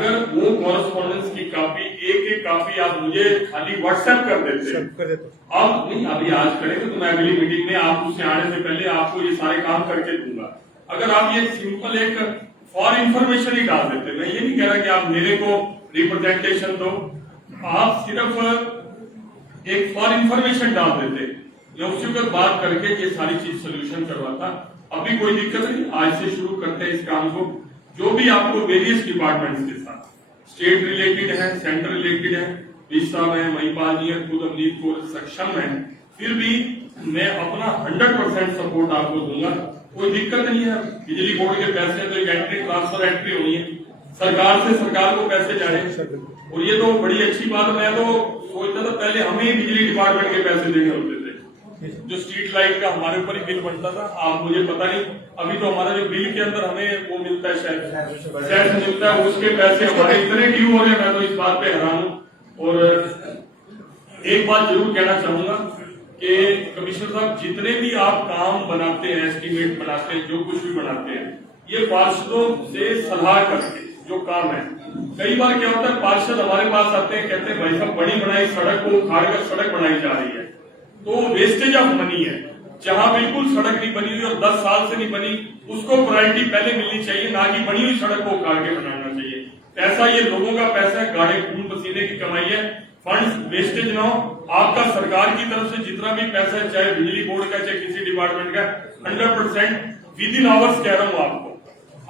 अगर वो कॉरेस्पॉन्डेंस की कॉपी एक कॉपी आप मुझे खाली व्हाट्सएप कर देते, अब नहीं अभी आज करेंगे तो मैं अगली मीटिंग में आप उससे आने से पहले आपको ये सारे काम करके दूंगा। अगर आप ये सिंपल एक फॉर इंफॉर्मेशन ही डाल देते, मैं ये नहीं कह रहा कि आप मेरे को रिप्रेजेंटेशन दो, आप सिर्फ एक फॉर इंफॉर्मेशन डाल देते, या उसी पर बात करके ये सारी चीज सोल्यूशन करवाता। अभी कोई दिक्कत नहीं, आज से शुरू करते हैं इस काम को। जो भी आपको वेरियस डिपार्टमेंट्स के साथ स्टेट रिलेटेड है, सेंटर रिलेटेड है, साहब है, महिपाल जी है, खुद अमरीत को सक्षम है, फिर भी मैं अपना 100% सपोर्ट आपको दूंगा। कोई दिक्कत नहीं है, बिजली बोर्ड के पैसे तो एक एंट्री ट्रांसफर एंट्री होनी है, सरकार से सरकार को पैसे जाए, और ये तो बड़ी अच्छी बात। मैं तो सोचता था पहले हमें ही बिजली डिपार्टमेंट के पैसे देने होते थे, जो स्ट्रीट लाइट का हमारे ऊपर ही बिल बनता था। आप मुझे पता नहीं, अभी तो हमारा जो बिल के अंदर हमें वो मिलता है, शायद मिलता है, उसके पैसे हमारे इतने ड्यू हो रहे हैं, मैं तो इस बात पे हैरान हूँ। और एक बात जरूर कहना चाहूंगा कि कमिश्नर साहब, जितने भी आप काम बनाते हैं, एस्टीमेट बनाते हैं, जो कुछ भी बनाते हैं, ये पार्षदों से सलाह करके जो काम है। कई बार क्या होता है, पार्षद हमारे पास आते हैं, कहते हैं भाई साहब बड़ी बनाई सड़क को उखाड़ कर सड़क बनाई जा रही है, तो वेस्टेज ऑफ मनी है। जहां बिल्कुल सड़क नहीं बनी हुई और 10 साल से नहीं बनी, उसको प्रायोरिटी पहले मिलनी चाहिए, ना कि बनी हुई सड़क को उखाड़ के बनाना चाहिए। पैसा ये लोगों का पैसा है, गाढ़े खून पसीने की कमाई है, फंड्स वेस्टेज ना हो। आपका सरकार की तरफ से जितना भी पैसा है, चाहे बिजली बोर्ड का चाहे किसी डिपार्टमेंट का, 100% विद इन आवर्स कह रहा हूँ।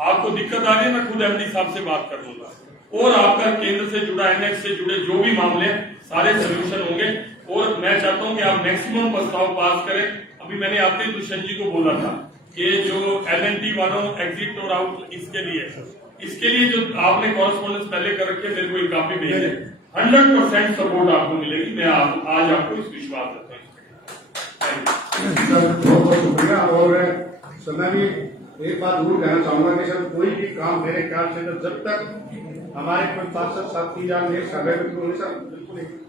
आपको दिक्कत आ रही है, मैं खुद एमडी साहब से बात कर लूंगा, और आपका केंद्र से जुड़ा, एनएक्स से जुड़े जो भी मामले हैं, सारे सोल्यूशन होंगे। और मैं चाहता हूं कि आप मैक्सिमम प्रस्ताव पास करें। अभी मैंने आते ही दुष्यंत जी को बोला था कि जो LNT वालों एग्जिट और आउट, इसके लिए जो आपने कॉरेस्पॉन्डेंस पहले कर रखे, मेरे को एक कॉपी भेजे, 100% सपोर्ट आपको मिलेगी। मैं आज आपको इस विश्वास देता हूँ। बहुत बहुत शुक्रिया। और सर मैं भी एक बात जरूर कहना चाहूंगा कि सर कोई भी काम मेरे ख्याल से जब तक हमारे कोई पार्षद साथी जान नहीं सर बिल्कुल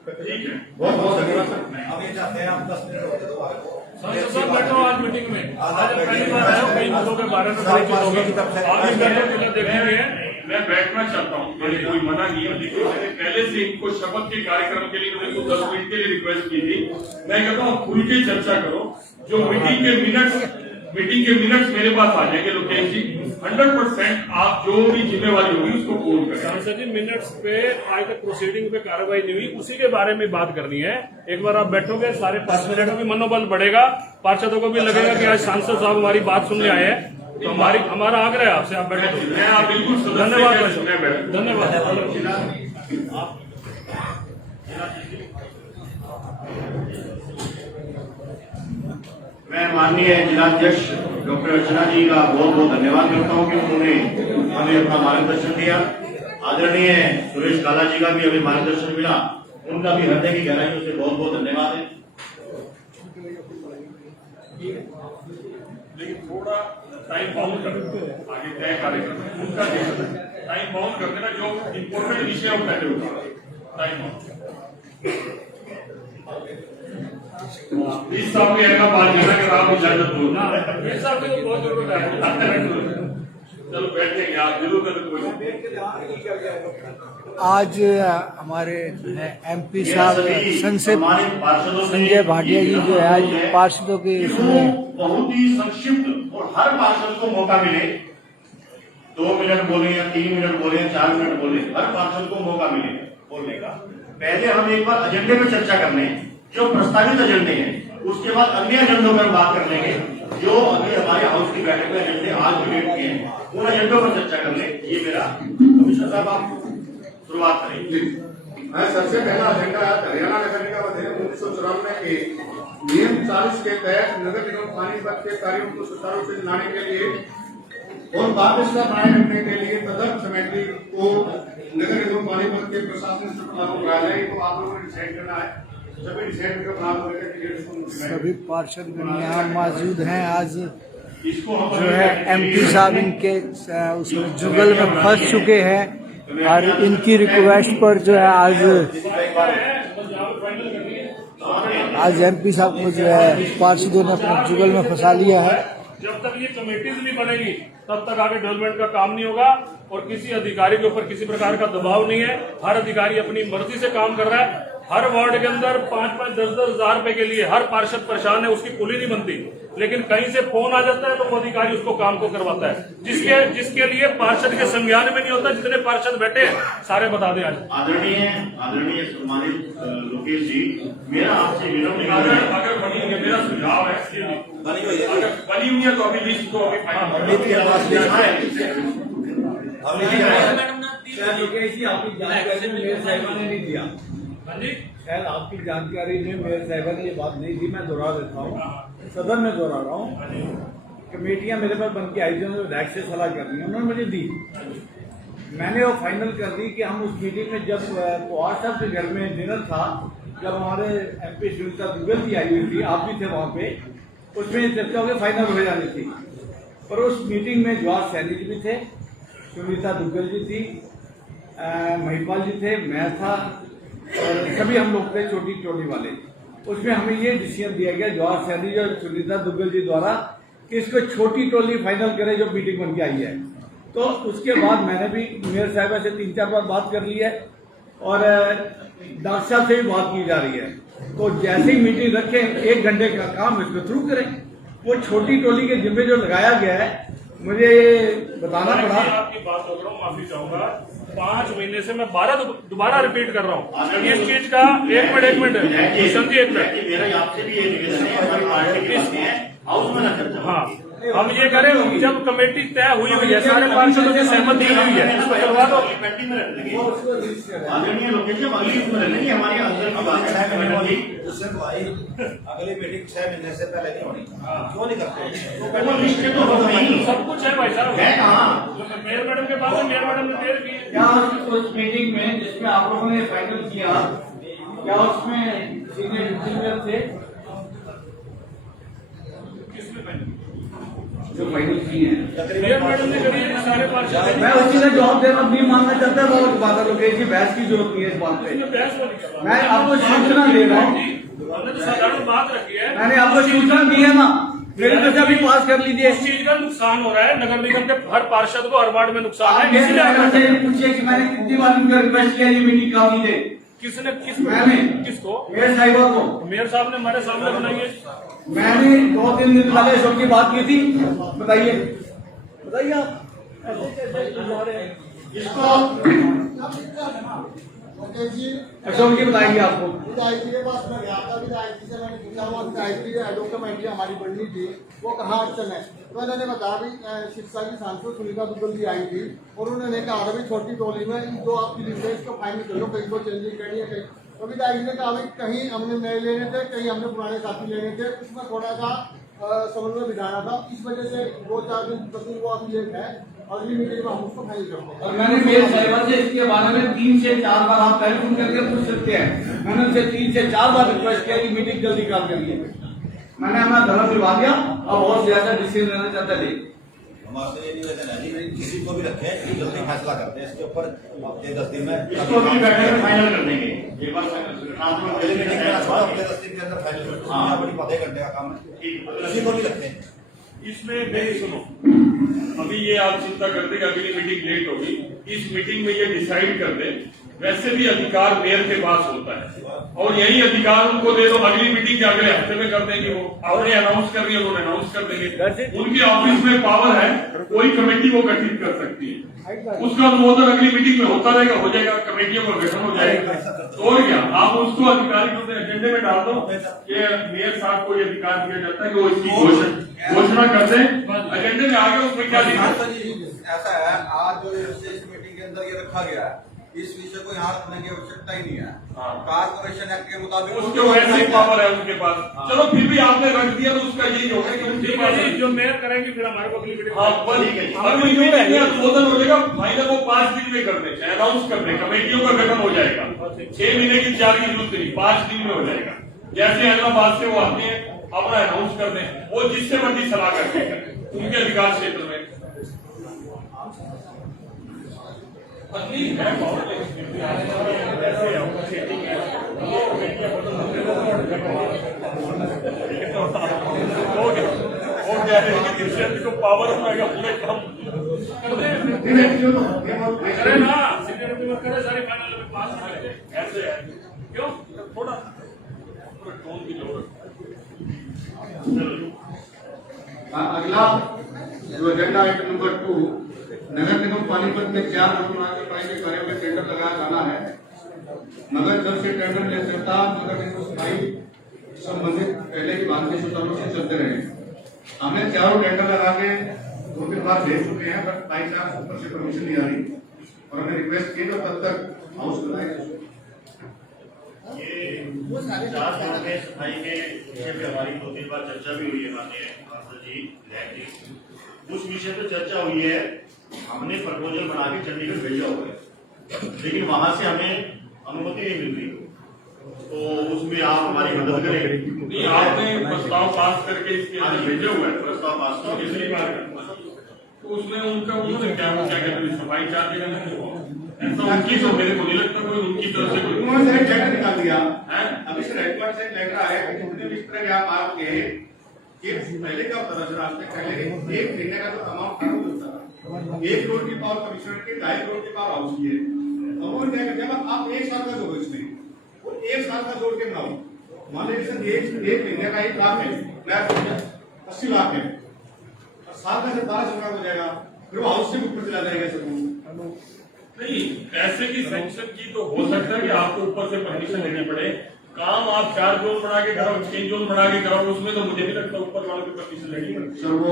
ठीक है। बहुत बहुत धन्यवाद सर। अभी जाते हैं आप 10 मिनट होते सब बैठो आज मीटिंग में, आज पहली बार आए हो, कई मुद्दों के बारे में बातचीत होगी, आगे बैठो देखेंगे। मैं बैठना चाहता हूँ, मैंने कोई मना नहीं है, लेकिन मैंने पहले से इनको शपथ के कार्यक्रम के लिए मेरे को 10 मिनट के लिए रिक्वेस्ट की थी। मैं कहता हूँ खुल के चर्चा करो, जो मीटिंग के मिनट्स मेरे पास आ जाएंगे लोकेश जी, 100% आप जो भी जिम्मेवारी होगी उसको पूर्ण करें। सांसद जी, मिनट्स पे आज तक प्रोसीडिंग पे कार्रवाई नहीं हुई, उसी के बारे में बात करनी है। एक बार आप बैठोगे, सारे पार्षदों का भी मनोबल बढ़ेगा, पार्षदों को भी लगेगा कि आज सांसद साहब हमारी बात सुनने आए हैं। तो हमारा आग्रह है आपसे, आप बैठे। मैं आप बिल्कुल धन्यवाद, धन्यवाद। मैं माननीय जिलाध्यक्ष डॉक्टर अर्चना जी का बहुत बहुत धन्यवाद करता हूं कि उन्होंने हमें अपना मार्गदर्शन दिया। आदरणीय सुरेश काला जी का भी हमें मार्गदर्शन मिला, उनका भी हृदय की गहराइयों से बहुत बहुत धन्यवाद है। लेकिन थोड़ा टाइम बाउंड कर आगे तय कार्यक्रम उनका टाइम बाउंड कर देना, जो इम्पोर्टेंट विषय है वो पहले उठा टाइम बाउंड। इस साहब के आएगा बात करना कि आप इजाजत दो ना, इस साहब को बहुत जरूरत है। चलो बैठेंगे, आप जरूर आज हमारे MP साहब संजय भाटिया जी जो है आज पार्षदों के इसमें बहुत ही संक्षिप्त और हर पार्षद को मौका मिले, 2 मिनट बोले या 3 मिनट बोले या 4 मिनट बोले, हर पार्षद को मौका मिले बोलने का। पहले हम एक बार एजेंडे में चर्चा कर लें, जो प्रस्तावित एजेंडे हैं, उसके बाद अन्य एजेंडों पर बात कर लेंगे। जो अभी हमारे हाउस की बैठक में एजेंडे आज डिबेट किए हैं, उन एजेंडों पर चर्चा कर लें। ये मेरा कमिश्नर साहब आप शुरुआत करें। मैं सबसे पहला एजेंडा हरियाणा नगर निगम अधिनियम 1994 के नियम 40 के तहत नगर निगम पानीपत के कार्यों को सुचारू रूप से चलाने के लिए और पारदर्शिता बनाए रखने के लिए तदर्थ समिति को नगर निगम पानीपत के प्रशासन से लागू कराया जाए। तो आप लोगों ने डिसाइड करना है, सभी डिसाइड कर सभी पार्षद यहाँ मौजूद हैं। आज जो है MP साहब इनके उसमें जुगल में फंस चुके हैं और इनकी रिक्वेस्ट पर जो है आज MP साहब को जो है पार्षदों ने अपने जुगल में फंसा लिया है। जब तक ये कमेटीज नहीं बनेगी तब तक आगे डेवलपमेंट का काम नहीं होगा। और किसी अधिकारी के ऊपर किसी प्रकार का दबाव नहीं है। हर अधिकारी अपनी मर्जी से काम कर रहा है। हर वार्ड के अंदर 5-5, 10-10 हजार रुपए के लिए हर पार्षद परेशान है, उसकी पुली नहीं बनती, लेकिन कहीं से फोन आ जाता है तो वो अधिकारी उसको काम को करवाता है, जिसके लिए पार्षद के संज्ञान में नहीं होता। जितने पार्षद बैठे सारे बता दें आज। आदरणीय सम्मानित लोकेश जी, मेरा आपसे विनम्र अगर बनी हुई है, मेरा सुझाव है, अगर बनी हुई है तो अभी लिस्ट को अभी लोकेश जी, आपकी जानकारी में मेयर साहिबा ने नहीं दिया। शायद आपकी जानकारी में मेयर साहिबा ने ये बात नहीं दी, मैं दोहरा देता हूँ, सदन में दोहरा रहा हूँ। कमेटियां मेरे पास बन के आई थी, उन्होंने विधायक से सलाह करनी है, उन्होंने मुझे दी। मैंने वो फाइनल कर दी कि हम उस मीटिंग में जब पवार साहब के घर में डिनर था, जब हमारे MP सुनीता दुग्गल जी आई हुई थी, आप भी थे वहाँ पे, उसमें चर्चा होकर फाइनल हो जानी थी। पर उस मीटिंग में जवाहर सैनी जी भी थे, सुनीता दुग्गल जी थी, महिपाल जी थे, मैं था और सभी हम लोग थे छोटी टोली वाले। उसमें हमें ये डिसीजन दिया गया जवाहर सैनी जी और सुनीता दुग्गल जी द्वारा कि इसको छोटी टोली फाइनल करे जो मीटिंग बन के आई है। तो उसके बाद मैंने भी मेयर साहिबा से 3-4 बार बात कर ली है और डॉक्टर साहब से भी बात की जा रही है। तो जैसे ही मीटिंग रखें 1 घंटे का काम इसको थ्रू करें। वो छोटी टोली के जिम्मे जो लगाया गया है, मुझे बताना पड़ा। आपकी बात हो रहा हूँ, माफी चाहूंगा। 5 महीने से मैं दोबारा रिपीट कर रहा हूँ इस चीज का। 1 मिनट संधि 1 मिनट, मेरा आपसे भी ये निवेदन है, हमारी पार्टी के पास है, हाउस में ना चर्चा। हाँ, हम ये करें, जब कमेटी तय हुई है, सारे पार्षदों की सहमति हुई है, इसको करवा दो। पेंडिंग में रख देंगे। आदरणीय लोकेश जी, अगली इसमें रख लेंगे, हमारी अंदर की बात है। अगली मीटिंग 6 महीने से पहले नहीं होनी, क्यों नहीं करते? वो लिस्ट तो हो नहीं, सब कुछ है भाई साहब। है कहाँ? मेयर मैडम के पास है, मेयर मैडम ने देर की है। क्या उस मीटिंग में जिसमें आप लोगों ने फाइनल किया, क्या उसमें सीनियर इंजीनियर थे जो फाइनल किए हैं? मेयर मैडम ने करी है, सारे पार्षद। मैं उसी का जवाब देना नहीं मानना चाहता, बहुत बात है लोकेश जी, बहस की जरूरत नहीं है इस बात पे। मैं आपको सूचना दे रहा हूँ, हमने तो साधारण बात रखी है। मैंने आपको सूचना दी है ना, मेरे को अभी पास कर लीजिए। इस चीज का नुकसान हो रहा है, नगर निगम के हर पार्षद को हर वार्ड में नुकसान आप है, इसलिए मेरे से पूछिए कि मैंने कितनी बार उनका रिक्वेस्ट किया ये मीटिंग का लीजिए। किसने मैंने किसको? मेयर साहिबा को। मेयर साहब ने हमारे सामने बनाई है। मैंने 2-3 दिन पहले अशोक की बात की थी, बताइए बताइए आप इसको अशोक जी बताएंगे आपको। विधायक के पास मैं गया था, विधायक से मैंने पूछा, वो विधायक की डॉक्यूमेंट्री हमारी बननी थी, वो कहाँ अड़चन है। तो मैंने बताया भी शिक्षा की सांसद सुनीता दुग्गल जी आई थी और उन्होंने कहा भी छोटी टोली में जो आपकी लिस्ट है इसको फाइनल कर लो, कहीं को चेंजिंग करनी है कहीं। तो विधायक ने कहा कहीं हमने नए लेने थे, कहीं हमने पुराने साथी लेने थे, उसमें थोड़ा सा समन्वय बिठाना था, इस वजह से 2-4 दिन तक वो अभी लेट है। अगली मीटिंग में हम उसको फाइनल करते हैं। और मैंने मेयर साहिबा से इसके बारे में 3 से 4 बार आप टेलीफोन करके पूछ सकते हैं। मैंने उनसे 3 से 4 बार रिक्वेस्ट किया कि मीटिंग जल्दी कॉल करिए। मैंने अपना धर्म निभा दिया, अब बहुत ज्यादा डिसीजन लेना चाहता है। हमारे ये निवेदन है जी, किसी को भी रखें कि जल्दी फैसला करते हैं इसके ऊपर। हफ्ते 10 दिन में इसको अगली बैठक में फाइनल कर देंगे। ये बात अगली मीटिंग में हफ्ते 10 दिन के अंदर फाइनल कर देंगे। बड़ी आधे घंटे का काम है, किसी को भी रखते हैं। इसमें मेरी सुनो, अभी ये आप चिंता करते कि अगली मीटिंग लेट होगी, इस मीटिंग में ये डिसाइड कर दे। वैसे भी अधिकार मेयर के पास होता है और यही अधिकार उनको दे दो, अगली मीटिंग के अगले हफ्ते में कर देंगे। वो आपने अनाउंस कर दिया, उन्होंने अनाउंस कर देंगे। उनके ऑफिस में पावर है, कोई कमेटी वो गठित कर सकती है, उसका अनुमोदन अगली मीटिंग में होता रहेगा, हो जाएगा, कमेटियों का गठन हो जाएगा। तो और क्या, आप उसको अधिकारी को एजेंडे में डाल दो कि मेयर साहब को ये अधिकार दिया जाता है कि वो इसकी घोषणा कर दें। एजेंडे में आगे उसमें क्या लिखा ऐसा है, आज जो इस मीटिंग के अंदर ये रखा गया है, इस विषय को यहाँ रखने की आवश्यकता ही नहीं है। कारपोरेशन एक्ट के मुताबिक उसके वैसे ही पावर है उनके पास। चलो फिर भी आपने रख दिया तो उसका यही होगा कि उनके पास जो मेयर करेंगे फिर हमारे को अगली मीटिंग। हाँ, अगली मीटिंग में अनुमोदन हो जाएगा, फाइनल वो 5 दिन में कर दें, अनाउंस कर दें, कमेटियों का गठन हो जाएगा। 6 महीने की 4 की जरूरत नहीं, 5 दिन में हो जाएगा। जैसे हैदराबाद से वो आते हैं, अपना अनाउंस कर दें, वो जिससे मर्जी सलाह करते हैं उनके अधिकार क्षेत्र में। ओके। प्रेसिडेंट को पावर होगा अपने काम कर दे करे ना, सिक्योरिटी में करे सारी फाइनल में पास कर दे, ऐसे है क्यों थोड़ा टोन की जरूरत। अगला जो एजेंडा आइटम नंबर 2, नगर निगम पानीपत में 4 अनुदान के पानी के कार्यों में टेंडर लगाया जाना है। नगर जल से टेंडर लेता नगर निगम सफाई संबंधित पहले की बात के सुचारू से चलते रहे। हमने चारों टेंडर लगा के 2-3 बार भेज चुके हैं, बट बाई चांस ऊपर से परमिशन नहीं आ रही और हमने रिक्वेस्ट की तो तब तक हाउस बनाए। ये 4 जोन में सफाई के विषय पे हमारी 2-3 बार चर्चा भी हुई है माननीय सांसद जी, विधायक जी। उस विषय पे चर्चा हुई है, हमने प्रपोजल बना के चंडीगढ़ भेजा हुआ है, लेकिन वहां से हमें अनुमति नहीं मिल रही। तो उसमें आप हमारी मदद करेंगे? नहीं, आपने प्रस्ताव पास करके इसके आगे भेजा हुआ है, प्रस्ताव पास तो इसलिए बात तो उसमें उनका उन्होंने क्या कहते हैं सफाई चार्ज देना ऐसा उनकी तो मेरे को नहीं लगता कोई उनकी तरफ से कोई उन्होंने से लेटर निकाल दिया है। अभी से हेडक्वार्टर से लेटर आया कि जितने भी इस तरह के आप आपके कि पहले का होता था सर, आज तक पहले 1 महीने का तो अमाउंट खत्म होता था, 1 करोड़ की पावर कमिश्नर की, 2.5 करोड़ की पावर हाउस की है। अब वो क्या कहते हैं आप 1 साल का जोड़ो इसमें, वो 1 साल का जोड़ के बनाओ। मान लीजिए सर 1 महीने का 1 लाख है, मैं 80 लाख है, साल का से 12 लाख हो जाएगा, फिर वो हाउस से ऊपर चला जाएगा सर। नहीं, पैसे की सैंक्शन की तो हो सकता है कि आपको ऊपर से परमिशन लेनी पड़े। काम आप 4 जोन बना के करो, 6 जोन बना के करो, उसमें तो मुझे नहीं लगता ऊपर वालों की परमिशन लेनी पड़ेगी सर। वो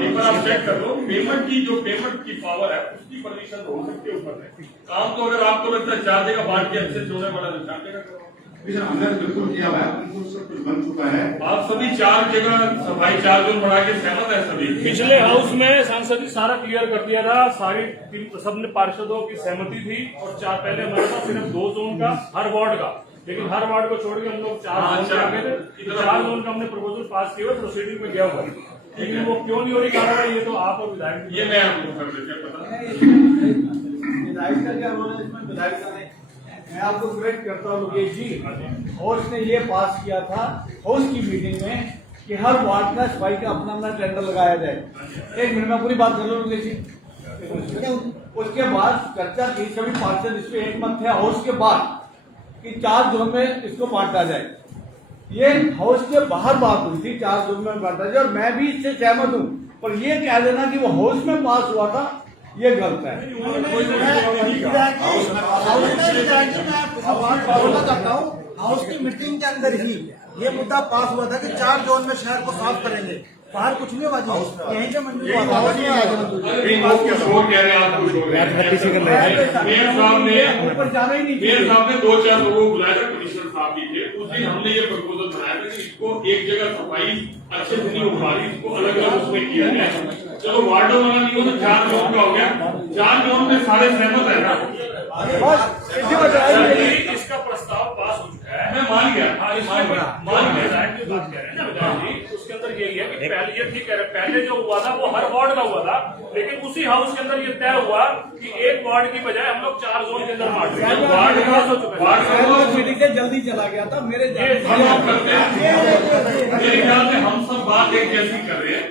एक बार आप चेक कर लो, पेमेंट की जो पेमेंट की पावर है उसकी परमिशन हो सकती है ऊपर में। काम तो अगर आपको लगता है 4 जगह बांट के अच्छे से होने वाला तो 4 जगह करो। सर हमने बिल्कुल किया हुआ है, बिल्कुल सब कुछ बन चुका है। आप सभी 4 जगह सफाई 4 जोन बना के सहमत है सभी? पिछले हाउस में सांसद जी सारा क्लियर कर दिया था, सारी सबने पार्षदों की सहमति थी और 4 पहले हमारे पास सिर्फ 2 जोन का हर वार्ड का, लेकिन हर वार्ड को छोड़ के हम लोग 4 जोन पे आ गए थे। 4 जोन का हमने प्रपोजल पास किया, प्रोसीडिंग में गया हुआ, लेकिन वो क्यों नहीं हो रही कार्रवाई ये तो आप और विधायक ये मैं आपको कर देते पता। विधायक का क्या रोल है इसमें? विधायक का नहीं, मैं आपको करेक्ट करता हूँ लोकेश जी। हाउस ने ये पास किया था हाउस की मीटिंग में कि हर वार्ड का सफाई का अपना अपना टेंडर लगाया जाए। 1 मिनट में पूरी बात कर लो लोकेश जी। उसके बाद चर्चा की, सभी पार्षद इस पे एकमत थे हाउस के बाद कि 4 जोन में इसको बांटा जाए। ये हाउस के बाहर बात हुई थी, 4 जोन में बांटा जाए, और मैं भी इससे सहमत हूँ, पर ये कह देना कि वो हाउस में पास हुआ था ये गलत है। बोलना चाहता हूँ, हाउस की मीटिंग के अंदर ही ये मुद्दा पास हुआ था कि 4 जोन में शहर को साफ करेंगे, बाहर कुछ नहीं हुआ जी, यहीं से मंजूर हुआ था। मेयर साहब ने ऊपर जाना ही नहीं, मेयर साहब ने 2-4 लोगों को बुलाया था, कमिश्नर साहब भी थे। उस दिन हमने ये प्रपोजल बनाया था कि इसको एक जगह सफाई अच्छे से नहीं हो पा रही, इसको अलग अलग उसमें किया जाए। चलो वार्डों वाला नहीं हो तो 4 जोन का हो गया, 4 जोन में सारे सहमत है ना? इसका प्रस्ताव पास हो चुका है, मैं मान गया। मान गया विधायक की बात कह रहे हैं ना विधायक जी। उसके अंदर यही है कि पहले ये ठीक है, पहले जो हुआ था वो हर वार्ड का हुआ था, लेकिन उसी हाउस के अंदर ये तय हुआ कि एक वार्ड की बजाय हम लोग 4 जोन के अंदर बांट रहे हैं। वार्ड मीटिंग से जल्दी चला गया था मेरे मेरे ख्याल से हम सब बात एक जैसी कर रहे हैं।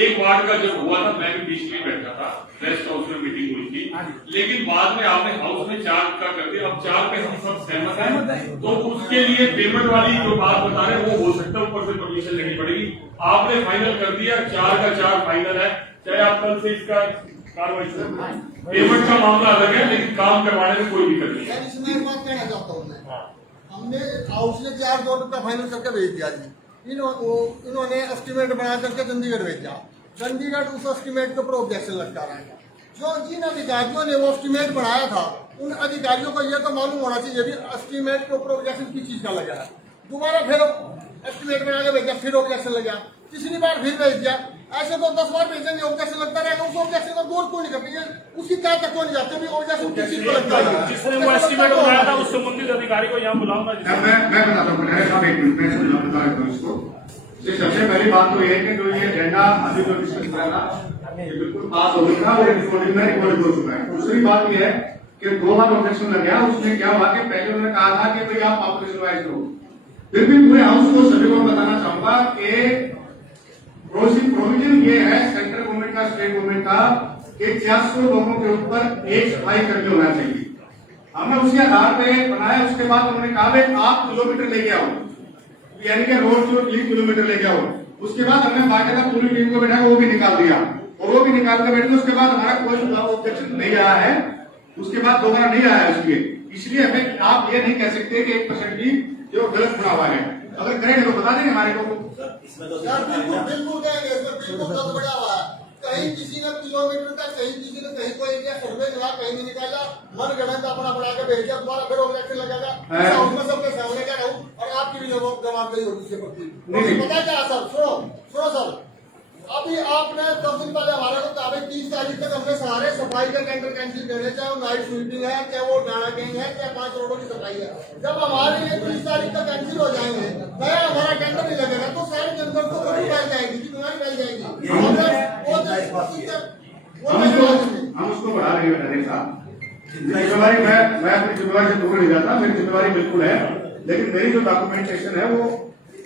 एक वार्ड का जब हुआ था मैं भी बीच में बैठा था, रेस्ट हाउस में मीटिंग हुई थी, लेकिन बाद में आपने हाउस में 4 का कर दिया। अब 4 पे हम सब सहमत हैं, तो उसके लिए पेमेंट वाली जो बात बता रहे हैं वो हो सकता है ऊपर से परमिशन लेनी पड़ेगी। आपने फाइनल कर दिया, 4 का 4 फाइनल है, चाहे आप कल से इसका कार्रवाई करें। पेमेंट का मामला अलग है, लेकिन काम करवाने में कोई दिक्कत नहीं है। इसमें एक बात कहना चाहता हूँ मैं, हमने हाउस ने 4 जोन का फाइनल करके भेज दिया जी। इन्होंने एस्टीमेट बना करके चंडीगढ़ भेजा, चंडीगढ़ उस एस्टीमेट के ऊपर ऑब्जेक्शन लगता रहेगा। जो जिन अधिकारियों ने वो एस्टीमेट बनाया था उन अधिकारियों को ये तो मालूम होना चाहिए भी एस्टीमेट के ऊपर ऑब्जेक्शन किस चीज का लगा है। दोबारा फिर एस्टीमेट बना के भेजा, फिर ऑब्जेक्शन लगा, तीसरी बार फिर भेज दिया। ऐसे तो 10 बार भेजेंगे, ऑब्जेक्शन लगता रहेगा। उस ऑब्जेक्शन का गौर क्यों नहीं करते? उसी क्या तक क्यों नहीं जाते भी ऑब्जेक्शन किस चीज को लगता है? जिसने वो एस्टीमेट बनाया था उस संबंधित अधिकारी को यहाँ बुलाऊंगा। मैं बताता हूँ, बता देता हूँ इसको। सबसे पहली बात तो ये है कि जो ये एजेंडा अभी जो डिस्कस करा था ये बिल्कुल पास हो चुका है, रिकॉर्डिंग में रिकॉर्ड हो चुका है। दूसरी बात ये है कि 2 बार ऑब्जेक्शन लग गया। उसमें क्या हुआ कि पहले उन्होंने कहा था कि भाई आप ऑपरेशन वाइज करो, फिर भी पूरे हाउस को सभी को बताना चाहूंगा कि प्रोविजन ये है सेंट्रल गवर्नमेंट का, स्टेट गवर्नमेंट का, कि 400 लोगों के ऊपर एक सफाई करके होना चाहिए। हमने उसके आधार पे बनाया। उसके बाद उन्होंने कहा भाई आप किलोमीटर लेके आओ, यानी कि रोड टू किलोमीटर लेके आओ। उसके बाद हमने बाकायदा पूरी टीम को बैठा वो भी निकाल दिया, और वो भी निकाल के बैठे। उसके बाद हमारा कोई ऑब्जेक्शन नहीं आया है, उसके बाद दोबारा नहीं आया उसके। इसलिए हमें आप ये नहीं कह सकते कि 1% भी जो गलत बना हुआ है। अगर करेंगे तो बता देंगे हमारे को। यार बिल्कुल कहेंगे, इसमें बिल्कुल गलत बढ़ा हुआ है। कहीं किसी ने किलोमीटर का, कहीं किसी ने कहीं कोई एरिया सर्वे करा, कहीं नहीं निकाला, मन गणत अपना बना के भेज दिया, दोबारा फिर ऑब्जेक्शन लगेगा। उसमें सबके सामने क्या रहूं और आपकी भी जवाबदेही होगी इसके प्रति। पता क्या सर, सुनो सर, अभी आपने 10 दिन पहले हमारे को कहा 30 तारीख तक हमने सारे सफाई का टेंडर कैंसिल करने, चाहे वो नाइट स्वीपिंग है, चाहे वो डाना गैंग है, चाहे 5 रोडों की सफाई है। जब हमारे ये 30 तारीख तक कैंसिल हो जाएंगे, नया हमारा टेंडर नहीं लगेगा, तो सारे जनता को बड़ी फैल जाएगी, बीमारी फैल जाएगी। हम उसको बढ़ा रहे हैं साहब। जिम्मेवारी मैं अपनी जिम्मेवारी से दूर नहीं जाता, मेरी जिम्मेवारी बिल्कुल है, लेकिन मेरी जो डॉक्यूमेंटेशन है वो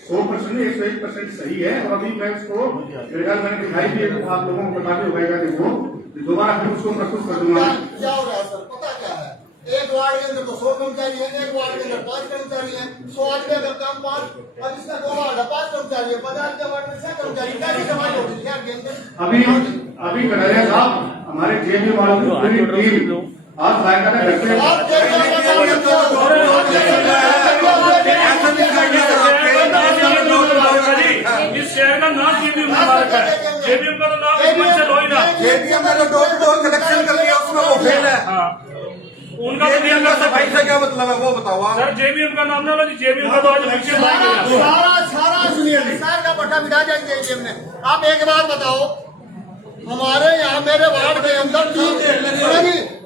100% नहीं 101% सही है। और अभी मैं उसको मैंने दिखाई दी, आप लोगों को बता के होगा कि वो दोबारा फिर उसको प्रस्तुत कर दूंगा। क्या हो रहा है सर, पता क्या है, एक वार्ड के अंदर तो 100 कर्मचारी है, एक वार्ड के अंदर 5 कर्मचारी है, 100 आदमी अगर काम 5 और इसका 2 वार्ड है, 5 कर्मचारी है, 50 के वार्ड में 6 कर्मचारी, कैसी समाज होगी यार के अंदर। अभी कटारिया साहब हमारे जेबी वालों की पूरी टीम आज जाएगा ना घर से। इस शहर का नाम जेबीएम मुबारक है, जेबीएम का तो नाम हिमाचल हो ही ना। जेबीएम ने डोर टू डोर कलेक्शन कर लिया, उसमें वो फेल है। उनका तो दिया कर सफाई से क्या मतलब है वो बताओ आप। सर, जेबीएम का नाम ना लो, जेबीएम का तो आज पीछे सारा सुनिए, सर का पट्टा बिठा जाएंगे जेबीएम ने। आप एक बात बताओ, हमारे यहाँ मेरे वार्ड के अंदर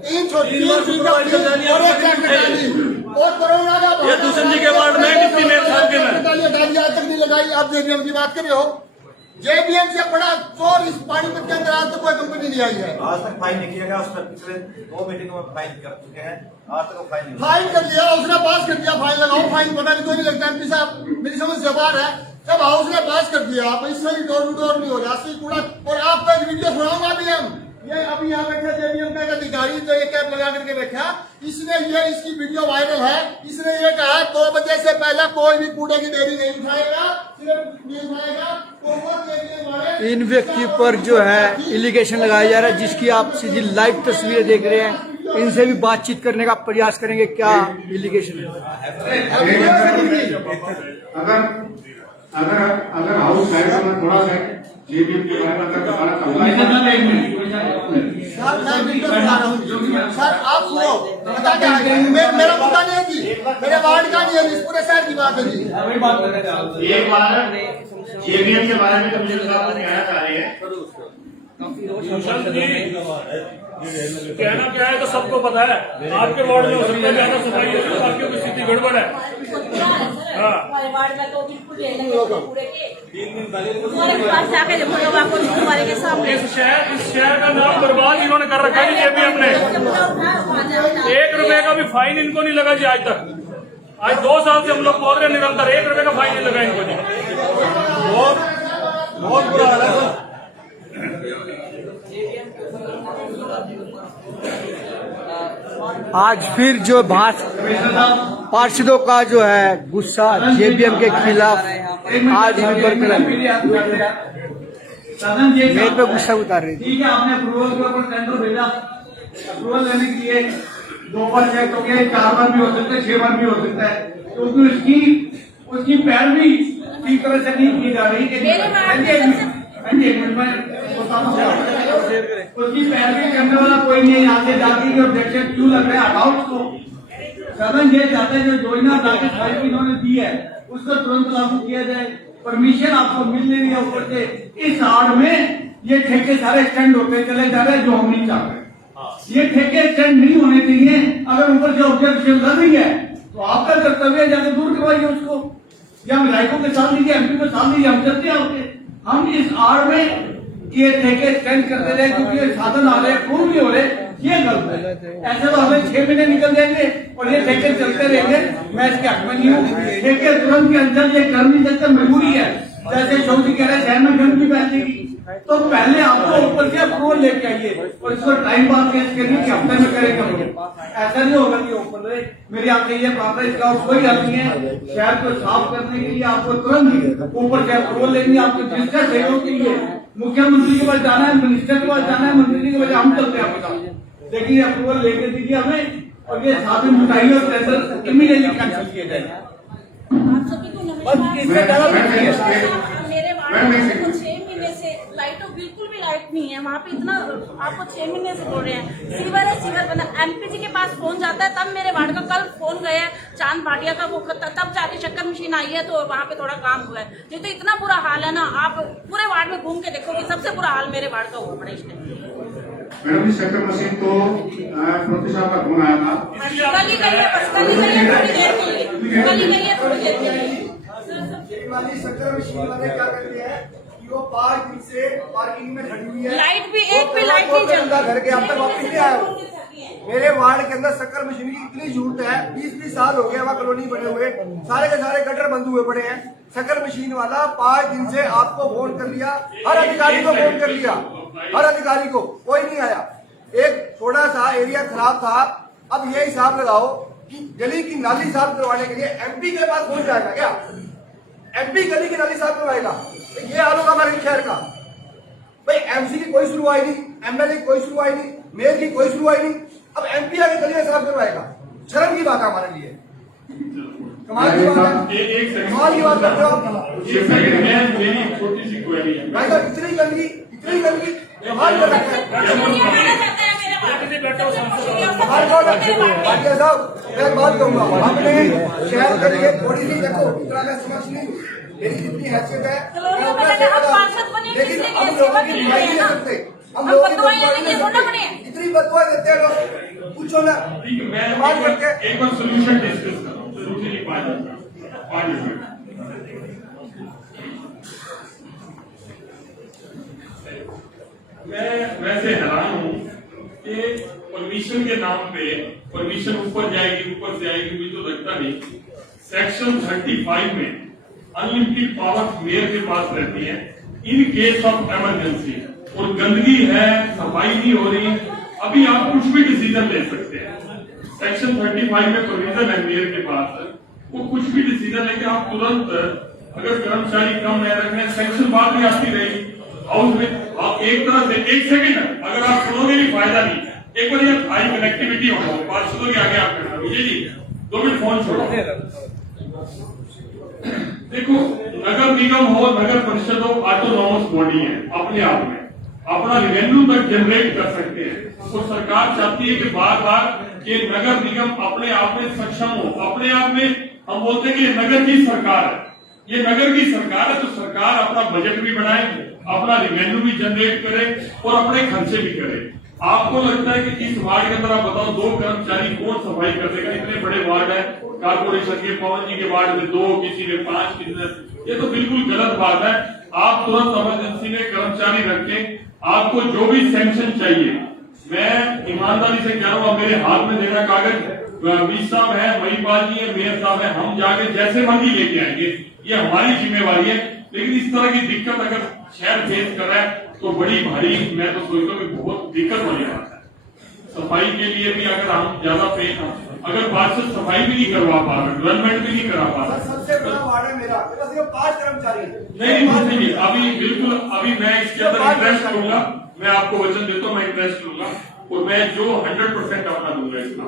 3 छोटी और कोरोना का ये दूसरे जी के वार्ड में कितनी मेरे साथ के में आज तक नहीं लगाई। आप जेबीएम की बात कर रहे हो, जेबीएम से बड़ा चोर इस पानीपत के अंदर आज तक कोई कंपनी नहीं आई है। आज तक फाइन नहीं किया गया, उस पर पिछले 2 मीटिंग में फाइन कर चुके हैं, आज तक फाइन नहीं। फाइन कर दिया, उसने पास कर दिया, फाइन लगाओ, फाइन पता नहीं कोई नहीं लगता। एमपी साहब मेरी समझ से बाहर है, जब हाउस ने पास कर दिया, आप इससे ही डोर टू डोर नहीं हो रहा, असली कूड़ा। और आपको एक वीडियो सुनाऊंगा अभी हम, ये अभी यहाँ बैठा जेबीएम का एक अधिकारी जो ये कैप लगा करके बैठा, इसने ये इसकी वीडियो वायरल है। इसने ये कहा 2 बजे से पहले कोई भी कूड़े की ढेरी नहीं उठाएगा, सिर्फ नहीं उठाएगा। इन व्यक्ति पर जो है एलिगेशन लगाया जा रहा है, जिसकी आप सीधी लाइव तस्वीरें देख रहे हैं। इनसे भी बातचीत करने का प्रयास करेंगे, क्या एलिगेशन है। अगर हाउस साइड में थोड़ा सा जेबीएम के बारे में अगर बताना सर मैं वीडियो बना रहा हूँ। सर आप सुनो, पता क्या है, मेरा मुद्दा नहीं है जी, मेरे वार्ड का नहीं है, इस पूरे शहर की बात है जी। एक बार जेबीएम के बारे में कमिश्नर साहब को कहना चाह रहे हैं। कहना क्या है तो सबको पता है, आपके वार्ड में हो सकता है ज्यादा सफाई है, तो आपकी स्थिति गड़बड़ है। हमारे वार्ड में तो बिल्कुल पूरे के 3 दिन पहले हमारे के सामने इस शहर का नाम बर्बाद इन्होंने कर रखा है जेबीएम ने। 1 रुपए का भी फाइन इनको नहीं लगा जी आज तक। आज 2 साल से हम लोग बोल रहे हैं निरंतर, 1 रुपए का फाइन नहीं लगा इनको जी। बहुत बुरा हाल है। आज फिर जो पार्षदों का जो है गुस्सा जेबीएम के खिलाफ आज भी बरकरार है। मेरे पे गुस्सा उतार रही थी। ठीक है, आपने अप्रूवल के ऊपर टेंडर भेजा, अप्रूवल लेने के लिए 2 बार चेक हो गया, 4 बार भी हो सकता है, 6 बार भी हो सकता है, क्योंकि उसकी पैरवी ठीक तरह से नहीं की जा रही। उसकी पैरवी करने वाला कोई नहीं, आगे जाके ऑब्जेक्शन क्यों लग रहा है, हटाओ उसको। सदन ये चाहते हैं जो योजना राकेश भाई को इन्होंने दी है उसको तुरंत लागू किया जाए। परमिशन आपको मिल नहीं रही है ऊपर से, इस आड़ में ये ठेके सारे स्टैंड होते चले जा रहे हैं, जो हम नहीं चाहते। ये ठेके स्टैंड नहीं होने चाहिए। अगर ऊपर से ऑब्जेक्शन लग रही है तो आपका कर्तव्य है जाके दूर करवाइए उसको, या विधायकों के साथ लीजिए, एमपी के साथ लीजिए, हम चलते हैं। हम इस आड़ में ये ठेके स्टैंड करते रहे क्योंकि साधन आ रहे, प्रूव नहीं हो रहे, ये गलत है। ऐसे तो हमें 6 महीने निकल जाएंगे और ये ठेके चलते रहेंगे। मैं इसके हक में नहीं हूँ। ठेके तुरंत के अंदर ये कर नहीं सकते, मजबूरी है। जैसे चौधरी कह रहे शहर में गंदगी फैलेगी, तो पहले आपको ऊपर से अप्रूवल लेके आइए और इसको टाइम पास केस करिए कि हफ्ते में करेगा वो। ऐसा नहीं होगा कि ऊपर से मेरी आपसे ये बात है, इसका कोई हल नहीं है। शहर को साफ करने के लिए आपको तुरंत ऊपर से अप्रूवल लेनी है। आपको जिसका सहयोग के लिए मुख्यमंत्री के पास जाना है, मिनिस्टर के पास जाना है, मंत्री जी के पास हम चलते हैं आपके साथ, लेकिन अप्रूवल लेके दीजिए हमें और ये साथ में मिठाई और टेंडर इमीडिएटली कैंसिल किए जाए। आप सभी को बस इससे ज्यादा कुछ नहीं है। मेरे वार्ड में तो 6 महीने से लाइट तो बिल्कुल भी लाइट नहीं है वहाँ पे, इतना आपको 6 महीने से बोल रहे हैं। सीवर है, सीवर बना, एमपीजी के पास फोन जाता है तब मेरे वार्ड का कल फोन गया है चांद भाटिया का, वो तब जाके शक्कर मशीन आई है तो वहाँ पे थोड़ा काम हुआ है। नहीं तो इतना बुरा हाल है ना, आप पूरे वार्ड में घूम के देखोगे सबसे बुरा हाल मेरे वार्ड का हुआ पड़ा इस टाइम। मैडम जी शक्कर मशीन तो प्रोफेसर साहब का फोन आया था, कल ही गई है, बस कल ही गई है थोड़ी देर के लिए, कल ही गई है थोड़ी देर के लिए। वाली शक्कर मशीन वाले क्या करते हैं कि वो 5 दिन से पार्किंग में खड़ी हुई है, लाइट भी एक भी लाइट नहीं चल रही, घर के अब तक वापस नहीं आया। मेरे वार्ड के अंदर शक्कर मशीन की इतनी जरूरत है, 20-20 साल हो गए वहाँ कॉलोनी बने हुए, सारे के सारे गटर बंद हुए पड़े हैं। शक्कर मशीन वाला 5 दिन से आपको फोन कर लिया, हर अधिकारी को फोन कर लिया, हर अधिकारी को, कोई नहीं आया। एक थोड़ा सा एरिया खराब था, अब ये हिसाब लगाओ कि गली की नाली साफ करवाने के लिए एमपी के पास पहुंच जाएगा क्या? एमपी गली की नाली साफ करवाएगा? ये हाल होगा हमारे शहर का। भाई एमसी की कोई सुनवाई नहीं, एमएलए की कोई सुनवाई नहीं, मेयर की कोई सुनवाई नहीं, अब एमपी आगे गलियां साफ करवाएगा। शर्म की बात है हमारे लिए, कमाल की बात है, कमाल की बात करते हो आप। मेरी छोटी सी क्वेरी है भाई साहब, इतनी गंदगी कमाल कर रखा है। भाटिया साहब मैं बात कहूंगा, हमने शहर के लिए थोड़ी सी देखो इतना मैं समझ नहीं, मेरी जितनी हैसियत है, लेकिन हम लोगों की दुआई नहीं ले सकते, हम लोगों की इतनी बदुआ देते हैं लोग, पूछो ना कमाल करके। एक बार सोल्यूशन डिस्कस करो, सोल्यूशन 5 मिनट। मैं वैसे हैरान हूँ कि परमिशन के नाम पे परमिशन ऊपर जाएगी, ऊपर से आएगी, मुझे तो लगता नहीं। सेक्शन 35 में अनलिमिटेड पावर मेयर के पास रहती है इन केस ऑफ इमरजेंसी, और गंदगी है, सफाई नहीं हो रही, अभी आप कुछ भी डिसीजन ले सकते हैं। सेक्शन 35 में प्रोविजन है मेयर के पास, वो कुछ भी डिसीजन लेके आप तुरंत, अगर कर्मचारी कम है रखने, सेक्शन बाद में आपकी रहेगी हाउस में। आप एक तरह से 1 सेकंड अगर आप सुनोगे भी फायदा नहीं, एक बार ये हाई कनेक्टिविटी होगा, पार्षदों के आगे आप करना, विजय जी 2 मिनट फोन छोड़ो। देखो नगर निगम हो, नगर परिषद हो, ऑटोनॉमस बॉडी है, अपने आप में अपना रेवेन्यू तक जनरेट कर सकते हैं। तो सरकार चाहती है कि बार बार ये नगर निगम अपने आप में सक्षम हो, अपने आप में। हम बोलते हैं कि ये नगर की सरकार है, ये नगर की सरकार है, तो सरकार अपना बजट भी बढ़ाए, अपना रेवेन्यू भी जनरेट करे और अपने खर्चे भी करे। आपको लगता है कि इस वार्ड के अंदर आप बताओ 2 कर्मचारी कौन सफाई कर देगा? इतने बड़े वार्ड है, कारपोरेशन के, पवन जी के वार्ड में 2, किसी में 5, किसी में, ये तो बिल्कुल गलत बात है। आप तुरंत इमरजेंसी में कर्मचारी रखें, आपको जो भी सैंक्शन चाहिए, मैं ईमानदारी से कह रहा हूँ, मेरे हाथ में देखा कागज, बीस साहब है, महिपाल जी है, मेयर साहब है, हम जाके जैसे मर्जी लेके आएंगे, ये हमारी जिम्मेवारी है। लेकिन इस तरह की दिक्कत अगर शहर फेस कर रहा है तो बड़ी भारी, मैं तो सोचता हूँ कि बहुत दिक्कत होने वाला है। सफाई के लिए भी अगर हम ज्यादा पे, अगर पार्षद सफाई भी नहीं करवा पा रहे, डेवलपमेंट भी नहीं करा पा रहे, सबसे बड़ा वार्ड है मेरा, सिर्फ 5 कर्मचारी नहीं, अभी बिल्कुल, अभी मैं इसके अंदर इंटरेस्ट लूंगा, मैं आपको वचन देता हूँ, मैं इंटरेस्ट लूंगा और मैं जो 100% अपना दूंगा इसका।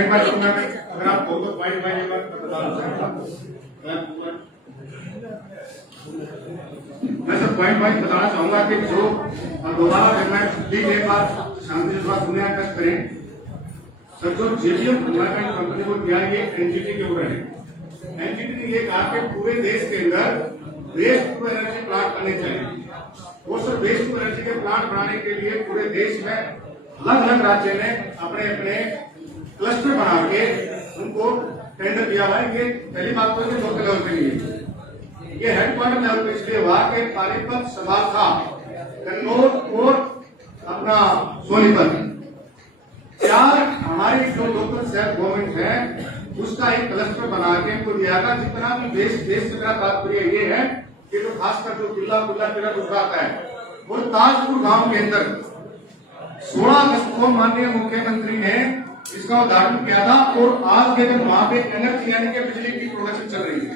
एक बार अगर आप बहुत पॉइंट मैं सब पॉइंट वाइज बताना चाहूंगा कि जो दोबारा जब मैं प्लीज एक बार शांति से थोड़ा सुनिया करें सर। जो जेबीएम डेवलपमेंट कंपनी को दिया, ये एनजीटी के ऊपर है। एनजीटी ने ये कहा कि पूरे देश के अंदर वेस्ट टू एनर्जी प्लांट बने चाहिए, और सर वेस्ट टू एनर्जी के प्लांट बनाने के लिए पूरे देश में अलग अलग राज्य ने अपने अपने क्लस्टर बना के उनको टेंडर दिया हुआ है। ये पहली बात तो लोकल लेवल पे लिए, ये हेडक्वार्टर लेवल पे इसलिए हुआ कि पानीपत, समाखा, कन्नौज और अपना सोनीपत, 4 हमारे जो लोकल सेल्फ गवर्नमेंट है उसका एक क्लस्टर बना के उनको दिया गया। जितना भी देश से मेरा तात्पर्य ये है कि जो खासकर जो किला किला गुजराता है, और ताजपुर गांव के अंदर 16 अगस्त को माननीय मुख्यमंत्री ने इसका उद्घाटन किया था, और आज के दिन वहां पे एनर्जी यानी कि बिजली की प्रोडक्शन चल रही है।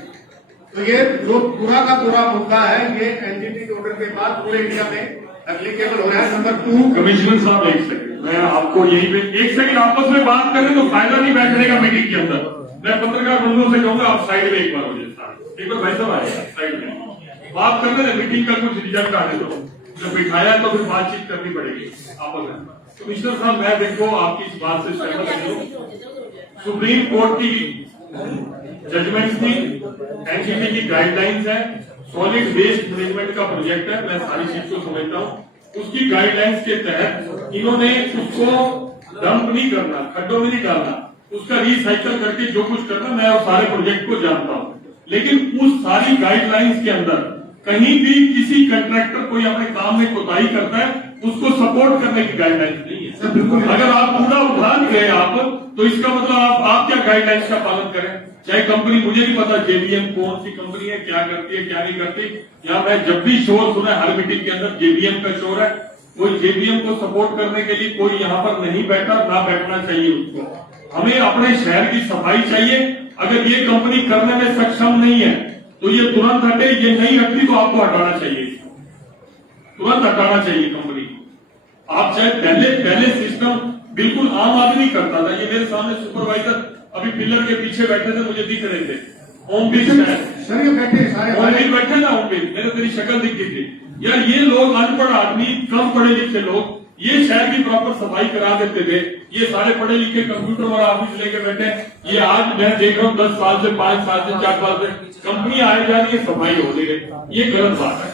तो ये जो पूरा का पूरा मुद्दा है, ये एनजीटी ऑर्डर के बाद पूरे इंडिया में एप्लीकेबल हो रहा है। नंबर 2, कमिश्नर साहब एक सेकंड, मैं आपको यहीं पे एक सेकंड आपस में बात करें तो फायदा नहीं बैठने का मीटिंग के अंदर। मैं पत्रकार बंधुओं से कहूंगा आप साइड में एक बार हो जाए, एक बार भाई साहब आएगा साइड में बात करने दे, मीटिंग का कुछ रिजल्ट आने दो। जब बिठाया तो फिर बातचीत करनी पड़ेगी आपस में। कमिश्नर साहब मैं देखो आपकी इस बात से सहमत नहीं हूँ। सुप्रीम कोर्ट की जजमेंट थी, एनजीटी की गाइडलाइंस है, सॉलिड वेस्ट मैनेजमेंट का प्रोजेक्ट है, मैं सारी चीज को समझता हूँ। उसकी गाइडलाइंस के तहत इन्होंने उसको डंप नहीं करना, खड्डों में नहीं डालना, उसका रिसाइकल करके जो कुछ करना, मैं उस सारे प्रोजेक्ट को जानता हूँ। लेकिन उस सारी गाइडलाइंस के अंदर कहीं भी किसी कंट्रैक्टर कोई अपने काम में कोताही करता है उसको सपोर्ट करने की गाइडलाइंस नहीं है सर। बिल्कुल, अगर आप पूरा उठान गए आप, तो इसका मतलब आप क्या गाइडलाइंस का पालन करें। चाहे कंपनी, मुझे नहीं पता जेबीएम कौन सी कंपनी है, क्या करती है क्या नहीं करती। यहाँ मैं जब भी शोर सुना हर मीटिंग के अंदर जेबीएम का शोर है, कोई जेबीएम को सपोर्ट करने के लिए कोई यहाँ पर नहीं बैठा, ना बैठना चाहिए उसको। हमें अपने शहर की सफाई चाहिए। अगर ये कंपनी करने में सक्षम नहीं है तो ये तुरंत हटे, ये नहीं हटती तो आपको हटाना चाहिए, तुरंत हटाना चाहिए कंपनी को। आप चाहे पहले सिस्टम बिल्कुल आम आदमी करता था। ये मेरे सामने सुपरवाइजर अभी पिलर के पीछे बैठे थे, मुझे दिख रहे थे, ओम भी सर ये बैठे सारे बैठे ना, ओम भी मेरे तेरी शक्ल दिखती थी। यार ये लोग अनपढ़ आदमी, कम पढ़े लिखे लोग, ये शहर की प्रॉपर सफाई करा देते थे। ये सारे पढ़े लिखे कंप्यूटर वाला ऑफिस लेके बैठे। ये आज मैं देख रहा हूँ 10 साल से, 5 साल से, 4 साल से कंपनी आए जा रही है, सफाई हो रही है। ये गलत बात है।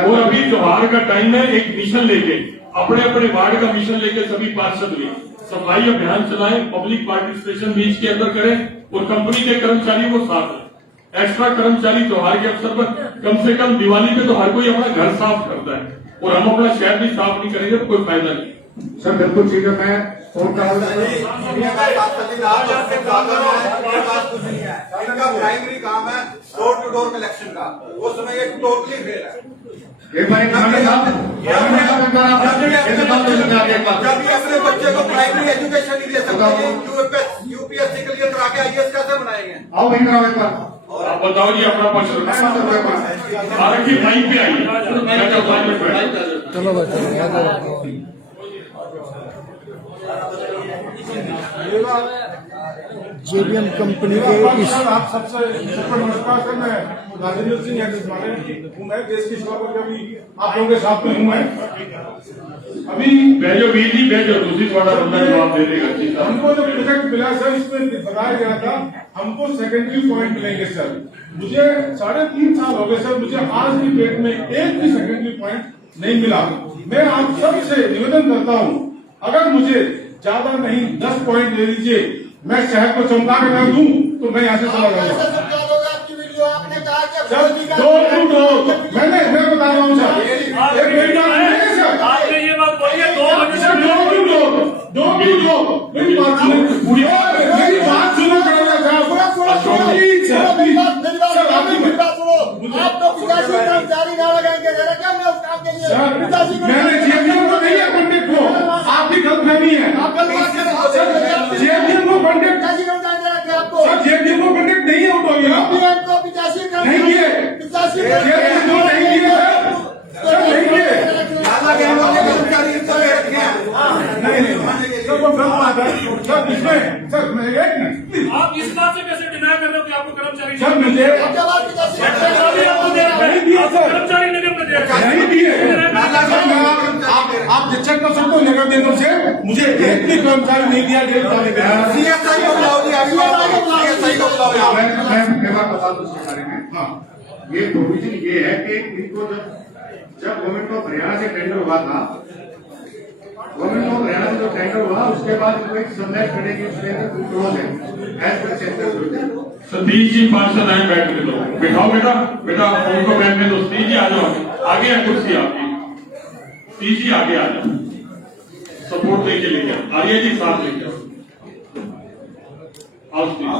और अभी त्योहार का टाइम है, एक मिशन लेके अपने अपने वार्ड का मिशन लेके सभी पार्षद भी सफाई अभियान चलाएं, पब्लिक पार्टिसिपेशन बीच के अंदर करें, और कंपनी के कर्मचारियों को साथ लें। एक्स्ट्रा कर्मचारी त्योहार के अवसर पर, कम से कम दिवाली पे तो हर कोई अपना घर साफ करता है, और हम अपना शहर भी साफ नहीं करेंगे तो कोई फायदा नहीं। सर बिल्कुल ठीक है, मैं फोन कर इनका प्राइमरी काम है डोर टू डोर कलेक्शन का, उसमें ये टोटली फेल है। एक बार जब ये अपने बच्चे को प्राइमरी एजुकेशन नहीं दे सकते, यूपीएससी के लिए करा के आईएएस कैसे बनाएंगे? आओ वहीं कराओ एक बार। आप बताओ जी अपना पक्ष भारत की लाइन पे आइए। चलो जेबीएम कंपनी के इस आप सबसे नमस्कार सर, मैं राजेंद्र सिंह हूँ, मैं देश की सेवा करके अभी आप लोगों के साथ में हूँ। मैं अभी भेजो वीर जी, भेजो, दूसरी थोड़ा बंदा जवाब दे देगा। हमको जो प्रोजेक्ट मिला सर, इसमें बताया गया था हमको सेकेंडरी पॉइंट मिलेंगे सर। मुझे 3.5 साल हो गए सर, मुझे आज भी पेट में एक भी सेकेंडरी पॉइंट नहीं मिला। मैं आप सबसे निवेदन करता हूँ, अगर मुझे ज्यादा नहीं 10 पॉइंट दे दीजिए, मैं शहर को चमका के कर दूं तो मैं यहाँ से चला जाऊंगा। मैं बता रहा हूँ सर, एक मिनट सर, आपने ये बात बोली है 2 बजे से मेरी बात सुनो आप तो 85 कर्मचारी ना लगाएंगे, क्या मैं उस काम के लिए मैंने जेबीएम को नहीं है पंडित को, आपकी गलतफहमी है। जेबीएम को पंडित आपको जेबीएम को पंडित नहीं है, उठो को 85 नहीं किए, 85 नहीं किए सर, नहीं किए। नहीं सर, वो गलत बात है सर। इसमें सर मैं एक मिनट, आप इस बात से कैसे डिनाई कर रहे हो कि आपको कर्मचारी सर मुझे नहीं दिया सर, कर्मचारी निगम ने दिया नहीं दिए। आप शिक्षक को सबको नगर देने से मुझे एक भी कर्मचारी नहीं दिया। सीएसआई को बुलाओ जी, सीएसआई को बुलाओ। मैं बात बता दूं इसके बारे में। हाँ, ये प्रोविजन ये है कि इनको जब गवर्नमेंट ऑफ हरियाणा से टेंडर हुआ था, गवर्नमेंट ऑफ हरियाणा से जो टेंडर हुआ उसके बाद इनको एक संदेश करेगी, उसमें क्लोज है as per centre. Satish ji पार्षद आए, बैठ के लो, बिठाओ बेटा, उनको बैठने दो। सतीश जी आ जाओ, आगे है कुर्सी आपकी। सतीश जी आगे आ जाओ, सपोर्ट लेके लेके आओ। आर्य जी साथ लेके आओ, आओ सतीश।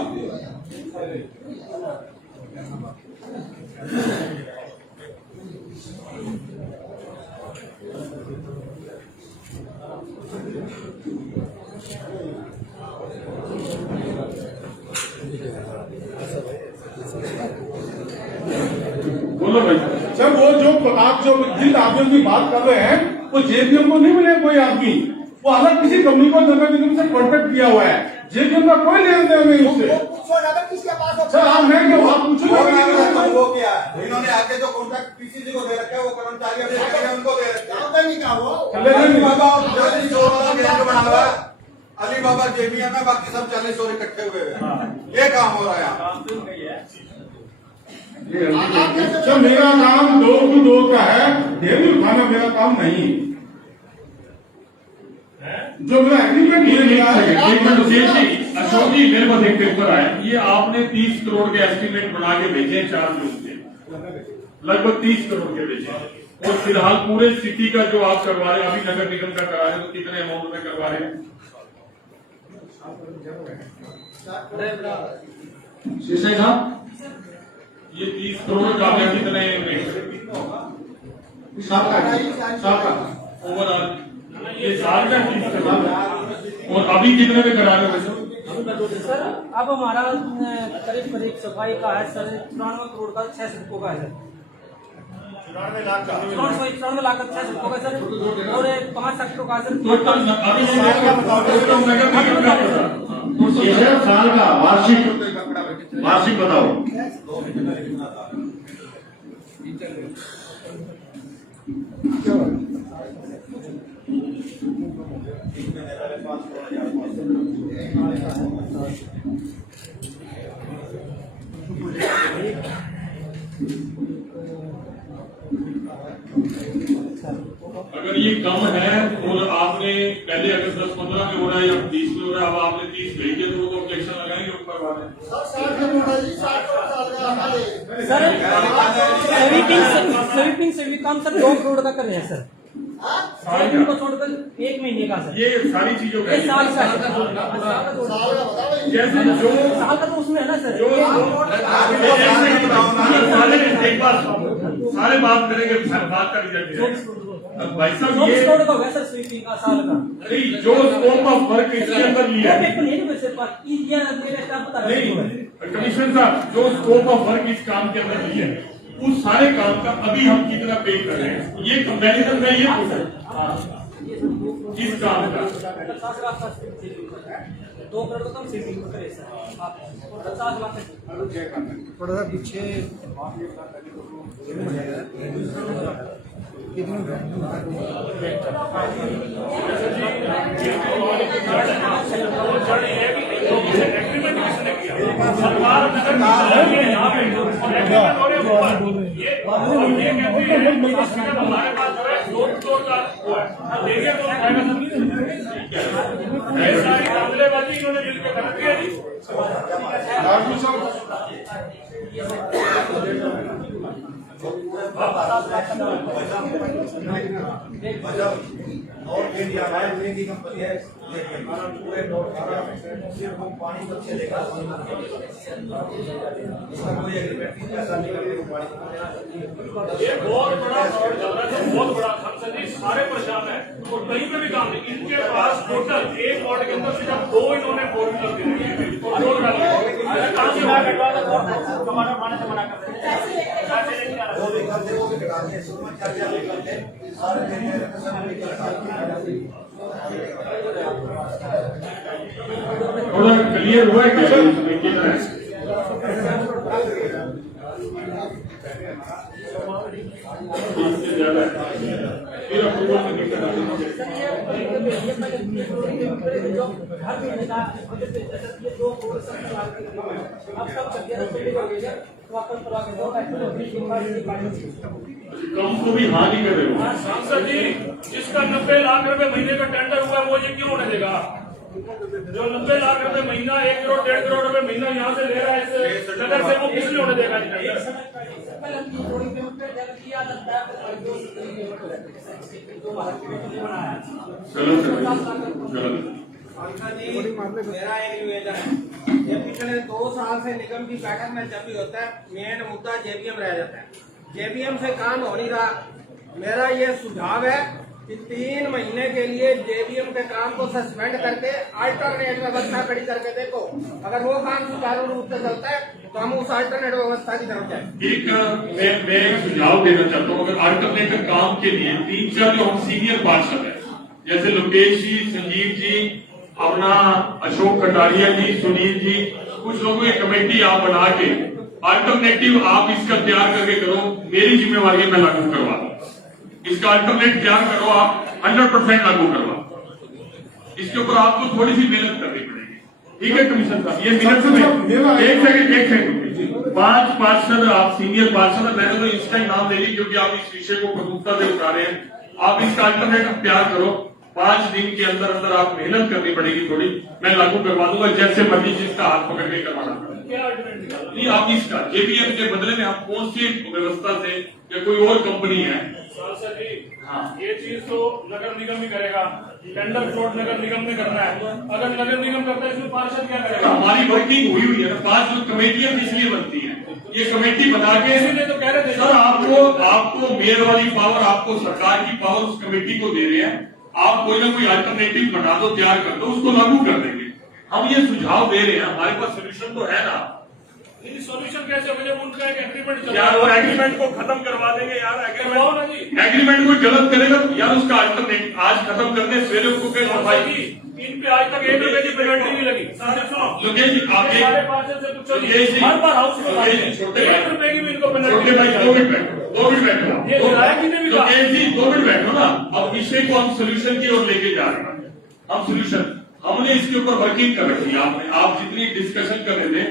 बोलो भाई। सर वो जो आप जो जिन आदमियों की बात कर रहे हैं वो जेबीएम को नहीं मिले कोई आदमी, वो अलग किसी कंपनी को नगर निगम से कॉन्टेक्ट किया हुआ है, जेबीएम का कोई लेन देन नहीं उससे। सर आप हैं क्यों, आप पूछो वो क्या है, इन्होंने आके जो कॉन्ट्रैक्ट पीसीसी को दे रखा है वो कर्मचारी अपने रखे हैं, उनको दे रखा है। अली बाबा अली बाबा जेबीएम है, बाकी सब 40 चोर इकट्ठे हुए हैं। ये काम हो रहा है यहाँ। सर मेरा काम 2 का है, डेली उठाना मेरा काम नहीं। जो मेरा एग्रीमेंट अशोक जी मेरे पास एक पेपर आया, ये आपने 30 करोड़ के एस्टीमेट बना के भेजे 4 लोग के, लगभग 30 करोड़ के भेजे, और फिलहाल पूरे सिटी का जो आप करवा रहे हैं, अभी नगर निगम का करा रहे हैं, तो कितने अमाउंट में करवा रहे हैं? ये 30 करोड़ का आपने कितने ओवरऑल ये साल का 30 करोड़, और अभी कितने में करा रहे हो? सर अब हमारा करीब सफाई का है सर 94 करोड़ का 6 सड़कों का है सर, 94 लाख का 94 लाख का 6 सड़कों का सर, और 5 सेक्टरों का सर। साल का वार्षिक बताओ। अगर ये कम है और आपने पहले अगर 10-15 में हो रहा है या 20 में हो रहा है, अब आपने 30 भेज दिया तो वो ऑब्जेक्शन लगाएंगे ऊपर वाले। सर स्वीपिंग से भी काम सर 2 करोड़ का कर रहे हैं सर, स्वीपिंग को छोड़कर 1 महीने का सर, ये सारी चीजों का ये साल का है। जैसे जो साल का तो उसमें है ना सर, जो एक बार सारे बात करेंगे, बात का रिजल्ट भाई साहब ये करोड़ का है सर स्वीपिंग का साल का, नहीं जो स्कोप ऑफ वर्क इसके अंदर लिया है कमिश्नर साहब, जो स्कोप ऑफ वर्क इस काम के अंदर लिया है उस सारे काम का अभी हम कितना पे कर रहे हैं, ये कंपैरिजन में ये पूछा इस काम का 2 करोड़ का कम स्वीपिंग करे सर, आप 50 लाख थोड़ा सा पीछे मामलेबाजी इन्होंने मिलकर कर दिया जी। और की कंपनी है पूरे सिर्फ पानी को अच्छे देगा, इसका कोई एग्रीमेंट नहीं, पैसा निकल के पानी। ये बहुत बड़ा फ्रॉड चल रहा है, बहुत बड़ा। हम सभी सारे परेशान है और कहीं पे भी काम नहीं। इनके पास टोटल एक वार्ड के अंदर सिर्फ 2 इन्होंने 4 व्हीलर दे रखे हैं। काम से बाहर कटवा कर टमाटर खाने से मना कर रहे हैं। वो भी करते वो भी कटाते हैं, सुबह क्या करते हैं सारे थोड़ा क्लियर हुआ है क्या कितना है? इससे ज्यादा फिर अप्रूवल में दिक्कत आती कम को भी हाँ नहीं कर रहे हो। सांसद जी, जिसका 90 लाख रुपए महीने का टेंडर हुआ है वो ये क्यों होने देगा? जो 90 लाख रुपए महीना 1 करोड़ 1.5 करोड़ रुपए महीना यहाँ से ले रहा है इस नगर से, वो किस लिए होने देगा? मेरा एक निवेदन है, ये पिछले 2 साल से निगम की बैठक में जब भी होता है मेन मुद्दा जेबीएम रह जाता है। जेबीएम से काम हो नहीं रहा। मेरा ये सुझाव है कि 3 महीने के लिए जेबीएम के काम को सस्पेंड करके अल्टरनेट व्यवस्था खड़ी करके देखो, अगर वो काम सुचारू रूप से चलता है तो हम उस अल्टरनेट व्यवस्था की तरफ जाए। एक मैं एक सुझाव देना चाहता हूँ, अगर अल्टरनेटिव काम के लिए 3-4 जो हम सीनियर पार्षद हैं, जैसे लोकेश जी, संजीव जी, अपना अशोक कटारिया जी, सुनील जी, कुछ लोगों की कमेटी आप बना के अल्टरनेटिव आप इसका तैयार करके करो, मेरी जिम्मेवारी है, मैं लागू करवा दूं। इसका अल्टरनेट तैयार करो, आप 100% लागू करवा। इसके ऊपर आपको थोड़ी सी मेहनत करनी पड़ेगी, ठीक है कमिश्नर साहब? ये मिनट में एक सेकंड 5 पार्षद आप सीनियर पार्षद, मैंने तो इस टाइम नाम ले ली क्योंकि आप इस विषय को प्रमुखता से उठा रहे हैं। आप इसका अल्टरनेट तैयार करो, 5 दिन के अंदर अंदर आप मेहनत करनी पड़ेगी थोड़ी, मैं लागू करवा दूंगा, जैसे मर्जी जिसका हाथ पकड़ के करवाना नहीं। आप इसका जेबीएम के बदले में आप कौन सी व्यवस्था से या कोई और कंपनी है? हाँ, ये चीज तो नगर निगम ही करेगा, टेंडर फ्रॉड नगर निगम में करना है। अगर नगर निगम करता है इसमें पार्षद क्या करेगा? हमारी वर्किंग हुई हुई है, 5 जो कमेटियां इसलिए बनती हैं, ये कमेटी बना के इसीलिए तो कह रहे थे सर आपको मेयर वाली पावर, आपको सरकार की पावर उस कमेटी को दे रहे हैं। आप कोई ना कोई अल्टरनेटिव बना दो, तैयार कर दो, उसको लागू कर देंगे। हम ये सुझाव दे रहे हैं, हमारे पास सोल्यूशन तो है ना। सोल्यूशन कैसे हो? जब उनका एक एग्रीमेंट यार वो एग्रीमेंट को खत्म करवा देंगे यार। एग्रीमेंट कोई गलत करेगा यार, उसका अल्टरनेट आज खत्म करने, सवेरे उसको कहीं सफाई। इन पे आज तक 1 रुपए की पेनल्टी नहीं लगी। लोकेश जी आप सारे पार्षद से पूछो, हर बार हाउस में 1 रुपए की भी इनको पेनल्टी। 2 मिनट बैठो, लोकेश जी 2 मिनट बैठो ना। अब विषय को हम सोल्यूशन की ओर लेके जा रहे हैं। हम सोल्यूशन हमने इसके ऊपर वर्किंग कर रखी है। आपने आप जितनी डिस्कशन कर रहे थे,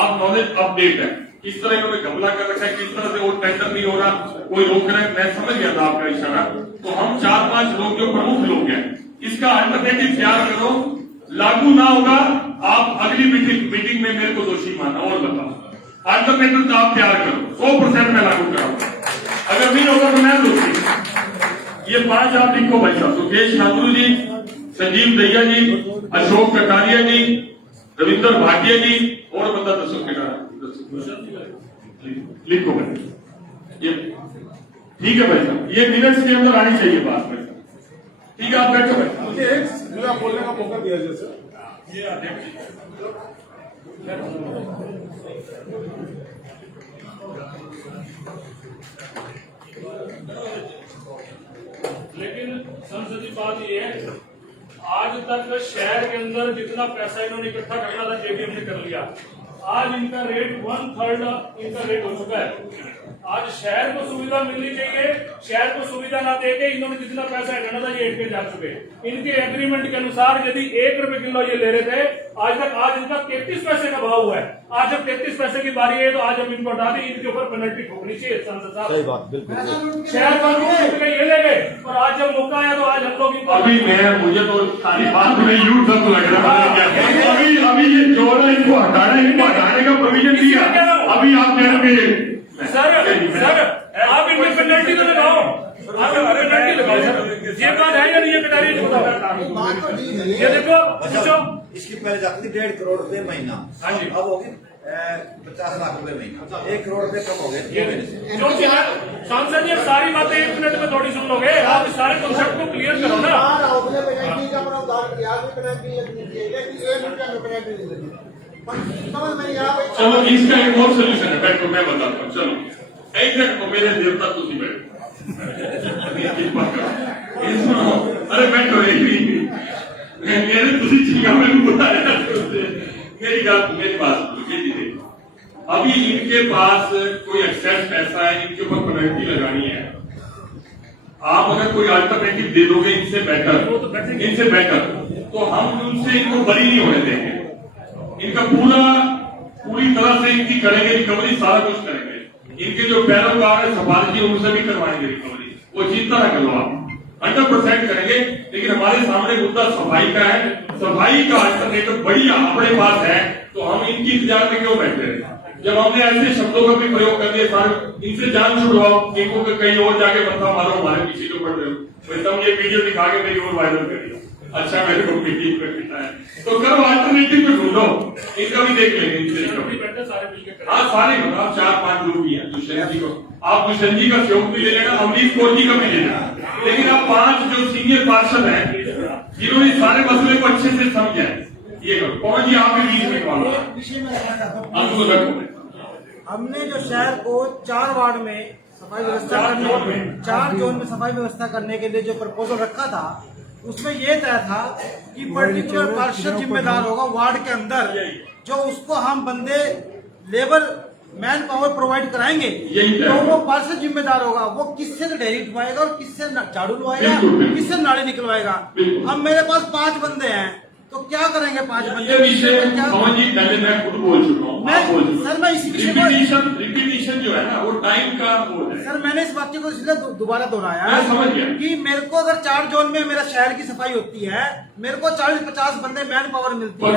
आप नॉलेज अपडेट है, किस तरह इन्होंने घपला कर रखा है, किस तरह से वो टेंडर नहीं हो रहा, कोई रोक रहा है, मैं समझ गया था आपका इशारा। तो हम 4-5 लोग जो प्रमुख लोग हैं, इसका अल्टरनेटिव तैयार करो, लागू ना होगा आप अगली मीटिंग में मेरे को दोषी मानना और बताओ। अल्टरनेटिव तो आप तैयार करो, 100% में लागू कराऊंगा, अगर नहीं होगा तो मैं दोषी। ये 5 आप लिखो भाई साहब, सुकेश ठाकुर जी, संजीव दैया जी, अशोक कटारिया जी, रविंद्र भाटिया जी, और बंदा दसो लिखो भाई। ये ठीक है भाई साहब, ये मिनट्स के अंदर आनी चाहिए बात भाई साहब। ठीक है, आप बैठो भाई। मुझे एक मेरा बोलने का मौका दिया जाए सर। लेकिन संसदीय बात ये है, आज तक शहर के अंदर जितना पैसा इन्होंने इकट्ठा करना था जेबीएम ने कर लिया। आज इनका रेट 1/3 इनका रेट हो चुका है। आज शहर को सुविधा मिलनी चाहिए, शहर को सुविधा ना देके इन्होंने जितना पैसा हटाना था ये इनके जा चुके। इनके एग्रीमेंट के अनुसार यदि 1 रुपए किलो ये ले रहे थे, आज तक आज इनका 33 पैसे का भाव हुआ है। आज जब 33 पैसे की बारी है तो आज हम इनको हटा दें, इनके ऊपर पेनल्टी ठोकनी चाहिए सांसद साहब। सही बात, बिल्कुल। शहर का लूट ये ले गए और आज जब मौका आया तो आज हम लोग इनको अभी मुझे तो सारी बात में यूं सब लग रहा है। अभी ये जो है इनको हटाने का प्रोविजन दिया, अभी आप कह रहे हैं सर आप इनकी पेनल्टी तो लगाओ, आप इनकी पेनल्टी लगाओ सर। ये बात है या नहीं? ये कटारी बताओ। ये देखो पूछो, इसकी पहले जाती थी 1.5 करोड़ रुपए महीना, हाँ जी, अब होगी 50 लाख रुपए महीना, 1 करोड़ रुपए कम हो गए। जो सांसद जी सारी बातें 1 मिनट में थोड़ी सुन लोगे, आप सारे कॉन्सेप्ट को क्लियर करो ना। पेनल्टी का प्रावधान किया, पेनल्टी लगनी चाहिए, लेकिन 1 रुपया में पेनल्टी नहीं लगी। समझ में नहीं आ रहा। चलो इसका एक और सोल्यूशन है, बैठो मैं बताता हूँ। चलो एक मिनट को मेरे देवता तुम बैठो, अरे बैठो मेरे तुझी चिंगा में बुलाया। मेरी बात अभी इनके पास कोई एक्सेस पैसा है, इनके ऊपर पेनल्टी लगानी है। आप अगर कोई अल्टरनेटिव दे दोगे इनसे बेटर, तो हम उनसे इनको बरी नहीं होने देंगे। इनका पूरी तरह से इनकी करेंगे रिकवरी, सारा कुछ करेंगे। इनके जो पैरोकार है सफारी जी, उनसे भी करवाएंगे रिकवरी, वो चिंता ना करो आप, 100% करेंगे। लेकिन हमारे सामने मुद्दा सफाई का है, सफाई का अल्टरनेटिव बढ़िया अपने पास है, तो हम इनकी इंतजार में क्यों बैठे रहे? जब हमने ऐसे शब्दों का भी प्रयोग कर दिया, सारे इनसे जान छुड़वाओ, इनको कहीं और जाके बता मारो, हमारे पीछे जो पड़ रहे हो। तुम ये वीडियो दिखा के मेरी और वायरल कर दिया, अच्छा मेरे को मीटिंग पे बिठा है, तो करो अल्टरनेटिव पे ढूंढो, इनका भी देख लेंगे इनसे। हाँ सारे आप 4-5 लोग ही हैं। दुष्यंत जी को आप दुष्यंत जी का सहयोग भी ले लेना, अमरीश कौर जी का भी ले लेना। लेकिन अब 5 जो सीनियर पार्षद हैं जिन्होंने सारे मसले को अच्छे से समझा है, ये करो पवन जी आप भी बीच में कॉल विषय में रहना था। हमने जो शहर को 4 वार्ड में सफाई व्यवस्था करने 4 जोन में सफाई व्यवस्था करने के लिए जो प्रपोजल रखा था, उसमें ये तय था कि पर्टिकुलर पार्षद जिम्मेदार होगा वार्ड के अंदर, जो उसको हम बंदे लेबर मैन पावर प्रोवाइड कराएंगे, तो वो पार्षद जिम्मेदार होगा, वो किससे ढेरी उठवाएगा और किससे झाड़ू लुवाएगा, किससे नाली निकलवाएगा। अब मेरे पास 5 बंदे हैं, तो क्या करेंगे 5 बंदे? पवन जी पहले मैं खुद बोल चुका हूँ, सर मैं इसी विषय में रिपीटिशन जो है ना वो टाइम का वो है। सर मैंने इस बात को इसलिए दोबारा दोहराया मैं समझ गया कि मेरे को अगर 4 जोन में मेरा शहर की सफाई होती है, मेरे को 40-50 बंदे मैन पावर मिलती है,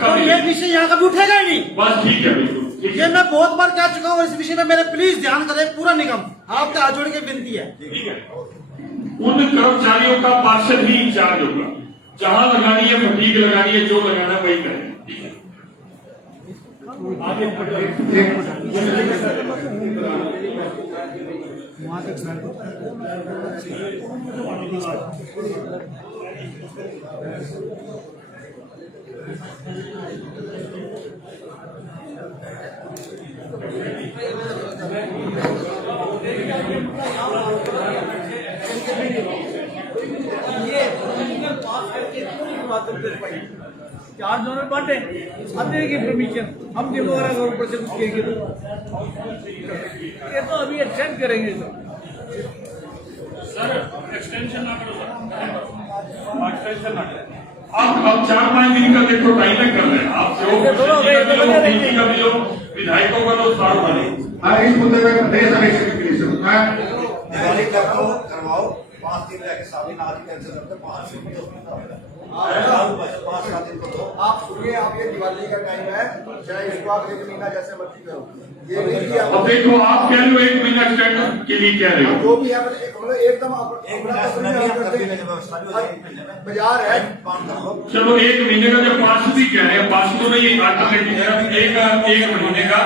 तो ये विषय यहाँ कभी उठेगा ही नहीं। बस ठीक है, बिल्कुल ये मैं बहुत बार कह चुका हूँ, इस विषय में मेरे प्लीज ध्यान करें पूरा निगम, आपसे हाथ जोड़ के विनती है। ठीक है, उन कर्मचारियों का पार्षद ही इंचार्ज होगा, जहां लगानी है फटीक लगानी है, जो लगाना है वही करें। ठीक है, वहाँ तक चार जोन में बांटे, अब देगी परमिशन, हम जिम्मेवार अगर ऊपर से कुछ कहेंगे तो ये तो अभी एक्सटेंड करेंगे सर एक्सटेंशन ना करो सर, एक्सटेंशन ना करें। अब 4-5 दिन का देखो टाइम कर रहे हैं आप, जो का भी लो, विधायकों का लो, सारों का लो। इस मुद्दे में दिवाली तक तो करवाओ, 5 दिन रह के सामने आज कैंसिल करते 5 दिन 5-7 दिन को दो। आप सुनिए, आप ये दिवाली का टाइम है, चाहे इसको आप 1 महीना जैसे मर्जी करो, ये नहीं कि अब देखो आप कह रहे हो 1 महीना एक्सटेंड के लिए कह रहे हो, जो भी है एकदम बाजार है। चलो 1 महीने का जब 5 भी कह रहे हैं, 5 तो नहीं, 8 एक महीने का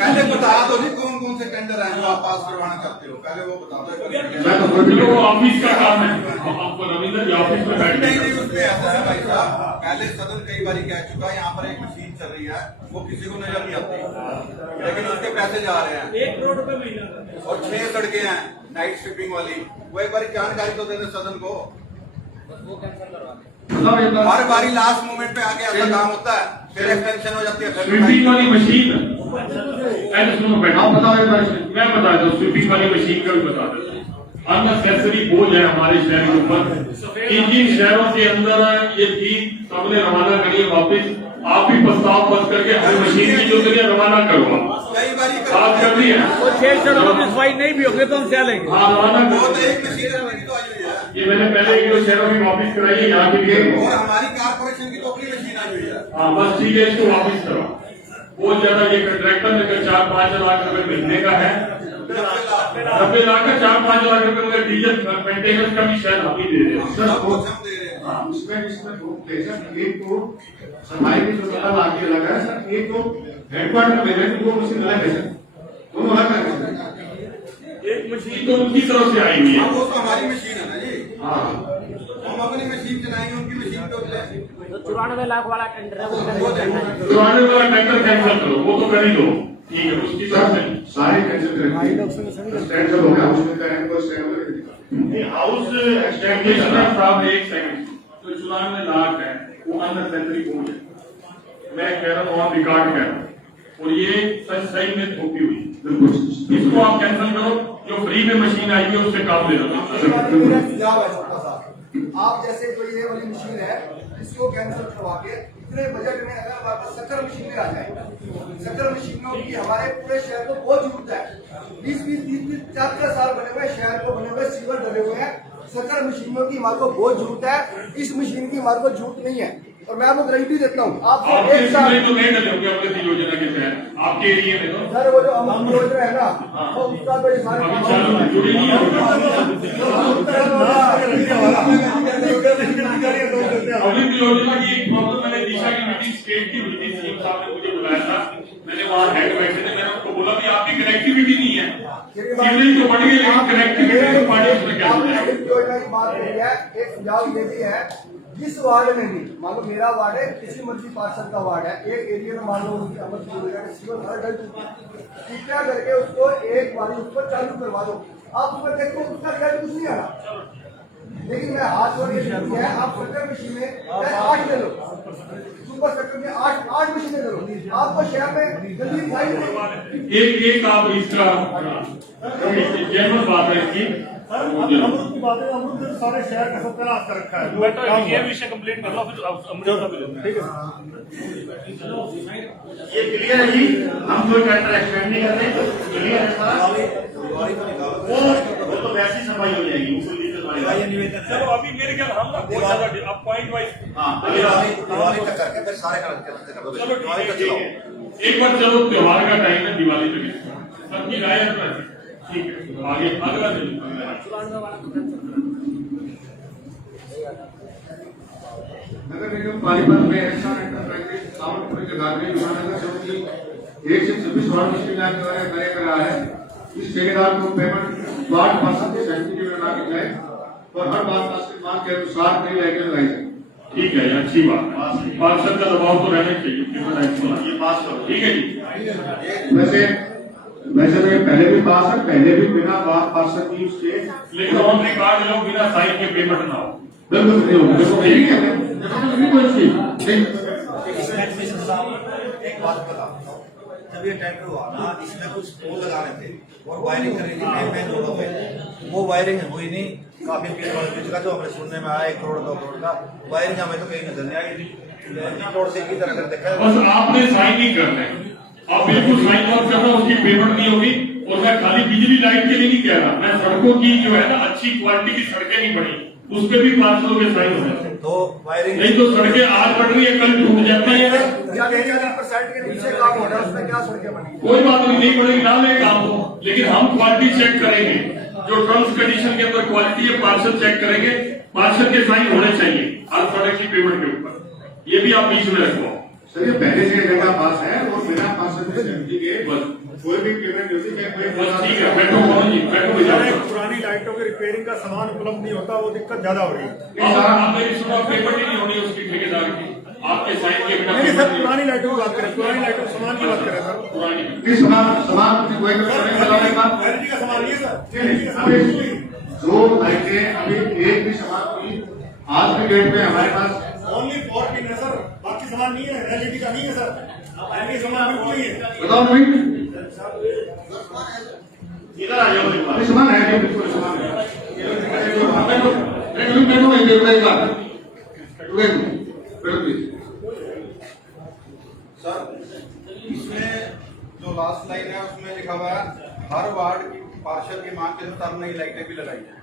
पहले बता दो नहीं कौन कौन से टेंडर हैं जो आप पास करवाना चाहते हो, पहले वो बता दो। मैं तो ऑफिस का काम है, आपको रविंद्र जी ऑफिस में बैठ नहीं उसमें ऐसा है भाई साहब, पहले सदन कई बार कह चुका है, यहाँ पर एक मशीन चल रही है, वो किसी को नजर नहीं आती, लेकिन उसके पैसे जा रहे हैं 1 करोड़ रुपए महीना, और 6 सड़कें हैं नाइट स्वीपिंग वाली, वो एक बार जानकारी तो दे दे सदन को। हर बारी लास्ट मोमेंट पे आके ऐसा काम होता है, फिर एक्सटेंशन हो जाती है। स्वीपिंग वाली मशीन मैं बता दूं, स्वीपिंग वाली मशीन का भी बता देता हूँ। अननेसेसरी बोझ है हमारे शहर के ऊपर, जिन शहरों के अंदर ये चीज सबने रवाना करिए वापस, आप भी प्रस्ताव पास करके हर मशीन की जो जरिए रवाना करवा, कई बारी बात कर रही है, और 600 रुपए सफाई नहीं भी होगी तो हम क्या लेंगे? हाँ रवाना वो करो। तो एक मशीन है, मेरी तो आई हुई है, ये मैंने पहले एक दो शहरों की वापस कराई है, यहाँ की भी और हमारी कारपोरेशन की तो अपनी मशीन आई हुई है। हाँ बस ठीक है, इसको वापस करो। बहुत ज्यादा ये कंट्रैक्टर लेकर 4-5 लाख रुपए महीने का है, 90 लाख का 4-5 लाख रुपए में डीजल मेंटेनेंस का भी शायद हम ही दे रहे हैं। सब कुछ हम दे रहे हैं। इसमें 2 सर, एक तो सफाई की जो सत्ता लाके लगा है सर, एक तो हेडक्वार्टर में है, वो मशीन अलग है सर, दोनों अलग है। एक मशीन तो उनकी तरफ से आई हुई है, वो तो हमारी मशीन है ना जी, हाँ हम अपनी मशीन चलाएंगे, उनकी मशीन तो चलाएंगे। 94 लाख वाला टेंडर है वो पुराने वाला टेंडर कैंसिल करो, वो तो कर ही दो, ठीक है उसकी तरफ से सारे कैंसिल करेंगे, कैंसिल हो गया, उसमें करेंगे वो स्टैंड हाउस एक्सटेंशन साहब 1 सेकंड, तो 94 लाख है वो अननेसेसरी बोझ है, मैं कह रहा हूँ ऑन रिकॉर्ड कह रहा हूँ, और ये सही में धोखी हुई, इसको आप कैंसिल करो, जो फ्री में मशीन आई है उससे काम ले लो। आप जैसे कोई ये वाली मशीन है, इसको कैंसिल करवा के इतने बजट में अगर वापस शक्कर मशीनें आ जाए, शक्कर मशीनों की हमारे पूरे शहर को बहुत जरूरत है। 20-30 4 साल बने हुए शहर को, बने हुए सीवर डले हुए हैं, शक्कर मशीनों की हमारे को बहुत जरूरत है, इस मशीन की हमारे को जरूरत नहीं है, और मैं आपको गारंटी देता हूँ आपको आपके 1 साल तो नहीं डले होंगे अपने योजना के तहत आपके एरिया में, तो सर वो जो अमृत योजना है ना, वो उसका तो ये सारे अभी चालू जुड़ी नहीं होगी। अमृत योजना की एक प्रॉब्लम, मैंने दिशा की मीटिंग स्टेट की हुई थी, सीएम साहब ने मुझे बुलाया था, मैंने वहाँ हेड बैठे थे, मैंने उनको बोला भी आपकी कनेक्टिविटी नहीं है, सीवरेज तो बढ़ गई लेकिन कनेक्टिविटी तो पानी उसमें क्या हो जाएगी? योजना की बात करी है, एक सुझाव ये भी है, जिस वार्ड में भी मान लो मेरा वार्ड है, किसी मंत्री पार्षद का वार्ड है, एक एरिया में मान लो उनकी कृपया करके उसको एक बार उसको चालू करवा दो। आप उसमें देखो उसका रिजल्ट कुछ नहीं आ रहा, लेकिन मैं हाथ जोड़ के विनती है, आप सेक्टर मशीन में 8 ले लो, सुपर सेक्टर में 8 मशीनें ले लो, आपको शहर में जल्दी दिखाई देगी। एक आप इसका जनरल बात है इसकी अमरूद की बात है, अमरूद ने सारे शहर का सत्यानाश कर रखा है। बेटा ये विषय कंप्लीट कर लो, फिर अमृत का भी लेते हैं। ठीक है, ये क्लियर है जी, हम कोई कैरेक्टर एक्सपेंड नहीं कर रहे, क्लियर है सारा। वो तो वैसी सफाई हो जाएगी, उसको दिक्कत वाली बात। चलो अभी मेरे ख्याल हम लोग बहुत ज्यादा अब पॉइंट वाइज हाँ, दिवाली तक करके फिर सारे कर दो, चलो दिवाली तक ठीक चलाओ। है, एक बार चलो त्योहार का टाइम है, दिवाली तक सबकी राय है, ठीक है आगे अगला नगर निगम पानीपत में एक्शन एंटरप्राइजेज सावरपुरी के घर में युवानगर जो कि 1 से 26 वार्ड मुस्लिम न्याय के द्वारा कार्य कर रहा है, इस ठेकेदार को पेमेंट वार्ड पार्षद की सहमति में बना के जाए और हर बात पार्षद मांग के अनुसार नई लाइटें लगाई जाए। ठीक है, अच्छी बात है, पार्षद का दबाव तो रहना चाहिए, ये पास करो। ठीक है जी। वैसे तो ये पहले भी पास है, पहले भी बिना पार्षद की उसके लेकिन ऑन रिकॉर्ड लोग बिना साइन के पेमेंट ना हो। बिल्कुल नहीं होगा, देखो ठीक है, एक बात बता, जब ये टेंडर हुआ ना, इसमें कुछ पोल लगाने थे और वायरिंग करनी थी मेन रोडों पे, वो वायरिंग हुई नहीं। काफी का जो हमें सुनने में आया 1 करोड़ 2 करोड़ का वायरिंग हमें तो कहीं नजर नहीं आई। रोड से की तरह देखा बस आपने साइन नहीं करना है, आप बिल्कुल साइन मत करना, उसकी पेमेंट नहीं होगी। और मैं खाली बिजली लाइट के लिए नहीं कह रहा, मैं सड़कों की जो है ना अच्छी क्वालिटी की सड़कें नहीं बनी, उस पर भी 500 के साइन होने चाहिए। तो वायरिंग नहीं तो सड़कें आज बढ़ रही है, कल टूट जाती है। 40% के नीचे काम हो रहा है, उसमें क्या सड़कें बनी? कोई बात नहीं बढ़ेगी, ना ले काम हो, लेकिन हम क्वालिटी चेक करेंगे, जो टर्म्स कंडीशन के अंदर क्वालिटी है पार्षद चेक करेंगे, पार्षद के साइन होने चाहिए हर सड़क की पेमेंट के ऊपर, ये भी आप बीच में रखो। सर ये पहले से एजेंडा पास है और बिना पार्षद की सहमति के बस कोई भी पेमेंट होती है, बस ठीक है, बैठो कौन जी, बैठो भैया। पुरानी लाइटों की रिपेयरिंग का सामान उपलब्ध नहीं होता, वो दिक्कत ज्यादा हो रही है। आप मेरी सुनो, पेमेंट ही नहीं होनी उसकी ठेकेदार की, आपके साइन के बिना नहीं सर, पेमेंट पुरानी लाइटों की बात करें, पुरानी लाइटों के सामान की बात करें सर। पुरानी इस समान कोई वायरिंग का सामान नहीं है सर। जो लाइटें अभी एक भी समान की आज के डेट में हमारे पास ओनली 14 है सर, बाकी सामान नहीं है, एलईडी का नहीं है सर, एलईडी सामान बिल्कुल नहीं है। बताओ नहीं, इधर आ जाओ एक बार। समान है, बिल्कुल समान है। सर, इसमें जो लास्ट लाइन है उसमें लिखा हुआ है हर वार्ड की पार्षद की मांग के अनुसार नई लाइटें भी लगाई जाए।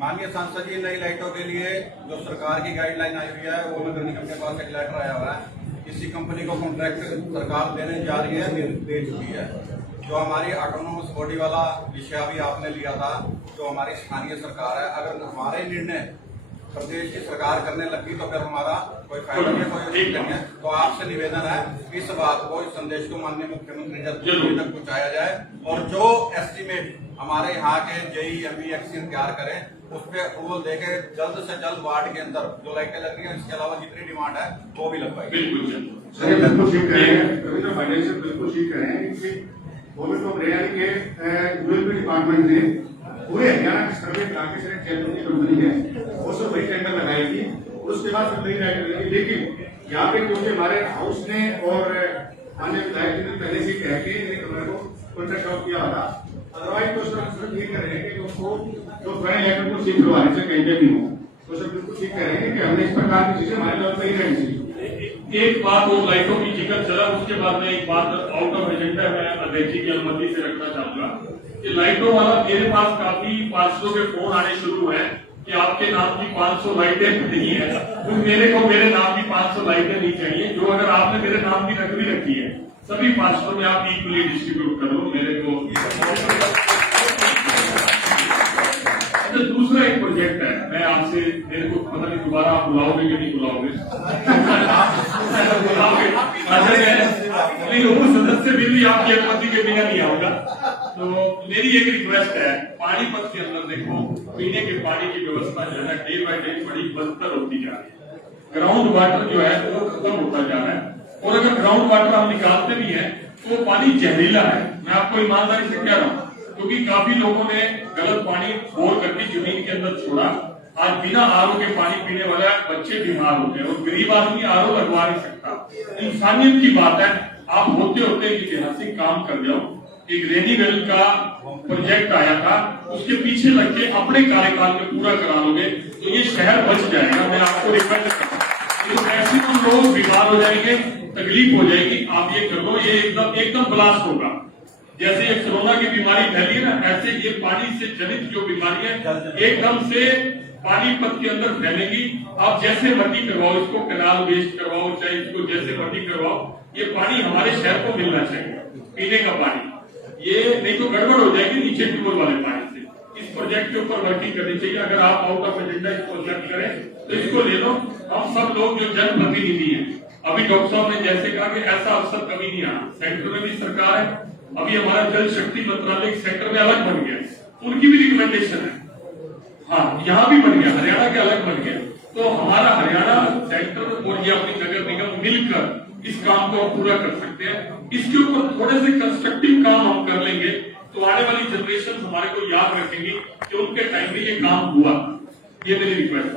माननीय सांसद जी, नई लाइटों के लिए जो सरकार की गाइडलाइन आई हुई है, वो नगर निगम के पास एक लेटर आया हुआ है, किसी कंपनी को कॉन्ट्रैक्ट सरकार देने जा रही है, दे चुकी है। जो हमारी ऑटोनोमस बॉडी वाला विषय अभी आपने लिया था, जो हमारी स्थानीय सरकार है, अगर हमारे निर्णय प्रदेश की सरकार करने लगी तो फिर हमारा कोई फायदा नहीं है, कोई ठीक नहीं है। तो आपसे निवेदन है, इस बात को, इस संदेश को माननीय मुख्यमंत्री तक पहुंचाया जाए और जो एस्टीमेट हमारे यहाँ के जेई MBXC तैयार करें, उस पर अप्रूवल देके जल्द से जल्द वार्ड के अंदर जो लाइटें लग रही है, इसके अलावा जितनी डिमांड है वो भी लगवाई। सर ये बिल्कुल ठीक कह रहे हैं, फाइनेंशियल बिल्कुल ठीक कह रहे हैं, क्योंकि गवर्नमेंट ऑफ हरियाणा के यूएलपी डिपार्टमेंट ने पूरे हरियाणा के सर्वे करा के सर चैनल की कंपनी है, वो सब वही टेंडर लगाएगी और उसके बाद फिर नई लाइट लगेगी। लेकिन यहाँ पे क्योंकि हमारे हाउस ने और अन्य विधायक ने पहले से कह के कमरे को कॉन्ट्रैक्ट आउट किया था, अदरवाइज तो सर ये कर रहे हैं कि उसको जो पुराने लाइटों को सीख करवाने से कहीं पे भी हो, तो सर बिल्कुल ठीक कह रहे हैं कि हमने इस प्रकार की चीजें हमारे लेवल पर ही रहनी चाहिए। एक बात वो लाइटों की जिक्र चला, उसके बाद में एक बात आउट ऑफ एजेंडा मैं अध्यक्ष जी की अनुमति से रखना चाहूंगा कि लाइटों वाला मेरे पास काफी पार्षदों के फोन आने शुरू हैं कि आपके नाम की 500 लाइटें नहीं है, तो मेरे को मेरे नाम की 500 लाइटें नहीं चाहिए, जो अगर आपने मेरे नाम की रकमी रखी है सभी पार्षदों में आप इक्वली डिस्ट्रीब्यूट कर लो मेरे को। दूसरा एक प्रोजेक्ट है, मैं आपसे, मेरे को पता नहीं दोबारा आप बुलाओगे कि नहीं बुलाओगे, नहीं वो सदस्य से भी आपकी अनुमति के बिना नहीं आऊंगा। तो मेरी एक रिक्वेस्ट है, पानीपत के अंदर देखो पीने के पानी की व्यवस्था जो है डे बाय डे बड़ी बदतर होती जा रही है। ग्राउंड वाटर जो है वो खत्म होता जा रहा है, और अगर ग्राउंड वाटर हम निकालते भी हैं तो पानी जहरीला है। मैं आपको ईमानदारी से कह रहा हूँ, क्योंकि काफी लोगों ने गलत पानी बोर करके जमीन के अंदर छोड़ा। आज बिना आरओ के पानी पीने वाला बच्चे बीमार होते हैं, और गरीब आदमी आरओ लगवा नहीं सकता। इंसानियत की बात है, आप होते होते ऐतिहासिक काम कर जाओ। एक रेनी वेल का प्रोजेक्ट आया था, उसके पीछे लग के अपने कार्यकाल में पूरा करा लोगे तो ये शहर बच जाएगा। मैं आपको रिक्वेस्ट करता हूँ, मैक्सिमम लोग बीमार हो जाएंगे, तकलीफ हो जाएगी। आप ये कर लो, ये एकदम ब्लास्ट होगा। जैसे ये कोरोना की बीमारी फैली है ना, ऐसे ये पानी से जनित जो बीमारी है एकदम से पानीपत के अंदर फैलेगी। आप जैसे मर्जी करवाओ, इसको कैनाल वेस्ट करवाओ, चाहे इसको जैसे मर्जी करवाओ, ये पानी हमारे शहर को मिलना चाहिए, पीने का पानी। ये नहीं तो गड़बड़ हो जाएगी नीचे ट्यूबवेल वाले पानी से। इस प्रोजेक्ट के ऊपर वर्किंग करनी चाहिए। अगर आप आउट ऑफ एजेंडा इसको सेलेक्ट करें तो इसको ले लो। हम सब लोग जो जनप्रतिनिधि हैं, अभी डॉक्टर साहब ने जैसे कहा कि ऐसा अवसर कभी नहीं आना। सेंटर में भी सरकार है, अभी हमारा जल शक्ति मंत्रालय सेंटर में अलग बन गया, उनकी भी रिकमेंडेशन है। हाँ, यहाँ भी बन गया, हरियाणा के अलग बन गया। तो हमारा हरियाणा सेंटर और ये अपनी नगर निगम मिलकर इस काम को हम पूरा कर सकते हैं। इसके ऊपर थोड़े से कंस्ट्रक्टिव काम हम कर लेंगे तो आने वाली जनरेशन हमारे को याद रखेंगी कि उनके टाइम में ये काम हुआ। ये मेरी रिक्वेस्ट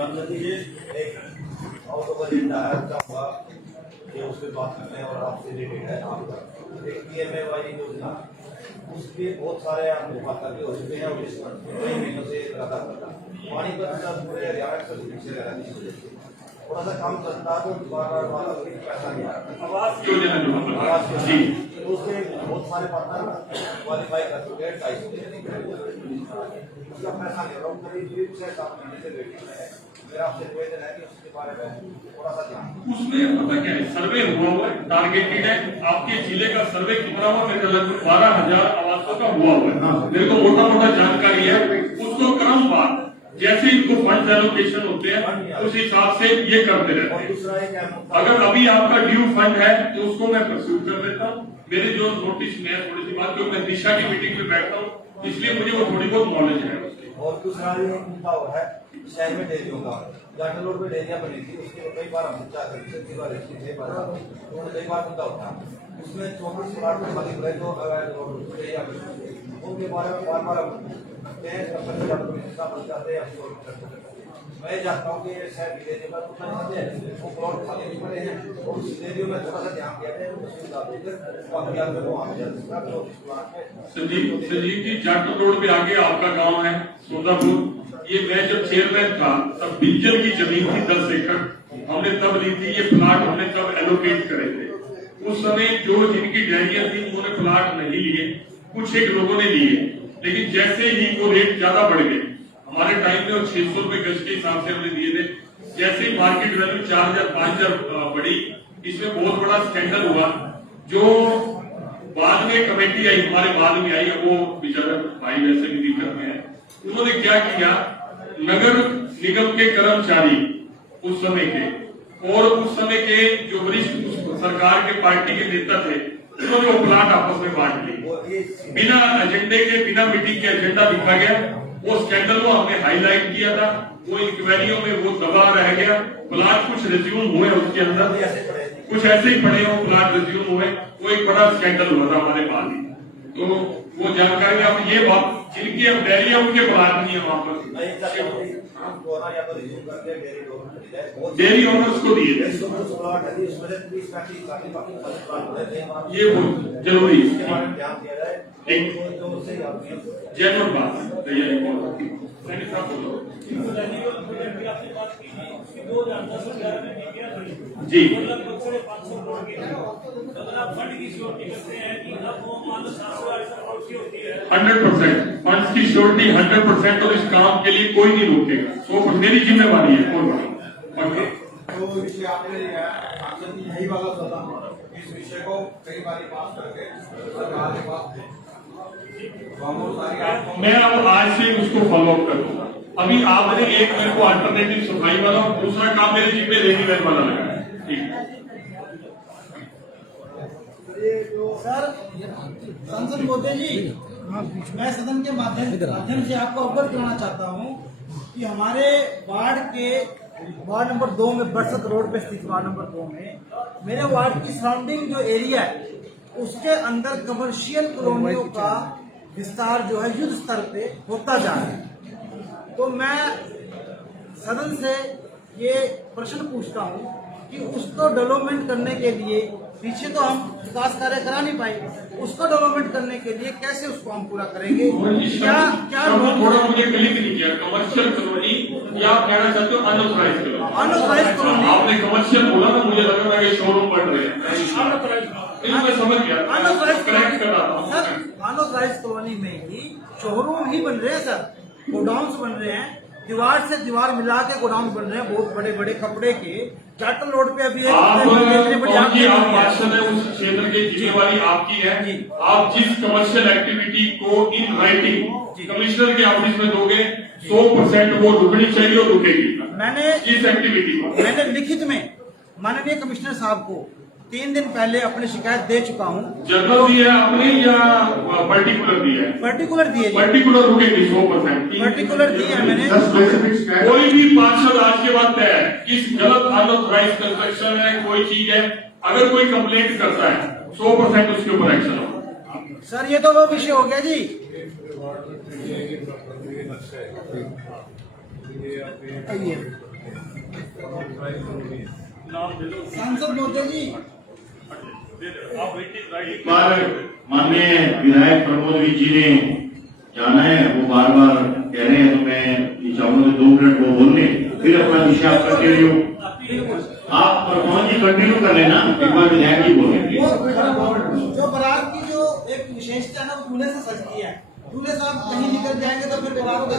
उसके बात करने और आपसे रिलेटेड है। आपका एक PMAY योजना, उसके बहुत सारे आपको बात हो चुके हैं और इस कई महीनों से लगातार पानीपत का पूरे हरियाणा के पीछे रह रहा है। थोड़ा सा काम चलता है तो बार पैसा नहीं आ रहा। आवास योजना जी, उसके बहुत सारे पार्टनर क्वालिफाई कर चुके हैं। 250 उसका पैसा नहीं रहा, करीब 6-7 महीने से वेटिंग में है। मेरा आपसे निवेदन है कि उसके बारे में थोड़ा सा ध्यान। उसमें पता क्या है, सर्वे हुआ है, टारगेटेड है। आपके जिले का सर्वे कितना हुआ? मेरे लगभग 12,000 आवासों का हुआ है। मेरे को मोटा जानकारी है। उसको क्रमवार जैसे इनको फंड एलोकेशन होते हैं उस हिसाब से ये करते रहते हैं। अगर अभी आपका ड्यू फंड है तो उसको मैं प्रस्तुत कर देता हूँ। मेरे जो नोटिस में थोड़ी सी बात, क्योंकि मैं दिशा की मीटिंग में बैठता हूँ इसलिए मुझे वो थोड़ी बहुत नॉलेज है। और दूसरा ये मुद्दा हो है शहर में डेयरियों का। जाटल रोड में डेयरियां बनी थी, उसके कई बार हम कई बार मुद्दा होता है। उसमें 24 प्लाट में खाली पड़े तो उनके बारे में बार मैं चाहता हूँ कि शहर की डेयरी पर वो प्लॉट खाली नहीं पड़े हैं और उस डेयरियों में थोड़ा सा ध्यान दिया जाए। संजीव जी, जाटल रोड पे आगे आपका गांव है सोदापुर। ये मैं जब चेयरमैन था तब बिंजल की जमीन थी 10 एकड़, हमने तब ली थी। ये प्लाट हमने तब एलोकेट करे थे। उस समय जो जिनकी डेयरियां थी उन्होंने प्लाट नहीं लिए, कुछ एक लोगों ने लिए, लेकिन जैसे ही वो रेट ज्यादा बढ़ गए, हमारे टाइम में 600 रुपए गज के हिसाब से हमने दिए थे। जैसे ही मार्केट वैल्यू 4,000-5,000 बढ़ी, इसमें बहुत बड़ा स्कैंडल हुआ। जो बाद में कमेटी आई, हमारे बाद में आई, वो बेचारा भाई वैसे भी दिक्कत में है। उन्होंने क्या किया, नगर निगम के कर्मचारी उस समय के और उस समय के जो वरिष्ठ सरकार के पार्टी के नेता थे, उन्होंने वो प्लाट आपस में बांट ली। बिना एजेंडे के, बिना मीटिंग के एजेंडा लिखा गया। वो स्कैंडल को हमने हाईलाइट किया था, वो इंक्वायरियों में वो दबा रह गया। प्लाट कुछ रिज्यूम हुए, उसके अंदर कुछ ऐसे ही पड़े हो प्लाट रिज्यूम हुए। वो एक बड़ा स्कैंडल हुआ था हमारे पास ही। तो वो जानकारी आप ये बात, जिनकी अब डेयरी है उनके प्लाट नहीं है वहां पर, डेयरी ओनर्स को दिए। ये बहुत जरूरी है, एक जेन्युइन बात जी। 100% फंड्स की श्योरिटी 100%, और इस काम के लिए कोई नहीं रोकेगा। 100% मेरी जिम्मेवारी है। तो विषय आपने यही वाला सदन इस विषय को कई बार पास करके सरकार के पास मैं अब आज से उसको फॉलो अप करूंगा। अभी आपने एक मेरे को अल्टरनेटिव सफाई वाला और दूसरा काम मेरे जिम्मे रेनी वैन वाला लगा है। ठीक है। सर सांसद महोदय जी, मैं सदन के माध्यम से आपको अवगत कराना चाहता हूँ कि हमारे वार्ड नंबर 2 में बरसत रोड पे स्थित वार्ड नंबर 2 में मेरे वार्ड की सराउंडिंग जो एरिया है उसके अंदर कमर्शियल कॉलोनियों का विस्तार जो है युद्ध स्तर पे होता जा रहा है। तो मैं सदन से ये प्रश्न पूछता हूँ कि उसको डेवलपमेंट करने के लिए, पीछे तो हम विकास कार्य करा नहीं पाए, उसको डेवलपमेंट करने के लिए कैसे उसको हम पूरा करेंगे? क्या थोड़ा मुझे क्लिक नहीं किया, कमर्शियल कॉलोनी या आप कहना चाहते हो अनऑथराइज कॉलोनी? Unauthorised colony. आपने कमर्शियल बोला ना, मुझे लगा था कि शोरूम बढ़ रहे हैं। मैं समझ गया, करेक्ट कर रहा था सर। अनऑथराइज कॉलोनी में ही शोरूम ही बन रहे हैं सर, गोडाउन बन रहे हैं, दीवार से दीवार मिला के गोडाउन बन रहे हैं, बहुत बड़े बड़े कपड़े के। जाटल रोड पे अभी आप पार्षद है, उस क्षेत्र की जिम्मेवारी आपकी है। आप जिस कमर्शियल एक्टिविटी को इन राइटिंग कमिश्नर के ऑफिस में दोगे 100% वो रुकनी चाहिए और रुकेगी। मैंने जिस एक्टिविटी को मैंने लिखित में माननीय कमिश्नर साहब को 3 दिन पहले अपनी शिकायत दे चुका हूँ। जनरल दी है आपने या पर्टिकुलर दी है? पर्टिकुलर दी है। पर्टिकुलर रुकेगी 100%। पर्टिकुलर दी है मैंने। कोई भी पार्षद आज के बाद तय है कि गलत अनऑथराइज कंस्ट्रक्शन है, कोई चीज है, अगर कोई कंप्लेंट करता है 100% उसके ऊपर एक्शन होगा। सर ये तो वो विषय हो गया जी। सांसद महोदय जी, एक बार माननीय विधायक प्रमोद जी ने जाना है, वो बार बार कह रहे हैं, तो मैं चाहूंगा 2 मिनट वो बोल लें, फिर अपना विषय आप कंटिन्यू, आप प्रमोद जी कंटिन्यू कर लेना, एक बार विधायक जी बोलेंगे। जो बारात की जो एक विशेषता है ना, वो दूल्हे से सजती है। दूल्हे साहब कहीं निकल जाएंगे तो फिर बारात का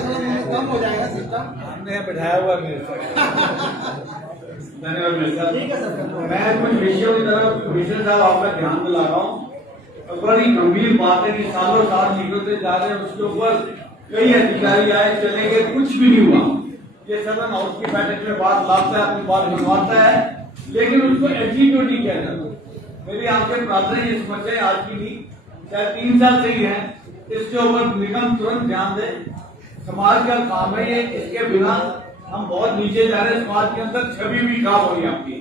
कम हो जाएगा सिस्टम। हमने बैठाया हुआ मेरे साथ। धन्यवाद मेरे साथ। ठीक है सर। मैं कुछ विषयों की तरफ कमिश्नर साहब आपका ध्यान दिला रहा हूँ। बड़ी गंभीर बात है कि सालों साल निकलते जा रहे हैं, उसके ऊपर कई अधिकारी आए चले गए, कुछ भी नहीं हुआ। ये सदन हाउस की बैठक में बात लाता है, अपनी बात बनवाता है, लेकिन उसको एग्जीक्यूट नहीं किया जाता। मेरी आपसे प्रार्थना ये समस्या आज की नहीं, शायद 3 साल से ही है, इसके ऊपर निगम तुरंत ध्यान दे। समाज का काम है ये, इसके बिना हम बहुत नीचे जा रहे हैं, समाज के अंदर छवि भी खराब हो रही है आपकी।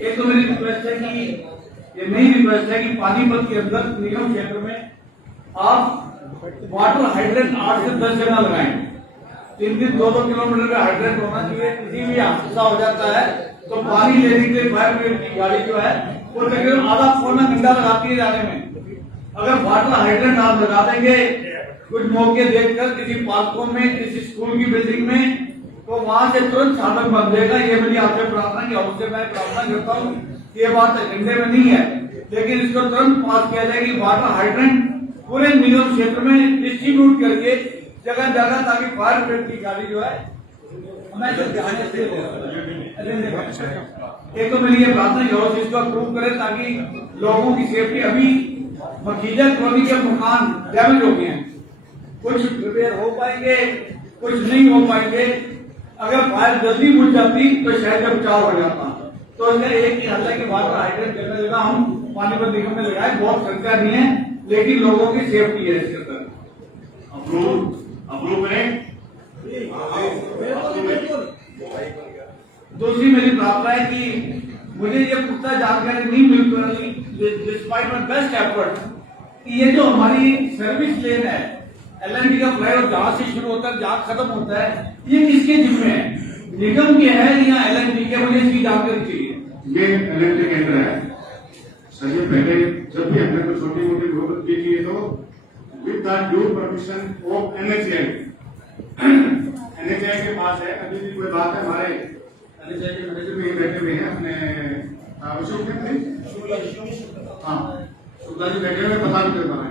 एक तो मेरी रिक्वेस्ट है कि ये नई रिक्वेस्ट है कि पानीपत के अंदर निगम क्षेत्र में आप वाटर हाइड्रेंट 8 से 10 जगह लगाएं। 3-3, 2-2 किलोमीटर का हाइड्रेंट होना चाहिए। किसी भी हादसा हो जाता है तो पानी लेने के लिए फायर ब्रिगेड की गाड़ी जो है वो तकरीबन आधा पौना घंटा लगाती है जाने में। अगर वाटर हाइड्रेंट आप लगा देंगे कुछ मौके देखकर किसी पार्कों में, किसी स्कूल की बिल्डिंग में, तो वहां से तुरंत छापक बन जाएगा। ये मेरी आपसे प्रार्थना की हाउस से मैं प्रार्थना करता हूँ। ये बात एजेंडे में नहीं है, लेकिन इसको तुरंत पास किया जाए कि वाटर हाइड्रेंट पूरे निगम क्षेत्र में डिस्ट्रीब्यूट करके जगह जगह, ताकि फायर ब्रिगेड की गाड़ी जो है हमें ध्यान से। एक तो मेरी ये प्रार्थना की हाउस इसको अप्रूव करे ताकि लोगों की सेफ्टी। अभी मखीजा कॉलोनी के मकान डैमेज हो गए हैं, कुछ रिपेयर हो पाएंगे, कुछ नहीं हो पाएंगे। अगर फायर जल्दी बुझ जाती तो शहर का बचाव हो जाता। तो इसका एक ही हल है कि वाटर हाइड्रेंट जगह जगह हम पानीपत निगम में लगाए। बहुत खर्चा नहीं है, लेकिन लोगों की सेफ्टी है इसके अंदर। अप्रूव करें। दूसरी मेरी प्रार्थना है कि मुझे ये पुख्ता जानकारी नहीं मिल पा, डिस्पाइट माय बेस्ट एफर्ट, कि ये जो हमारी सर्विस लेन है LNT का फ्लाईओवर जहां से शुरू होता है जहां खत्म होता है, ये किसके जिम्मे है? निगम के है या LNT के? मुझे इसकी जानकारी चाहिए। ये LNT केंद्र है सर। ये पहले जब भी हमने कोई छोटी मोटी जरूरत की थी तो with the due permission of NHAI के पास है। अभी भी कोई बात है, हमारे NHAI के मैनेजर भी बैठे हुए हैं अपने अशोक शुक्ला जी बैठे हुए, बता भी देता है।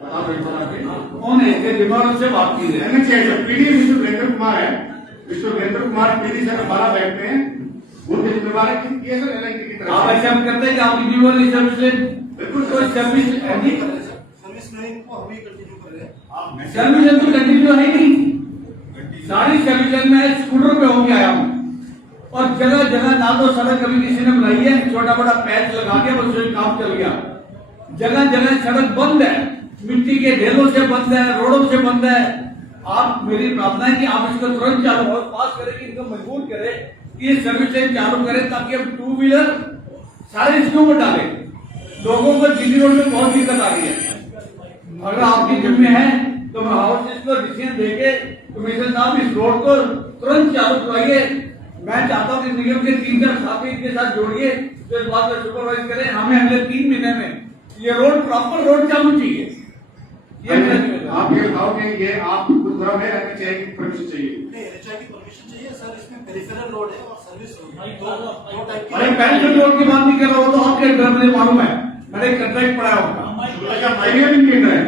कौन है इसके दिमाग से बात की है? NHAI से PD मिस्टर वीरेंद्र कुमार है। मिस्टर वीरेंद्र कुमार PD से हमारा बैठते हैं, उनकी जिम्मेवारी की है सर LNT की तरफ। आप ऐसे हम करते हैं कि आप रिन्यूअल सर्विस बिल्कुल कोई सर्विस नहीं को हम ही कंटिन्यू कर रहे हैं। सर्विस तो कंटिन्यू है नहीं, सारी सर्विस मैं स्कूटर पे होके आया हूँ। और जगह जगह ना तो सड़क कभी किसी ने बनाई है, छोटा बड़ा पैच लगा के बस उसमें काम चल गया। जगह जगह सड़क बंद है, मिट्टी के ढेलों से बंद है, रोडों से बंद है। आप मेरी प्रार्थना है कि आप इसको तुरंत चालू और पास करें कि इनको मजबूर करें कि ये सर्विस लेन चालू करें, ताकि अब 2 व्हीलर सारे इसके ऊपर डाले। लोगों को जीटी रोड में बहुत दिक्कत आ रही है। अगर आपकी जिम्मे है तो हाउस इसको डिसीजन देके कमिश्नर साहब इस रोड को तुरंत चालू करवाइए। मैं चाहता हूँ कि निगम के 3-4 साथी इनके साथ जोड़िए, तो इस बात को सुपरवाइज करें। हमें अगले 3 महीने में ये रोड प्रॉपर रोड चालू चाहिए। ये आप ये बताओ कि ये आप खुदरा में एनएचआई की परमिशन चाहिए? नहीं, एनएचआई की परमिशन चाहिए सर। इसमें पेरिफेरल रोड है और सर्विस रोड, दो टाइप की। अरे पेरिफेरल रोड की बात नहीं कर रहा हूँ, तो आपके अंदर मुझे मालूम है, मैंने एक कॉन्ट्रैक्ट पढ़ा होगा। ये भी मिल रहा है,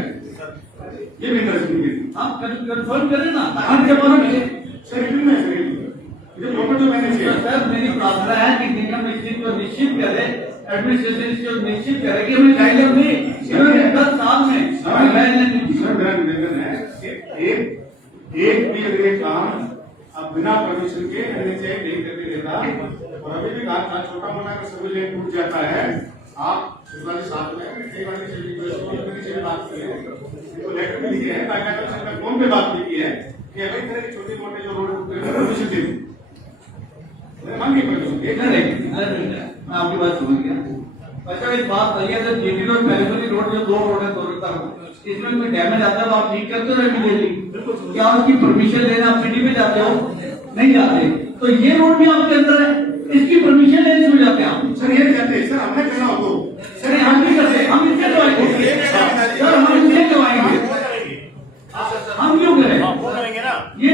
ये भी इंटरेस्ट आप कंफर्म करें ना, हम के मालूम है सर, ये लोकल जो मैंने किया सर। मेरी प्रार्थना है कि निगम इस चीज को निश्चित करे, एडमिनिस्ट्रेशन इसको निश्चित करे कि हमें गाइडलाइन नहीं, इन्होंने 10 साल में हमें गाइडलाइन नहीं दी। सर, मेरा निवेदन है कि एक भी अगर ये काम अब बिना परमिशन के एनएचआई नहीं करने देता, और अभी भी कहा छोटा मोटा का सर्विस लेन टूट जाता है, आप इस वाले साथ में कई बार से बात की है, तो लेटर भी लिखे हैं, बाकायदा फोन पे बात भी की है कि अगर तरह की छोटी मोटी जो रोड परमिशन दे मांगी परमिशन। मैं आपकी बात समझ गया। अच्छा, इस बात आई है तो जीटी रोड पेरिफेरल रोड जो 2 रोड है, 2 इसमें कोई डैमेज आता है तो आप ठीक करते हो इमीडिएटली? क्या उसकी परमिशन लेने आप सिटी में जाते हो? नहीं जाते। तो ये रोड भी आपके अंदर है, इसकी परमिशन लेने क्यों जाते हैं आप? सर ये जाते हैं सर, हमने करना हो तो सर हम नहीं करते, हम इसके करवाएंगे सर, हम इसके करवाएंगे। हम क्यों करें? ये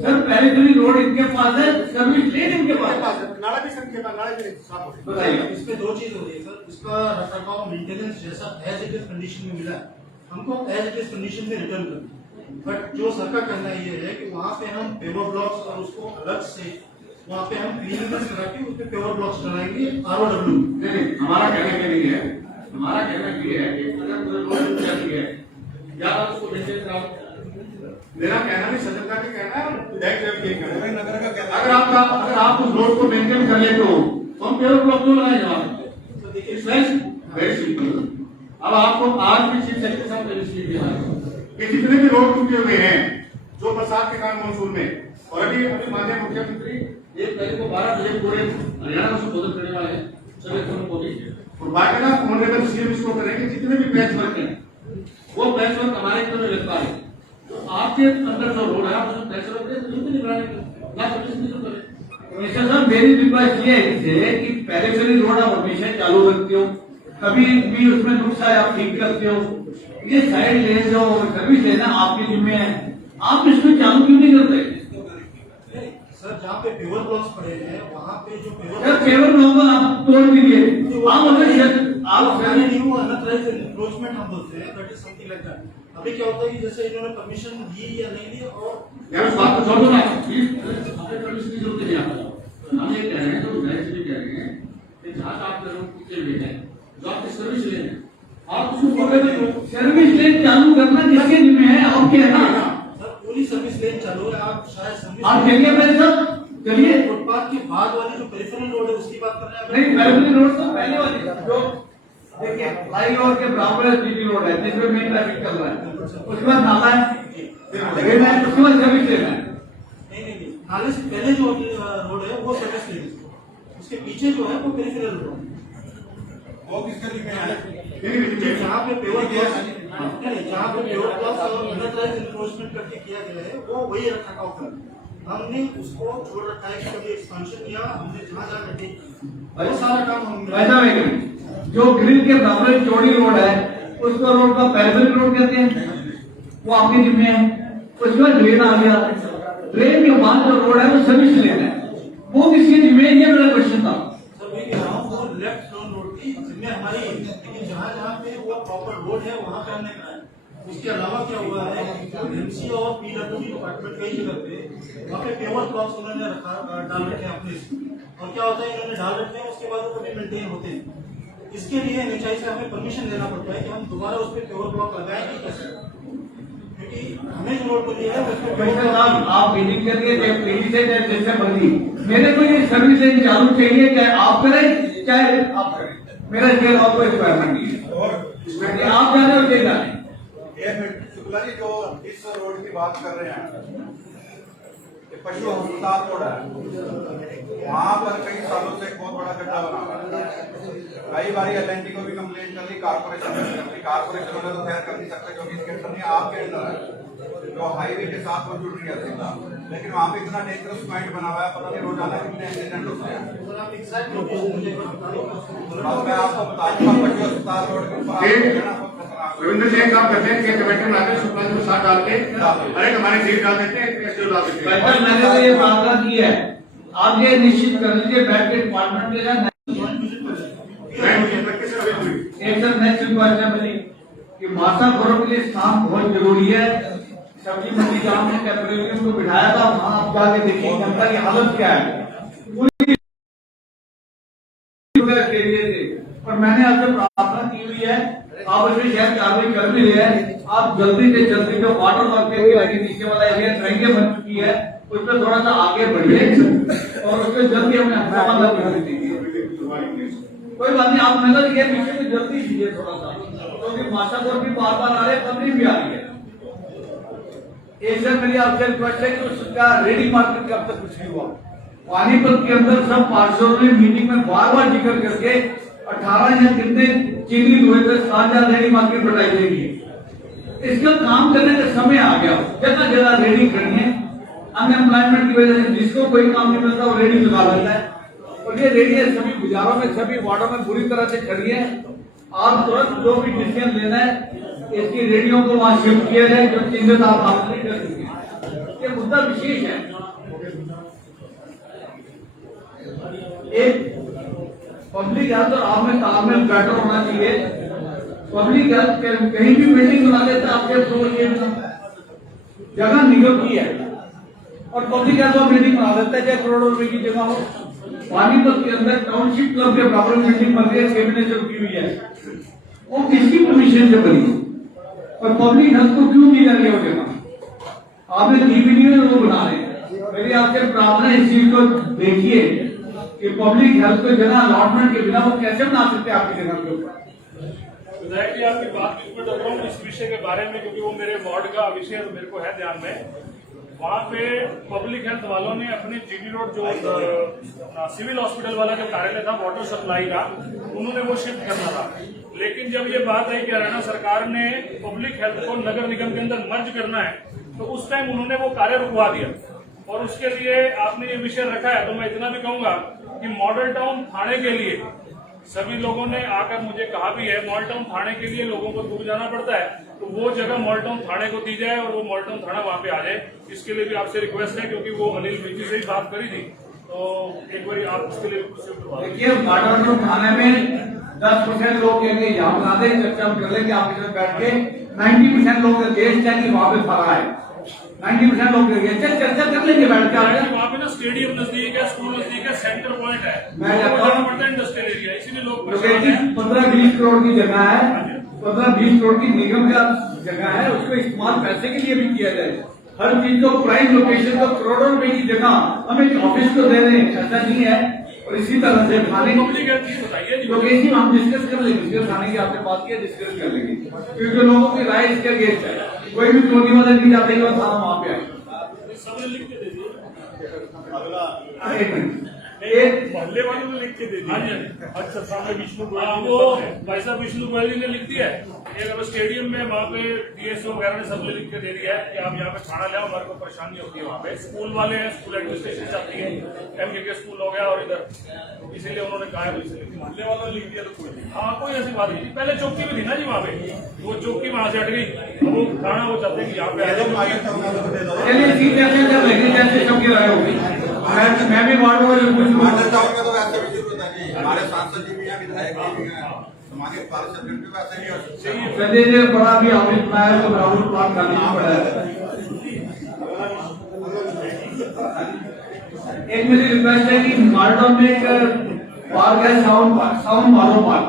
सर पेरिफेरल रोड इनके पास है, सर्विस लेन इनके पास है। नाला भी सर के नाला भी साफ हो गया। बताइए। इसमें 2 चीज हो रही है सर। इसका रखरखाव मेंटेनेंस जैसा एज इट इज कंडीशन में मिला है, हमको एज इट इज कंडीशन में रिटर्न करना। बट जो सर का कहना ये है कि वहाँ पे हम पेवर ब्लॉक्स और उसको अलग से वहाँ पे हम क्लीनिंग करा के उसपे पेवर ब्लॉक्स लगाएंगे ROW। नहीं, हमारा कहना क्या नहीं है, हमारा कहना ये है कि अगर रोड टूट जाती है या उसको मेंटेन कराओ। मेरा कहना नहीं, सजनता का कहना है, विधायक साहब ये कहना है, नगर का कहना है, अगर आप उस रोड को मेंटेन कर ले तो हम पेवर ब्लॉक क्यों लगाए जवाब? तो देखिए वेरी सिंपल। अब आपको आज भी चीफ सेक्रेटरी साहब ने रिसीव किया कि जितने भी रोड टूटे हुए हैं जो बरसात के कारण मानसून में, और अभी माननीय मुख्यमंत्री 1 तारीख को 12 बजे पूरे हरियाणा को संबोधित करने वाले हैं सभी फोन को भी, और बाकायदा ऑनरेबल सीएम इसको करेंगे जितने भी पैच वर्क है वो पैच वर्क हमारे अंदर में लगता है। तो आपके अंदर जो रोड है आप उसमें पैच वर्क करें, तो निगरानी करें, ना सर्विस नहीं करें। मिस्टर साहब, मेरी रिक्वेस्ट ये है इनसे कि पेरिफेरल रोड आप हमेशा चालू रखते हो, कभी भी उसमें नुकसान है आप ठीक करते हो। ये साइड लेन जो सर्विस लेना आपकी जिम्मे है, आप इसमें चालू क्यों नहीं करते? सर जहाँ पे पेवर ब्लॉक्स पड़े हैं वहाँ पे जो पेवर ब्लॉक आप तोड़ दीजिए। आप न्यू अनऑथराइज्ड एनक्रोचमेंट हम बोलते हैं, that is something like that. अभी क्या होता है कि जैसे इन्होंने परमिशन दी या नहीं दी, और यार बात तो छोड़ो ना, परमिशन की जरूरत नहीं आपको। हम ये कह रहे हैं, तो विधायक जी कह रहे हैं कि जहाँ आप टूटे हुए हैं जो आपकी सर्विस लेन है, आप उसको सर्विस लेन चालू करना किसके जिम्मे है? आप कहना पूरी सर्विस लेन चालू है। आप शायद सर्विस आप चलिए मेरे साथ, चलिए। फुटपाथ के बाद वाली जो पेरिफेरल रोड है उसकी बात कर रहे हैं? नहीं, पेरिफेरल रोड तो पहले वाली जो देखिए फ्लाईओवर के बराबर जीटी रोड है जिसमें मेन ट्रैफिक चल रहा है, उसके बाद नाला है, रेल है, उसके बाद सर्विस लेन है। नहीं, नाले से पहले जो रोड है वो सर्विस लेन, उसके पीछे जो है वो पेरिफेरल रोड। वो किसका जिम्मे है? जहाँ पे पेवर ब्लॉक्स और अनऑथराइज्ड एनक्रोचमेंट करके किया गया है वो वही रखरखाव कर, हमने उसको छोड़ रखा है कि कभी एक्सपेंशन किया, हमने जहाँ जहाँ रखे वो सारा काम हम जो ग्रिल के बराबर चौड़ी रोड है उसको रोड का पेरिफेरल रोड कहते हैं, वो आपके जिम्मे है। उसके बाद ड्रेन आ गया, ड्रेन के बाद जो रोड है वो सर्विस लेन है, वो किसके जिम्मे है? ये मेरा क्वेश्चन था। वो लेफ्ट टर्न रोड की जिम्मे हमारी, लेकिन जहाँ जहाँ पे वो प्रॉपर रोड है वहाँ पे हमने कराया। उसके अलावा क्या हुआ है, एमसी और PWD डिपार्टमेंट कई जगह पे वहाँ पे पेवर ब्लॉक्स उन्होंने डाल रखे हैं अपने, और क्या होता है इन्होंने डाल रखे हैं उसके बाद वो कभी मेंटेन होते हैं। इसके लिए एनएचआई से हमें परमिशन लेना पड़ता है कि हम दोबारा उस पर पेवर ब्लॉक लगाएं कि कैसे, की हमें जरूरत पड़ी है उसको कमिश्नर साहब आप मीटिंग करिए चाहे पीडी से चाहे जिससे मर्जी, मेरे को ये सर्विस लाइन चालू चाहिए, चाहे आप करें चाहे आप करें, मेरा इसके और कोई रिक्वायरमेंट नहीं है। और आप जाने और ये जाने। शुक्ला जी जो इस रोड की बात कर रहे हैं, ये पशु अस्पताल रोड है, वहाँ पर कई सालों से एक बहुत बड़ा गड्ढा बना हुआ है। कई बार एलएनटी को भी कंप्लेंट कर दी, कारपोरेशन ने कर दी, कारपोरेशन वाले तो खैर कर नहीं सकते क्योंकि इसके अंदर नहीं, आपके अंदर है जो हाईवे के साथ वो जुड़ गया सीधा, लेकिन वहाँ पे इतना डेंजरस पॉइंट बना हुआ है, पता नहीं रोजाना कितने एक्सीडेंट होते हैं। अब मैं आपको बता दूंगा पशु अस्पताल रोड के ऊपर रविंद्र जैन साहब कहते हैं कि कमेटी बनाते हैं शुक्ला जी को साथ डाल के अरे हमारे सीट डाल देते हैं, एसडीओ डाल देते हैं। मैंने तो ये वादा की है, आप ये निश्चित कर लीजिए बैठ के डिपार्टमेंट के साथ एक सर नेक्स्ट रिक्वेस्ट है मेरी कि माता फोरम के लिए स्थान बहुत जरूरी है। सब्जी मंडी जहाँ में टेम्परेरी को बिठाया था, वहाँ आप जाके देखिए जनता की हालत क्या है, और मैंने आपसे प्रार्थना की हुई है, आप इसमें शायद कार्रवाई कर भी रहे हैं, आप जल्दी से जल्दी जो वाटर वर्क के नीचे वाला एरिया ड्रेनेज बन चुकी है उस पर थोड़ा सा आगे बढ़िए और उसको जल्दी हमें हंगामा दीजिए। कोई बात नहीं, आप नजर ये पीछे में जल्दी कीजिए थोड़ा सा, क्योंकि माशापुर भी बार बार आ रहे हैं, तकलीफ भी आ रही है। एक सर मेरी आपसे रिक्वेस्ट है कि उसका रेडी मार्केट का अब तक कुछ नहीं हुआ। पानीपत के अंदर सब पार्षदों ने मीटिंग में बार बार जिक्र करके 18 या कितने चीनी हुए थे, साझा रेडी मार्केट बनाई जाएगी। इसका काम करने का समय आ गया, जगह जगह रेडी करनी है। अनएम्प्लॉयमेंट की वजह से जिसको कोई काम नहीं मिलता वो रेडी लगा लेता है, और ये रेडी है सभी बाजारों में, सभी वार्डों में बुरी तरह से खड़ी है। आप तुरंत जो भी डिसीजन लेना है इसकी रेडियो को वहां शिफ्ट किया जाए, जो चेंजेस आप हासिल कर चुके हैं। ये मुद्दा विशेष है। एक पब्लिक हेल्थ और आप में तालमेल बेटर होना चाहिए। पब्लिक हेल्थ कहीं भी बिल्डिंग बना देता है, आपके जगह निगम की है और पब्लिक हेल्थ बिल्डिंग बना देता है, चाहे करोड़ों रुपए की जगह हो। पानीपत के अंदर टाउनशिप क्लब के बराबर बिल्डिंग बन रही है, कैबिनेट से रुकी हुई है, वो किसकी परमिशन से बनी और पब्लिक हेल्थ को क्यों दी जा रही है वो जगह? आपने दी भी नहीं है, वो बना रहे हैं। मेरी आपसे प्रार्थना इस चीज को देखिए कि पब्लिक हेल्थ को जगह अलॉटमेंट के बिना वो कैसे बना सकते हैं आपकी जगह के ऊपर। विधायक जी आपकी बात बिल्कुल कर रहा हूँ इस विषय के बारे में, क्योंकि वो मेरे वार्ड का विषय है, मेरे को है ध्यान में। वहाँ पे पब्लिक हेल्थ वालों ने अपने जीडी रोड जो सिविल हॉस्पिटल वाला जो कार्यालय था वाटर सप्लाई का, उन्होंने वो शिफ्ट करना था। लेकिन जब ये बात आई कि हरियाणा सरकार ने पब्लिक हेल्थ को नगर निगम के अंदर मर्ज करना है, तो उस टाइम उन्होंने वो कार्य रुकवा दिया। और उसके लिए आपने ये विषय रखा है, तो मैं इतना भी कहूंगा कि मॉडल टाउन थाने के लिए सभी लोगों ने आकर मुझे कहा भी है, मॉडल टाउन थाने के लिए लोगों को दूर जाना पड़ता है, तो वो जगह मॉडल टाउन थाने को दी जाए और वो मॉडल टाउन थाना वहाँ पे आ जाए। इसके लिए भी आपसे रिक्वेस्ट है, क्योंकि वो अनिल विजी से ही बात करी थी, तो एक बार आप उसके लिए देखिए मॉडल टाउन थाने में 10% लोग कहेंगे यहाँ बना दे, चर्चा हम कर लेंगे आपके साथ बैठ के। 90% लोग देश चाहिए वहाँ पे फरा है, 90% लोग चर्चा कर लेंगे बैठ के। वहाँ पे ना स्टेडियम नजदीक है, स्कूल नजदीक है, सेंटर पॉइंट है, जाना पड़ता है इंडस्ट्रियल एरिया, इसीलिए लोग 15-20 करोड़ की जगह है, 15-20 करोड़ की निगम का जगह है, उसको इस्तेमाल पैसे के लिए भी किया जाए। हर चीज को प्राइम लोकेशन को करोड़ों रुपए की जगह हम एक ऑफिस को दे रहे हैं, ऐसा नहीं है। और इसी तरह से थाने लोकेशन हम डिस्कस कर लेंगे, थाने की आपने बात किया, डिस्कस कर लेंगे, क्योंकि लोगों की राय इसके अगेंस्ट है। कोई भी कॉलोनी वाले नहीं जाते कि थाना वहाँ पे आए। सबने लिख के दे दिया, एक मिनट, मोहल्ले वालों ने लिख के दे दिया। हाँ जी, अच्छा सामने विष्णु गोयल, वो भाई साहब विष्णु गोयल ने लिख दिया है। अगर स्टेडियम में वहाँ पे डीएसओ वगैरह ने सबने लिख के दे दिया है कि आप यहाँ पे खाना ले आओ, हमारे को परेशानी होती है। वहाँ पे स्कूल वाले हैं, स्कूल एडमिनिस्ट्रेशन चाहती है, एमके स्कूल हो गया और इधर, इसीलिए उन्होंने कहा है। मोहल्ले वालों ने लिख दिया तो कोई नहीं, हाँ कोई ऐसी बात नहीं। पहले चौकी भी थी ना जी वहाँ पे, वो चौकी वहाँ से हट गई, वो खाना वो चाहते हैं कि यहाँ पे मैं भी वार्ड तो वैसे भी जरूरत है जी, हमारे सांसद जी भी हैं, विधायक जी भी हैं, हमारे पार्षद भी वैसे नहीं हो सकते। चलिए बड़ा भी ऑफिस बनाया तो बराबर प्लान करना पड़ा है। एक मेरी रिक्वेस्ट है कि मार्डो में एक पार्क है, साउंड मारो पार्क।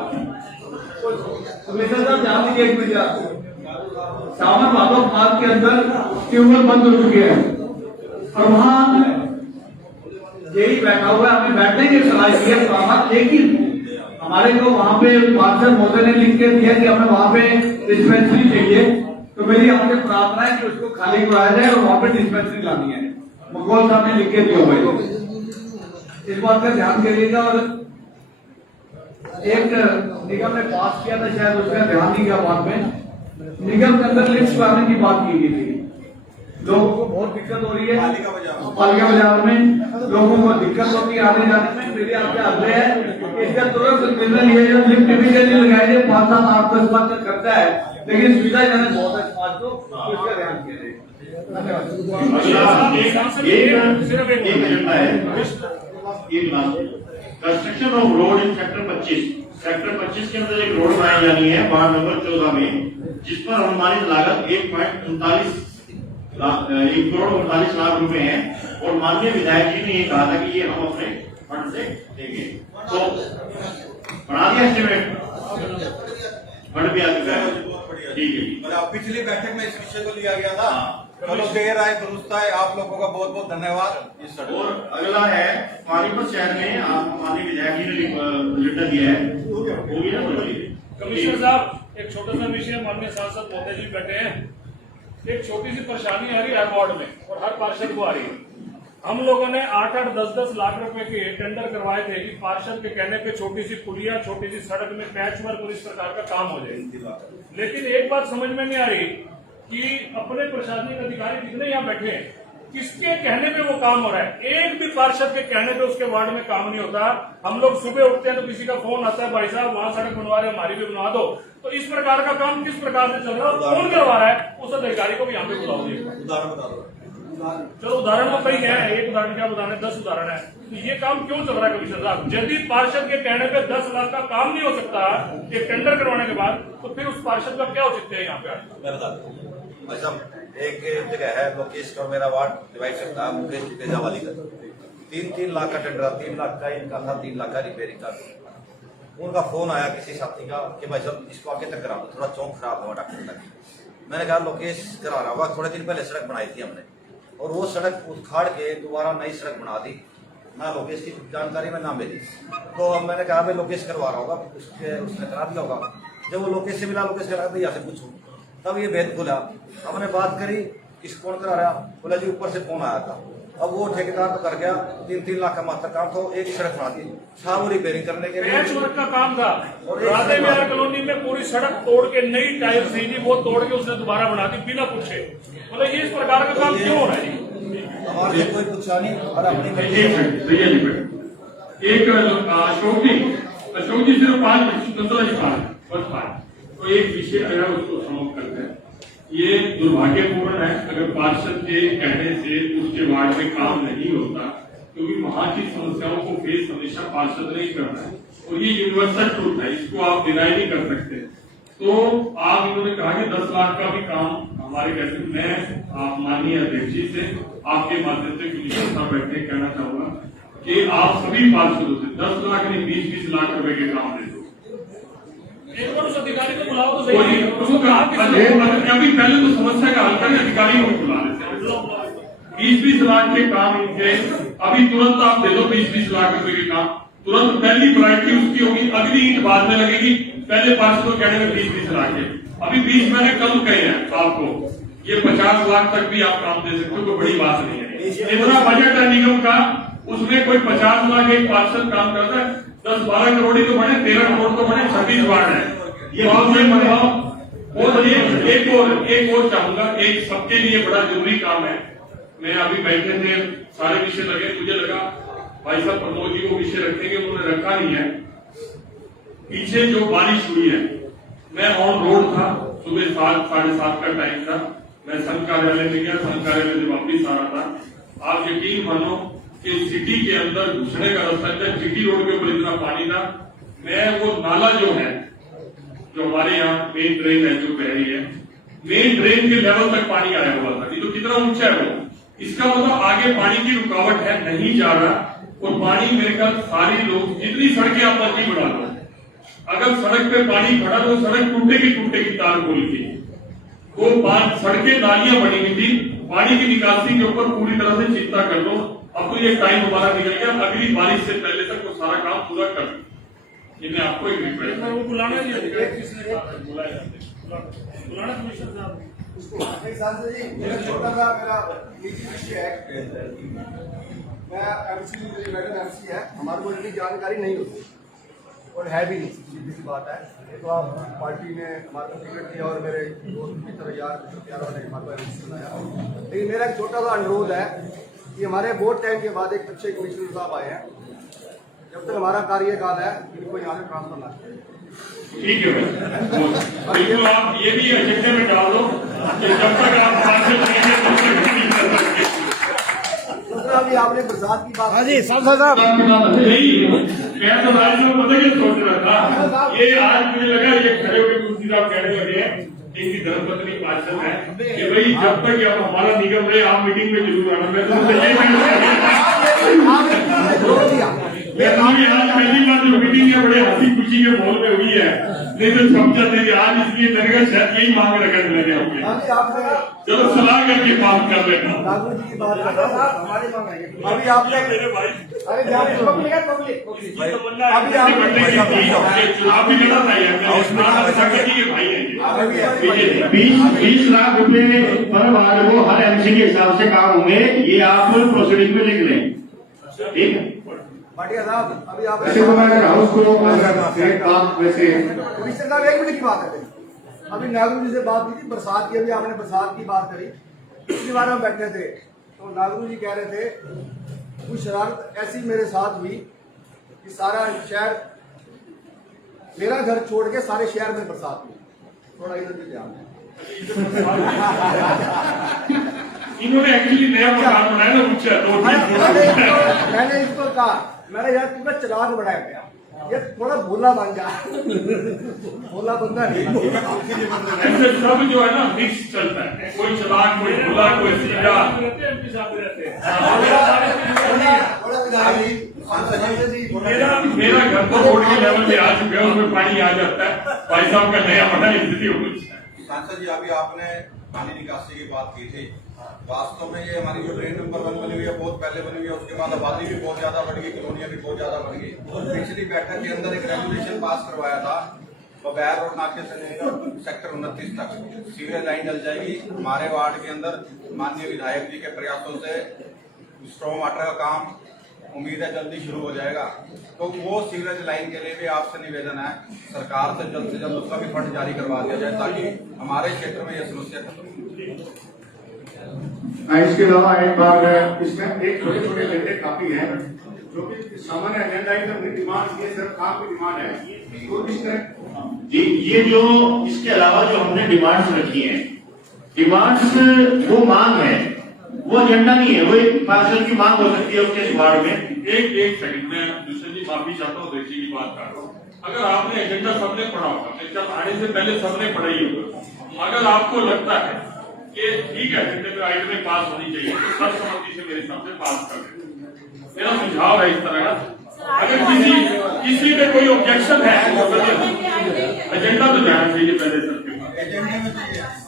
तो मिस्टर साहब ध्यान दीजिए एक मिनट, सावन भादो मास के अंदर ट्यूबवेल बंद हो चुके हैं और वहाँ यही बैठा हुआ है, हमें बैठने की सलाह दी है सहमत, लेकिन हमारे को वहाँ पे पार्षद महोदय ने लिख के दिया कि हमें वहाँ पे डिस्पेंसरी चाहिए, तो मेरी आपसे प्रार्थना है कि उसको खाली कराया जाए और वहाँ पे डिस्पेंसरी लानी है। मकबूल साहब ने लिख के दिया भाई, इस बात का ध्यान करिएगा। और एक निगम ने पास किया था, शायद उसका ध्यान नहीं गया बाद में, निगम के अंदर लिफ्ट लाने की बात की गई थी। लोगों को बहुत दिक्कत हो रही है, पालिका बाजार में लोगों को दिक्कत होती है आने जाने में। मेरी आपसे आग्रह है कि इसका तुरंत निर्णय लिया जाए, लिफ्ट टिपिकली लगाए जाए, 5-7 8 10 लाख का खर्चा है, लेकिन सुविधाजनक बहुत है समाज को, तो इसका ध्यान किया जाए। Construction of road in sector 25 के अंदर एक रोड बनाई जानी है वार्ड नंबर 14 में, जिस पर अनुमानित लागत 1.39 लाख रुपए है। और माननीय विधायक जी ने ये कहा था कि ये हम अपने फंड से देंगे, तो बना दिया एस्टिमेट, फंड भी आ चुका है। ठीक है, मतलब पिछली बैठक में इस विषय को लिया गया था, चलो देर आए दुरुस्त आए, आप लोगों का बहुत बहुत धन्यवाद। और अगला है पानीपत शहर में आप माननीय विधायक जी ने लेटर दिया है, होगी ना? कमिश्नर साहब, एक छोटा सा विषय, माननीय सांसद महोदय जी बैठे हैं, एक छोटी सी परेशानी आ रही है वार्ड में और हर पार्षद को आ रही है। हम लोगों ने 8-8, 10-10 लाख रुपए के टेंडर करवाए थे कि पार्षद के कहने पे छोटी सी पुलिया, छोटी सी सड़क में पैच वर्क और इस प्रकार का काम हो जाए। लेकिन एक बात समझ में नहीं आ रही कि अपने प्रशासनिक अधिकारी जितने यहाँ बैठे हैं, किसके कहने पे वो काम हो रहा है। एक भी पार्षद के कहने पे उसके वार्ड में काम नहीं होता। हम लोग सुबह उठते हैं तो किसी का फोन आता है, भाई साहब वहां सड़क बनवा रहे, हमारी भी बनवा दो। तो इस प्रकार का काम किस प्रकार से चल रहा है, कौन करवा रहा है, उस अधिकारी को भी यहाँ पे बुलाओ। उदाहरण बता दो। चलो उदाहरण तो कई है, एक उदाहरण क्या बताने, 10 उदाहरण है। तो ये काम क्यों चल रहा है कमिश्नर साहब? यदि पार्षद के कहने पे 10 लाख का काम नहीं हो सकता एक टेंडर करवाने के बाद, तो फिर उस पार्षद का क्या औचित्य है यहाँ पे? एक जगह है लोकेश का, मेरा वार्ड डिवाइड करता है मुकेश टिपेजा वाली का, 3-3 लाख का टेंडर, 3 लाख का इनका था, 3 लाख का रिपेयरिंग का। उनका फोन आया किसी साथी का कि भाई साहब इसको आगे तक करा दो, थोड़ा चौक खराब हुआ डॉक्टर तक। मैंने कहा लोकेश करा रहा हुआ, थोड़े दिन पहले सड़क बनाई थी हमने, और वो सड़क उखाड़ के दोबारा नई सड़क बना दी, ना लोकेश की जानकारी में ना मेरी। तो मैंने कहा भाई लोकेश करवा रहा होगा, उसने करा दिया होगा। जब वो लोकेश से मिला, लोकेश करा भैया से पूछो, तब ये भेद खुला। हमने बात करी किस कौन करा रहा, बोला जी ऊपर से फोन आया था। अब वो ठेकेदार तो कर गया, 3-3 लाख का मात्र काम, तो एक सड़क बना दी, साहब रिपेयरिंग करने के लिए पैच वर्क का काम था। राधे विहार कॉलोनी में पूरी सड़क तोड़ के नई टाइल सी थी, वो तोड़ के उसने दोबारा बना दी बिना पूछे। मतलब ये इस प्रकार का काम क्यों हो रहा है? हमारे कोई पूछा नहीं, और अपनी एक अशोक जी सिर्फ 5 मिनट 15 ही बस 5। तो एक विषय अगर उसको समाप्त करते हैं, ये दुर्भाग्यपूर्ण है अगर पार्षद के कहने से उसके वार्ड में काम नहीं होता, क्योंकि वहां की समस्याओं को फेस हमेशा पार्षद नहीं करना है, और ये यूनिवर्सल ट्रूथ है, इसको आप डिनाई नहीं कर सकते। तो आप इन्होंने कहा कि 10 लाख का भी काम हमारे कहते, मैं आप माननीय अध्यक्ष जी से आपके माध्यम से कमिश्नर साहब बैठे कहना चाहूंगा कि आप सभी पार्षदों से 10 लाख नहीं 20-20 लाख रुपए के काम दे दो। एक बार उस अधिकारी को बुलाओ तो सही। अभी पहले तो समस्या का हल करें, अधिकारी को बुला लेते हैं। 20-20 लाख के काम इनके अभी तुरंत आप दे दो, 20-20 लाख रुपए के काम तुरंत, पहली प्रायोरिटी उसकी होगी, अगली ईंट बाद में लगेगी। पहले पार्षदों कहने में 20-20 लाख है, अभी 20 मैंने कल कहे हैं आपको, ये 50 लाख तक भी आप काम दे सकते हो, कोई बड़ी बात नहीं है। इतना बजट है निगम का, उसमें कोई 50 लाख एक पार्षद काम करता है, 10-12 करोड़ ही तो बने, 13 करोड़ तो बने, 26 वार्ड है। ये बताओ। और एक और चाहूंगा, एक सबके लिए बड़ा जरूरी काम है। मैं अभी बैठे थे, सारे विषय लगे, मुझे लगा भाई साहब प्रमोद जी को विषय रखेंगे, उन्होंने रखा नहीं है। पीछे जो बारिश हुई है, मैं ऑन रोड था, सुबह 7-7:30 का टाइम था, मैं संघ कार्यालय में गया, संघ कार्यालय से वापिस आ रहा था। आप यकीन मानो कि सिटी के अंदर घुसने का रास्ता था, सिटी रोड के ऊपर इतना पानी था। मैं वो नाला जो है, जो हमारे यहाँ मेन ड्रेन है जो बह रही है, मेन ड्रेन के लेवल तक पानी आया हुआ था। ये तो कितना ऊंचा है वो, इसका मतलब आगे पानी की रुकावट है, नहीं जा रहा। और पानी मेरे ख्याल सारी लोग जितनी सड़कें आप मर्जी बढ़ा लो, अगर सड़क पे पानी खड़ा तो सड़क टूटेगी तार खोल के। वो 5 सड़कें नालियां बनी हुई थी, पानी की निकासी के ऊपर पूरी तरह से चिंता कर लो। अब तो ये टाइम हमारा निकल गया, अगली बारिश से पहले तक वो सारा काम पूरा कर लो। ये मैं आपको एक रिक्वेस्ट वो बुलाना नहीं है, किसने कहा बुलाया जाते बुलाना कमिश्नर साहब। मेरा छोटा सा मेरा निजी विषय है, मैं एमसी मैडम एमसी है, हमारे को इतनी जानकारी नहीं होती और है भी नहीं, सीधी सी बात है। तो आप पार्टी ने हमारे को टिकट दिया और मेरे दोस्त की तरह यार ने हमारे को एमसी बनाया। लेकिन मेरा एक छोटा सा अनुरोध है कि हमारे वोट टाइम के बाद एक अच्छे कमिश्नर साहब आए हैं, जब तक हमारा कार्यकाल है इनको यहाँ से ट्रांसफर ना करें। ठीक है भाई, बिल्कुल आप ये भी एजेंडे में डाल दो कि जब तक आप पार्षद नहीं है तब तक नहीं कर सकते। दूसरा अभी आपने बरसात की बात, हाँ जी सांसद साहब, नहीं, मैं तो आज में पता क्या सोच रहा था, ये आज मुझे लगा ये खड़े हुए कुर्सी साहब कहने लगे हैं इनकी धर्मपत्नी पार्षद है कि भाई जब तक अब हमारा निगम रहे आप मीटिंग में जरूर आना। मैं तो आज पहली बार जो मीटिंग है बड़े हंसी खुशी के माहौल में हुई है, नहीं तो समझा थे कि आज इसलिए दरगाह शायद यही मांग रखने लगे होंगे। चलो सलाह करके बात कर लेना। नागू जी की बात कर रहा हूँ, हमारी मांग है अभी आपने मेरे भाई अरे अभी चुनाव भी लड़ा था यार, के भाई है 20 लाख रुपए पर वार्ड को हर एमसी के हिसाब से काम होंगे, ये आप प्रोसीडिंग में लिख लें, ठीक है। भाटिया साहब अभी आप हाउस को वैसे कमिश्नर साहब 1 मिनट की बात है। अभी नागरू जी से बात की थी बरसात की, अभी आपने बरसात की बात करी, पिछली बार हम बैठे थे तो नागरू जी कह रहे थे कुछ शरारत ऐसी मेरे साथ हुई कि सारा शहर, मेरा घर छोड़ के सारे शहर में बरसात हुई। थोड़ा इधर भी ध्यान है। इन्होंने एक्चुअली नया मकान बनाया ना ऊंचा, तो मैंने इसको कहा, मैंने यार तुम्हें चलाक बनाया गया, ये थोड़ा भोला बन जा, भोला बंदा नहीं। ऐसे सब जो है ना मिक्स चलता है, कोई चलाक कोई भोला कोई सीधा। मेरा घर तो रोड के लेवल पे आ चुका है, उसमें पानी आ जाता है। भाई साहब का नया बना स्थिति हो गई। सांसद जी अभी आपने पानी निकासी की बात की थी, वास्तव में ये हमारी जो ड्रेन नंबर 1 बनी हुई है बहुत पहले बनी हुई है, उसके बाद आबादी भी बहुत ज्यादा बढ़ गई, कॉलोनियां भी बहुत ज्यादा बढ़ गई। पिछली बैठक के अंदर एक रेगुलेशन पास करवाया था, बगैर रोड नाके से लेकर सेक्टर 29 तक सीवरेज लाइन डल जाएगी। हमारे वार्ड के अंदर माननीय विधायक जी के प्रयासों से स्ट्रॉन्ग वाटर का काम उम्मीद है जल्दी शुरू हो जाएगा। तो वो सीवरेज लाइन के लिए भी आपसे निवेदन है सरकार से जल्द उसका भी फंड जारी करवा दिया जाए ताकि हमारे क्षेत्र में यह समस्या खत्म हो। इसके अलावा एक बार इसमें एक छोटे छोटे एजेंडे काफी हैं जो कि सामान्य एजेंडा ही अपनी डिमांड ये सिर्फ काम की डिमांड है। तो जी ये जो इसके अलावा जो हमने डिमांड्स रखी हैं, डिमांड्स वो मांग है, वो एजेंडा नहीं है, वो एक पार्षद की मांग हो सकती है उसके वार्ड में। एक सेकंड में दूसरे जी माफी चाहता हूँ, देखिए की बात कर रहा हूँ। अगर आपने एजेंडा सबने पढ़ा होगा, लेक्चर आने से पहले सबने पढ़ा ही होगा। अगर आपको लगता है कि ठीक है एजेंडे में आइटम में पास होनी चाहिए तो सर्वसम्मति से मेरे सामने पास कर दें। मेरा सुझाव है इस तरह का, अगर किसी में कोई ऑब्जेक्शन है एजेंडा तो जाना चाहिए पहले सबके पास।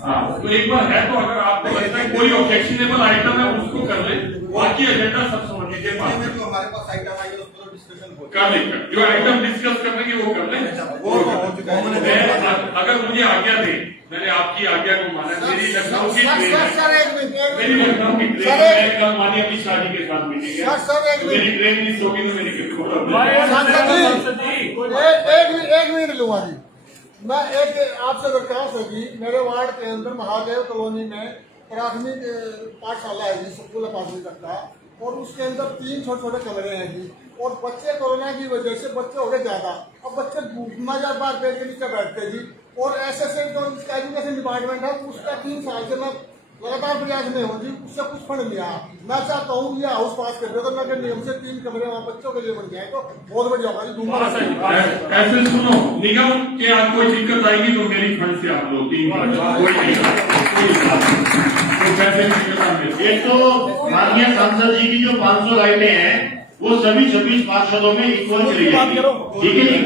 हाँ तो एक बार है तो अगर आपको लगता है कोई ऑब्जेक्शनेबल आइटम है उसको कर ले, बाकी एजेंडा सर्वसम्मति के पास जो हमारे पास आइटम आई है उस पर डिस्कशन हो कर ले, जो आइटम डिस्कस करने की वो कर ले। वो हो चुका है। अगर मुझे आज्ञा दे, मैंने आपकी आज्ञा को माना, मेरी लखनऊ की ट्रेन कल मानी अपनी शादी के साथ मीटिंग है, मेरी ट्रेन मिस होगी तो मेरी एक मिनट लूंगा जी। मैं एक आपसे दरखास्त होगी, मेरे वार्ड के अंदर महादेव कॉलोनी में प्राथमिक पाठशाला है जी, स्कूल प्राथमिक तक का, और उसके अंदर 3 छोटे छोटे कमरे हैं जी, और बच्चे कोरोना की वजह से बच्चे हो गए ज्यादा, अब बच्चे मजा बार पेड़ के नीचे बैठते जी, और ऐसे जो इसका एजुकेशन डिपार्टमेंट है उसका 3 साल से मैं लगातार प्रयास में हूँ जी, उससे कुछ फंड मिला। मैं चाहता हूँ ये हाउस पास कर दे तो मैं नियम से 3 कमरे वहाँ बच्चों के लिए बन जाए तो बहुत बढ़िया होगा जी। ऐसे सुनो, निगम के आप कोई दिक्कत आएगी तो मेरी फंड से आप लो 3 कोई नहीं, एक तो माननीय सांसद जी की जो 500 लाइटें हैं वो सभी 26 पार्षदों में इक्वल चली जाएगी, ठीक है जी।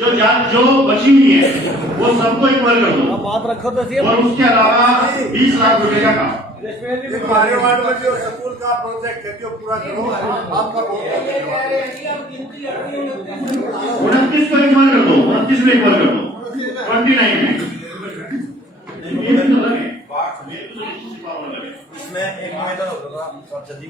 जो बची हुई है वो सबको इक्वल कर दो बात रखो तो और उसके अलावा 20 लाख रुपए का काम। हमारे वार्ड में जो स्कूल का प्रोजेक्ट है जो पूरा करो आपका बहुत 29 को इक्वल कर दो, 29 में इक्वल कर दो, 29 में। इसमें एक निवेदन होगा सांसद जी,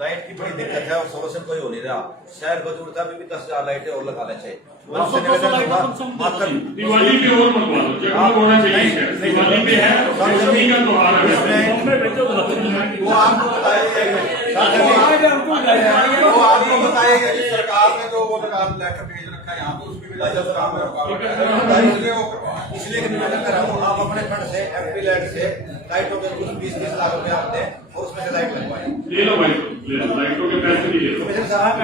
लाइट की बड़ी दिक्कत है और सोल्यूशन कोई हो नहीं रहा। शहर को जरूरत है, अभी भी 10,000 लाइटें और लगाने चाहिए। आपसे निवेदन होगा, मात्र दिवाली पे और मंगवा लो, जगमग होना चाहिए। दिवाली पे है, दशमी का त्योहार है। वो आपको बताएगा कि सरकार ने जो वो लेटर भेज रखा है यहाँ पे उसकी भी इसलिए निवेदन कर रहा हूँ, आप अपने फंड से एमपी लाइट से लाइटों के कुछ 20-30 लाख रुपए आप दें और उसमें से लाइट लगवाएं। ले लो भाई, ले लो, लाइटों के पैसे भी ले लो। कमिश्नर साहब,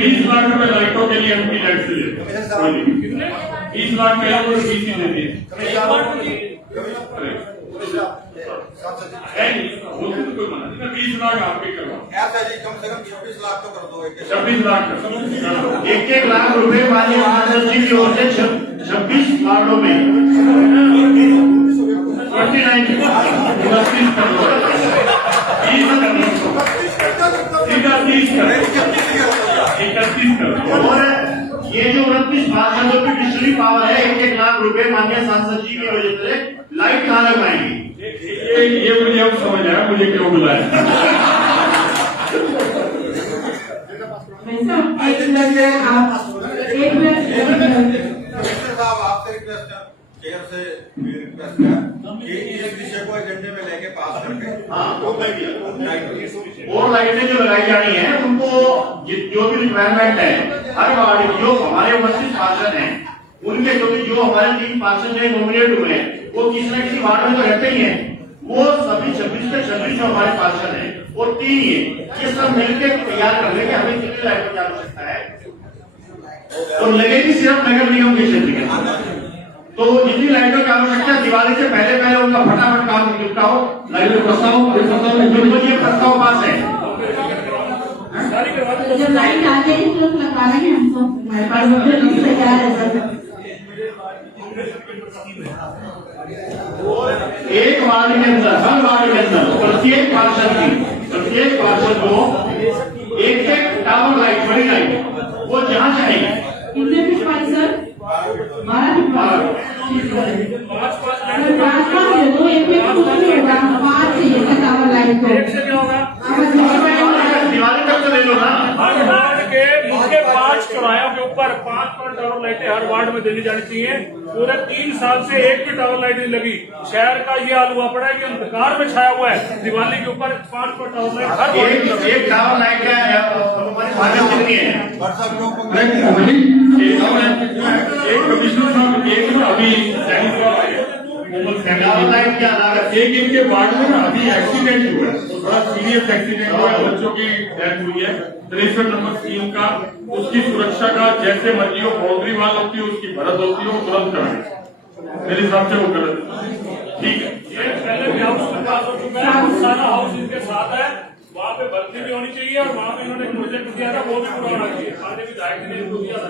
20 लाख रुपए लाइटों के लिए एमपी लाइट से ले लो। 20 लाख में आप 20 ही दे दिए। बोलते तो कोई मना नहीं, 20 लाख आपके करवाओ। ऐसा जी कम से कम 26 लाख तो कर दो। 26 लाख कर दो। 1-1 लाख रुपए माननीय महाराज जी की ओर से 26 वार्डों में 29 और ये जो 29 पार्षदों की डिस्ट्रिक्ट पावर है 1-1 लाख रुपए माननीय सांसद जी की वजह से लाइट कहाँ लगवाएंगे? ये मुझे अब समझ आया मुझे क्यों बुलाया। कमिश्नर साहब आपसे रिक्वेस्ट है, चेयर से रिक्वेस्ट है कि इस विषय को एजेंडे में लेके पास करके और लाइटें जो लगाई जानी है उनको जो भी रिक्वायरमेंट है हर वार्ड जो हमारे 29 पार्षद हैं उनके जो हमारे 3 पार्षद जो नॉमिनेट हुए हैं वो किसी न किसी वार्ड में तो रहते ही हैं। वो सभी 26 के 26 जो हमारे पार्षद हैं वो 3 ही है, ये सब मिलकर तैयार कर लेंगे हमें कितनी लाइटों की आवश्यकता है और लगेगी सिर्फ नगर निगम के क्षेत्र के। तो जितनी लाइटों की आवश्यकता है दिवाली से पहले उनका फटाफट काम निपटाओ। लाइटों प्रस्ताव ये प्रस्ताव पास है। जब लाइट आ जाएगी तुरंत लगवा लेंगे हम तो, हमारे पास तैयार है सर। एक वार्ड के अंदर हर वार्ड के अंदर प्रत्येक पार्षद को एक टावर लाइट बड़ी लाइट वो जहाँ चाहेगी। कितने फीट पानी सर? 12 फीट पानी। 5 दे दो, एक में कुछ नहीं होगा, 5 चाहिए था टावर लाइट को। दिवाली तक तो ले लो ना। हर वार्ड के मुख्य 5 चौराहों के ऊपर 5 टावर लाइटें हर वार्ड में देनी जानी चाहिए। पूरे 3 साल से एक भी टावर लाइट नहीं लगी। शहर का ये हाल हुआ पड़ा है कि अंधकार में छाया हुआ है। दिवाली के ऊपर 5 टावर लाइट हर एक टावर लाइट का कितनी है? एक कमिश्नर साहब एक ना अभी एक इनके वार्ड में ना अभी एक्सीडेंट हुआ है, बड़ा सीरियस एक्सीडेंट हुआ है, बच्चों की डेथ हुई है। 63 नंबर स्कीम का उसकी सुरक्षा का जैसे मर्जी हो, बाउंड्री वाल होती है उसकी भरत होती है, वो तुरंत कराए। मेरे हिसाब से वो गलत है। ठीक है, ये पहले भी हाउस में पास हो चुका है, सारा हाउस इनके साथ है। वहाँ पे भर्ती भी होनी चाहिए और वहाँ पे इन्होंने प्रोजेक्ट दिया था वो भी पूरा होना चाहिए। आगे विधायक ने इनको दिया था।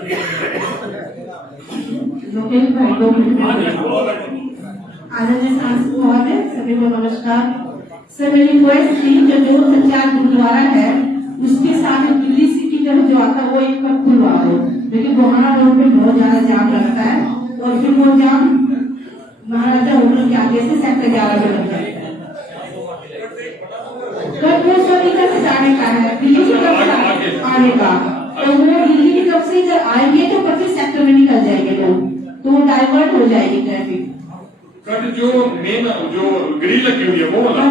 आदरणीय सांसद महोदय, सभी को नमस्कार। सर मेरी रिक्वेस्ट थी जो संचार गुरुद्वारा है उसके सामने दिल्ली सिटी का जो आता है वो एक बार खुलवा दो, लेकिन गोहाना रोड पे बहुत ज्यादा जाम लगता है और फिर वो जाम महाराजा होटल के आगे से सेक्टर 11 में लग जाता है। वो सोनीका से जाने का है, दिल्ली की तरफ से आने का, तो वो दिल्ली की तरफ से जब आएंगे तो 25 सेक्टर में निकल जाएंगे लोग, तो वो डाइवर्ट हो जाएगी ट्रैफिक। कट जो मेन जो ग्रिल लगी हुई है वो वाला,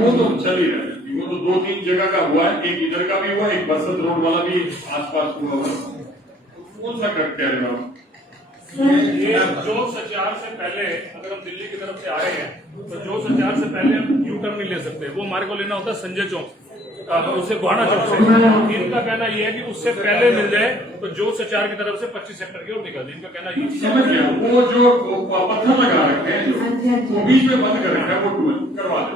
वो तो चल ही रहा है। वो तो 2-3 जगह का हुआ है, एक इधर का भी हुआ, एक बसंत रोड वाला भी आसपास हुआ हुआ। कौन सा कट कह रहे हो? ये जो संचार से पहले अगर हम दिल्ली की तरफ से आ रहे हैं तो जो संचार से पहले हम यू टर्न नहीं ले सकते, वो हमारे को लेना होता है संजय चौक। उससे गोहाना चौक से। इनका कहना ये है कि उससे पहले मिल जाए तो जो सचार की तरफ से 25 सेक्टर की ओर निकल जाए। इनका कहना ये समझ गया। वो जो पत्थर लगा रखे हैं वो बीच में बंद कर रखा है, वो टू करवा दो।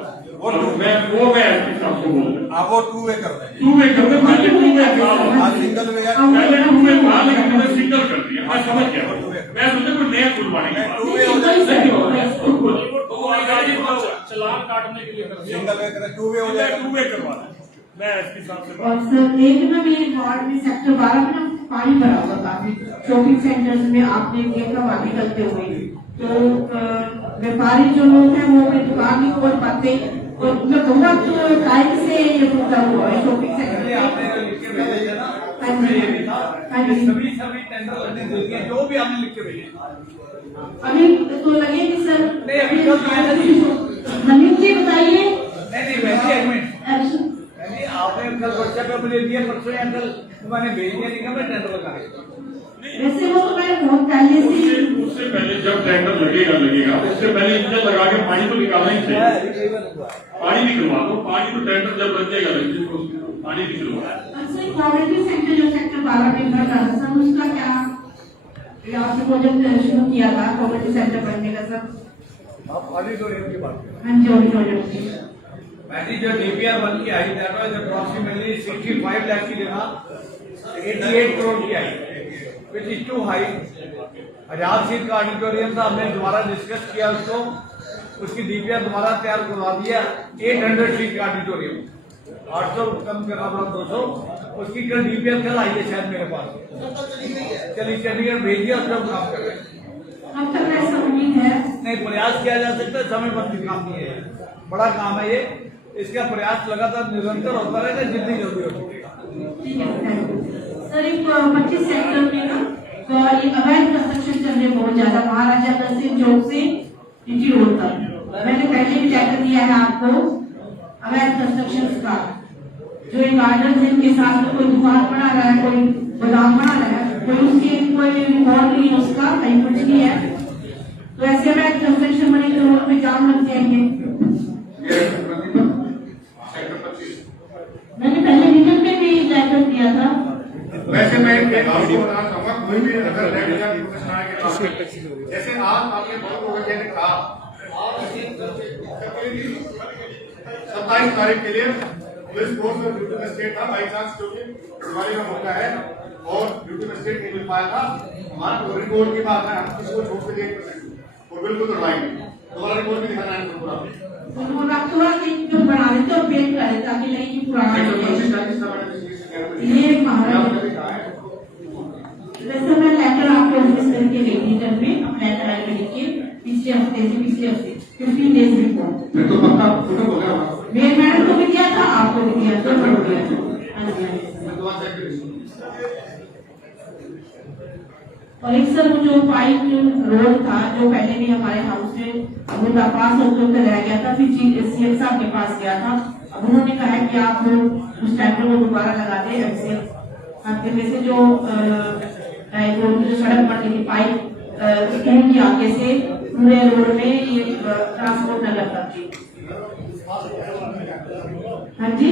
मैं आपको बोल रहा हूँ आप वो टू वे कर रहे हैं, टू वे कर दो। पहले टू वे था, आज सिंगल वे पहले टू वे था लेकिन मैंने सिंगल कर दिया। मैं समझ गया। मैं सोचा कोई नया खुलवाने की बात। टू वे हो जाए, चलान काटने के लिए कर दिया। सिंगल वे करें, टू वे हो जाए, टू वे करवा दें। मैं एसपी साहब से और सर एक ना मेरे वार्ड में सेक्टर 12 में ना पानी भरा हुआ काफी शॉपिंग सेंटर्स में आपने देखा वहां निकलते हुए, तो व्यापारी जो लोग हैं वो अपनी दुकान नहीं खोल पाते और उनका बहुत टाइम से ये टूटा हुआ है शॉपिंग सेंटर। सभी टेंडर लगने देंगे जो भी आपने लिख के भेजे अभी तो लगेगी सर। नहीं अभी कल नवीन जी बताइए। नहीं वैसे एक मिनट आपने कल व्हाट्सएप पे मुझे दिया, परसों या कल मैंने भेज दिया, नहीं मैं टेंडर लगा वैसे वो तो मैं बहुत पहले से उससे पहले जब टेंडर लगेगा उससे पहले इंजन लगा के पानी तो निकालना ही चाहिए। पानी निकलवा दो। पानी तो टेंडर जब बन जाएगा पानी निकलवा। सर कम्युनिटी सेंटर जो सेक्टर 12 में घर का था सर, उसका क्या आपने प्रोजेक्ट शुरू किया था कम्युनिटी सेंटर बनने का सर? आप ऑडिटोरियम की बात करें। हाँ जी ऑडिटोरियम की पहली जो डीपीआर बन की आई दैट वाज अप्रॉक्सीमेटली 65 लाख की जगह 88 करोड़ की आई, which is too high. Azad seat का ऑडिटोरियम था, हमने दोबारा डिस्कस किया उसको, उसकी डीपीआर दोबारा तैयार करवा दिया। 800 सीट का ऑडिटोरियम, 800 कम करना पड़ा 200, उसकी कल डीपीआर कल आई है शायद मेरे पास, चलिए चंडीगढ़ भेज दिया, उसका काम कर रहे हैं। अब तक ऐसा उम्मीद है नहीं प्रयास किया जा सकता है, समय पर काम नहीं है, बड़ा काम है ये, इसका प्रयास लगातार निरंतर होता रहेगा जितनी जल्दी हो सकेगा। ठीक है सर। एक 25 सेक्टर में ना तो ये अवैध कंस्ट्रक्शन चल रहे बहुत ज्यादा महाराजा नरसिंह चौक से इंटी रोड तक। मैंने पहले भी चेक दिया है आपको अवैध कंस्ट्रक्शन का, जो ये गार्डन जिनके साथ में कोई दुकान बना रहा है, कोई गोदाम बना रहा है, कोई उसकी कोई रिकॉर्ड नहीं है, उसका कहीं कुछ नहीं है, तो ऐसे अवैध कंस्ट्रक्शन बने तो रोड पे जाम लग जाएंगे। मैंने पहले मीटिंग में भी लेटर दिया था। वैसे मैं आपको बताना चाहूंगा, कोई भी अगर रेड या प्रोफेशनल के पास जैसे आज आपने बहुत लोगों ने कहा 27 तारीख के लिए पुलिस फोर्स और ड्यूटी मजिस्ट्रेट था, बाई चांस क्योंकि बीमारी का मौका है और ड्यूटी मजिस्ट्रेट नहीं मिल पाया था। हमारा रिपोर्ट की बात है, हम किसी को छोड़ के देख और बिल्कुल करवाएंगे, दोबारा रिपोर्ट भी दिखाना है पूरा थोड़ा जो बना देते और पेंट कर देते ताकि नहीं कि पुराना ये महाराजा। वैसे मैं लेटर आपको ऑफिस करके गई थी घर में, अपना लेटर आए लिख के पिछले हफ्ते 15 डेज बिफोर। मैं तो पक्का फोटो हो गया, मेरे मैडम को भी दिया था, आपको भी दिया था। मैं दोबारा चेक करूंगा। और एक सर वो जो पाइप रोड था जो पहले भी हमारे हाउस में वो पास होकर रह गया था, फिर सीएम साहब के पास गया था, अब उन्होंने कहा कि आप उस टाइम पर वो दोबारा लगा दें। आपके में से जो सड़क पर थी पाइप स्कूल की आगे से पूरे रोड में ये ट्रांसपोर्ट नगर तक थी। हाँ जी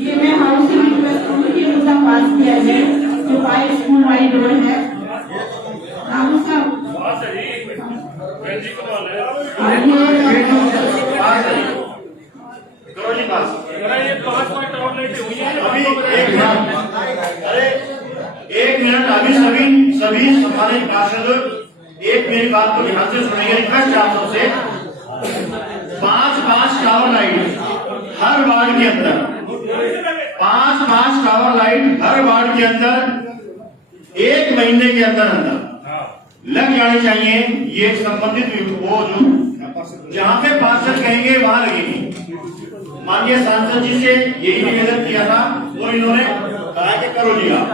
ये मैं हाउस की रिक्वेस्ट करूंगी कि उसका पास किया जाए, जो पाइप स्कूल वाली रोड है रामू साहब। एक मिनट अभी सभी हमारे पार्षद एक मेरी बात को ध्यान से सुनिए, रिक्वेस्ट आप सबसे। 5 टावर लाइट हर वार्ड के अंदर, 5 टावर लाइट हर वार्ड के अंदर 1 महीने के अंदर लग जानी चाहिए। ये संबंधित वो जो जहाँ पे पार्षद कहेंगे वहां लगेगी। माननीय सांसद जी से यही निवेदन किया था और इन्होंने कहा कि करो जी आप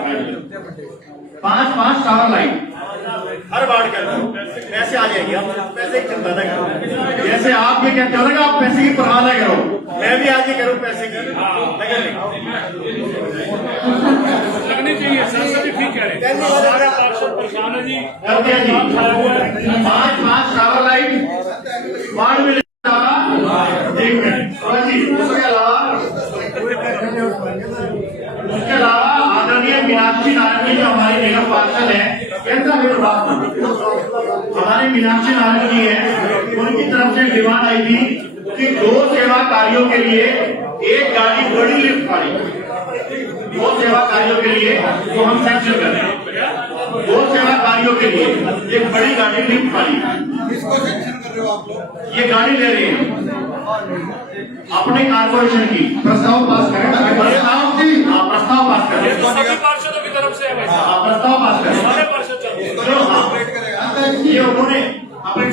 5 टावर लाइट हर वार्ड के अंदर पैसे आ जाएंगे। आप पैसे की चिंता न करो, जैसे आप भी कहते हो ना कि आप पैसे की परवाह न करो, मैं भी आज ही करूँ पैसे की लगनी चाहिए। सांसद जी ठीक कह रहे हैं, सारे पार्षद परेशान है जी। कर दिया जी 5 शावर लाइट वार्ड में उसके अलावा आदरणीय मीनाक्षी नारायण जो हमारी निगम पार्षद है, हमारी मीनाक्षी नारायण जी है, उनकी तरफ से डिमांड आई थी कि 2 सेवा कार्यों के लिए एक गाड़ी बड़ी लिफ्ट वाली, 2 सेवा कार्यों के लिए तो हम सैंक्शन कर रहे हैं। 2 सेवा कार्यों के लिए एक बड़ी गाड़ी लिफ्ट वाली, किसको सेक्शन कर रहे हो आप लोग? ये गाड़ी ले रहे हैं अपने कॉर्पोरेशन की। प्रस्ताव पास करें, प्रस्ताव जी, प्रस्ताव पास करें। सभी पार्षदों की तरफ से है भाई, प्रस्ताव पास करें, सारे पार्षद चल ये उन्होंने अपने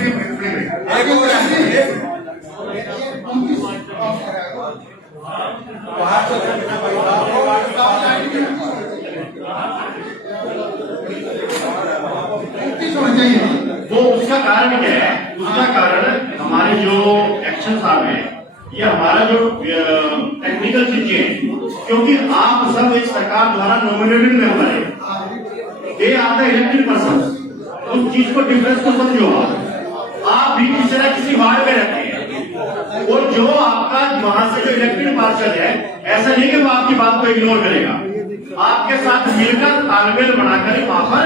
वो उसका कारण क्या है? उसका कारण हमारे जो एक्शन आ रहे हैं, ये हमारा जो टेक्निकल चीजें हैं, क्योंकि आप सब एक सरकार द्वारा नॉमिनेटेड मेंबर है, they are the elected person. उस चीज को डिफरेंस को समझो। आप भी किसी न किसी वार्ड में रहते हैं और जो आपका वहां से जो इलेक्टेड पार्षद है, ऐसा नहीं कि वो आपकी बात को इग्नोर करेगा, आपके साथ मिलकर तालमेल बनाकर वहां पर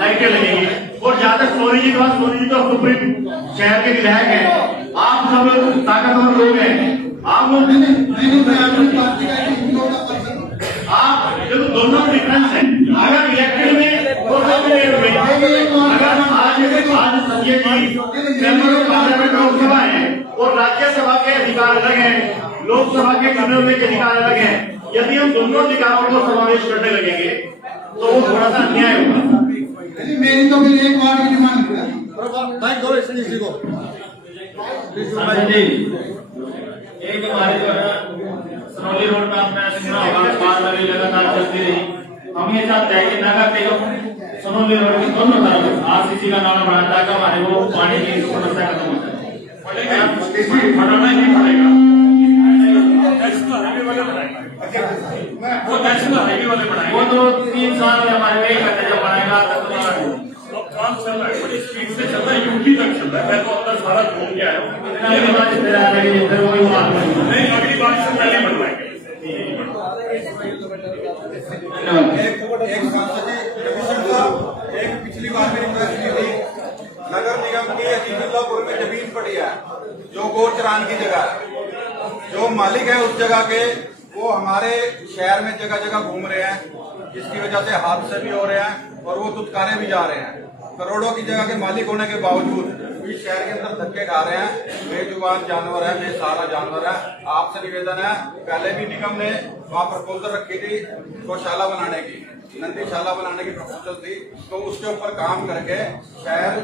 लाइटें लगेंगी। और ज्यादा सोनी जी के बाद, सोनी जी तो सुप्रीम शहर के विधायक हैं, आप सब ताकतवर लोग हैं, आप लोग आप देखो दोनों डिफरेंस है। अगर इलेक्टेड में वो अगर आज Sanjay ji member of parliament Lok Sabha है और राज्यसभा के अधिकार अलग है, लोकसभा के चुने के अधिकार अलग है, यदि हम दोनों अधिकारों को समावेश करने लगेंगे तो वो थोड़ा सा अन्याय होगा। मेरी तो फिर एक वार्ड की डिमांड एक हमारे जो है सनौली रोड का आपने सुना होगा, बाढ़ वाली लगातार चलती रही। हम ये चाहते हैं कि नगर निगम सनौली रोड की दोनों तरफ आरसीसी का नाम बढ़ाता है, हमारे वो पानी की समस्या खत्म हो जाए। बढ़ाना ही पड़ेगा, वो नेशनल हाईवे वाले बनाएंगे। वो तो 3 साल में हमारे वही कहते जब बनाएगा अब काम चल रहा है, बड़ी स्पीड से चल रहा है, यूपी तक चल रहा है। मैं तो अंदर सारा घूम के आया हूँ। नहीं, अगली बार से पहले बनवाएंगे। एक सांसद जी कमिश्नर साहब, एक पिछली बार में रिक्वेस्ट की थी, नगर निगम की अजीमुल्लापुर में जमीन पड़ी है जो गोचरान की जगह है, जो मालिक है उस जगह के वो हमारे शहर में जगह जगह घूम रहे हैं, जिसकी वजह से हादसे भी हो रहे हैं और वो दुत्कारे भी जा रहे हैं। करोड़ों की जगह के मालिक होने के बावजूद इस शहर के अंदर धक्के खा रहे हैं। बेजुबान जानवर है, बेसहारा जानवर है। आपसे निवेदन है, पहले भी निगम ने वहाँ प्रपोजल रखी थी गौशाला बनाने की, नंदीशाला बनाने की प्रपोजल थी, तो उसके ऊपर काम करके शहर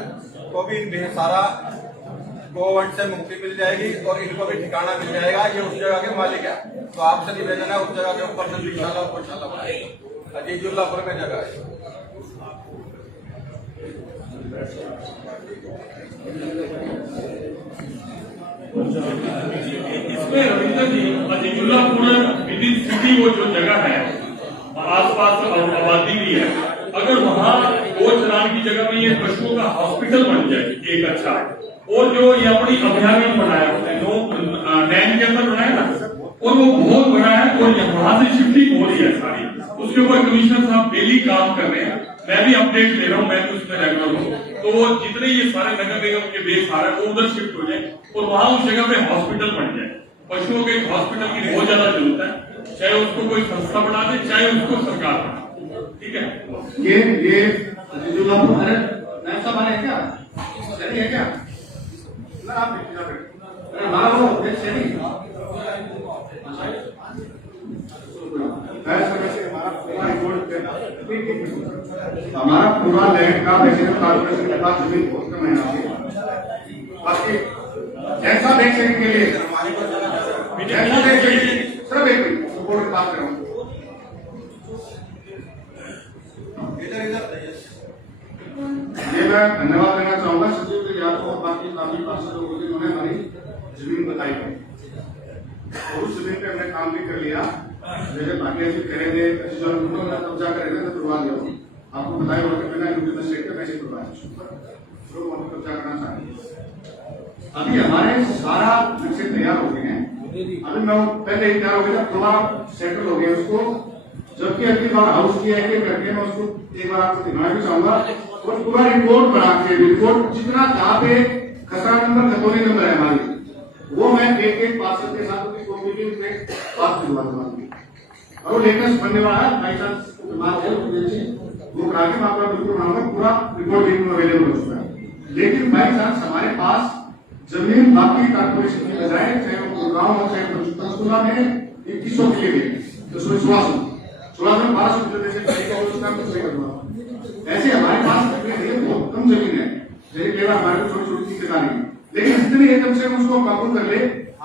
को भी बेसहारा गोवंश से मुक्ति मिल जाएगी और इनको भी ठिकाना मिल जाएगा। ये उस जगह के मालिक है, तो आपसे निवेदन है उस जगह के ऊपर नंदीशाला और गौशाला बनाएगी। अजीजुल्लापुर में जगह है। इसमें रविंद्र जी अजीजुल्लापुर विदिन सिटी वो जो जगह है, आसपास आबादी भी है, अगर वहाँ गोचरान की जगह में ये पशुओं का हॉस्पिटल बन जाए एक अच्छा है, और जो ये अपनी अभयारण्य बनाया डैम के अंदर बनाया ना, और वो बहुत बड़ा है और वहां से शिफ्टिंग हो रही है सारी, उसके ऊपर कमिश्नर साहब डेली काम कर रहे हैं, मैं भी अपडेट ले रहा हूँ, मैं तो उसमें रेगुलर हूँ। तो वो जितने ये सारे नगर निगम के बेस आ रहे हैं वो उधर शिफ्ट हो जाए और वहां उस जगह पे हॉस्पिटल बन जाए। पशुओं के हॉस्पिटल की बहुत ज्यादा जरूरत है, चाहे उसको कोई संस्था बना दे चाहे उसको सरकार बना, ठीक है। ये नया सब है क्या? सही है क्या? हमारा वो सही हमारा पूरा लैंड का रेसिडेंट कॉर्पोरेशन के पास जमीन बहुत कम है यहाँ पे। बाकी जैसा देख सकें के लिए जैसा देख सकें सब एक बोर्ड की बात करूँ। ये मैं धन्यवाद देना चाहूंगा सचिव जी यादव और बाकी काफी पार्षदों को जिन्होंने हमारी जमीन बताई है और उस जमीन पे हमने काम भी कर लिया। जैसे भाटिया जी कह रहे थे जो उन्होंने कब्जा कर रहे थे तो करवा दिया, आपको बताया होगा कि मैंने यूपी में स्टेट में वैसे करवाया जो हम कब्जा करना चाहेंगे। अभी हमारे सारा नक्शे तैयार हो गए हैं, अभी मैं पहले ही तैयार हो गया थोड़ा सेटल हो गया उसको, जबकि अगली बार हाउस की एक करके मैं उसको एक बार आपको दिखाना भी चाहूंगा और पूरा रिपोर्ट बना के रिपोर्ट जितना जहाँ पे खसरा नंबर खतौनी नंबर है हमारी वो मैं एक पार्षद के साथ मीटिंग में बात करवा दूंगा और वो लेटेस्ट बनने वाला है बाई चांस वो करा के मैं आपका बिल्कुल बनाऊंगा, पूरा रिपोर्ट भी अवेलेबल हो चुका है। लेकिन बाई चांस हमारे पास जमीन बाकी कारपोरेशन की बजाय चाहे वो गुड़गांव हो चाहे पंचकुला में 2100 के लिए तो उसमें 1600 में 1200 जैसे ऐसे हमारे पास बहुत कम जमीन है, जैसे केवल हमारे को छोटी छोटी चीजें डाली, लेकिन इतनी एकदम से उसको काबू कर ले।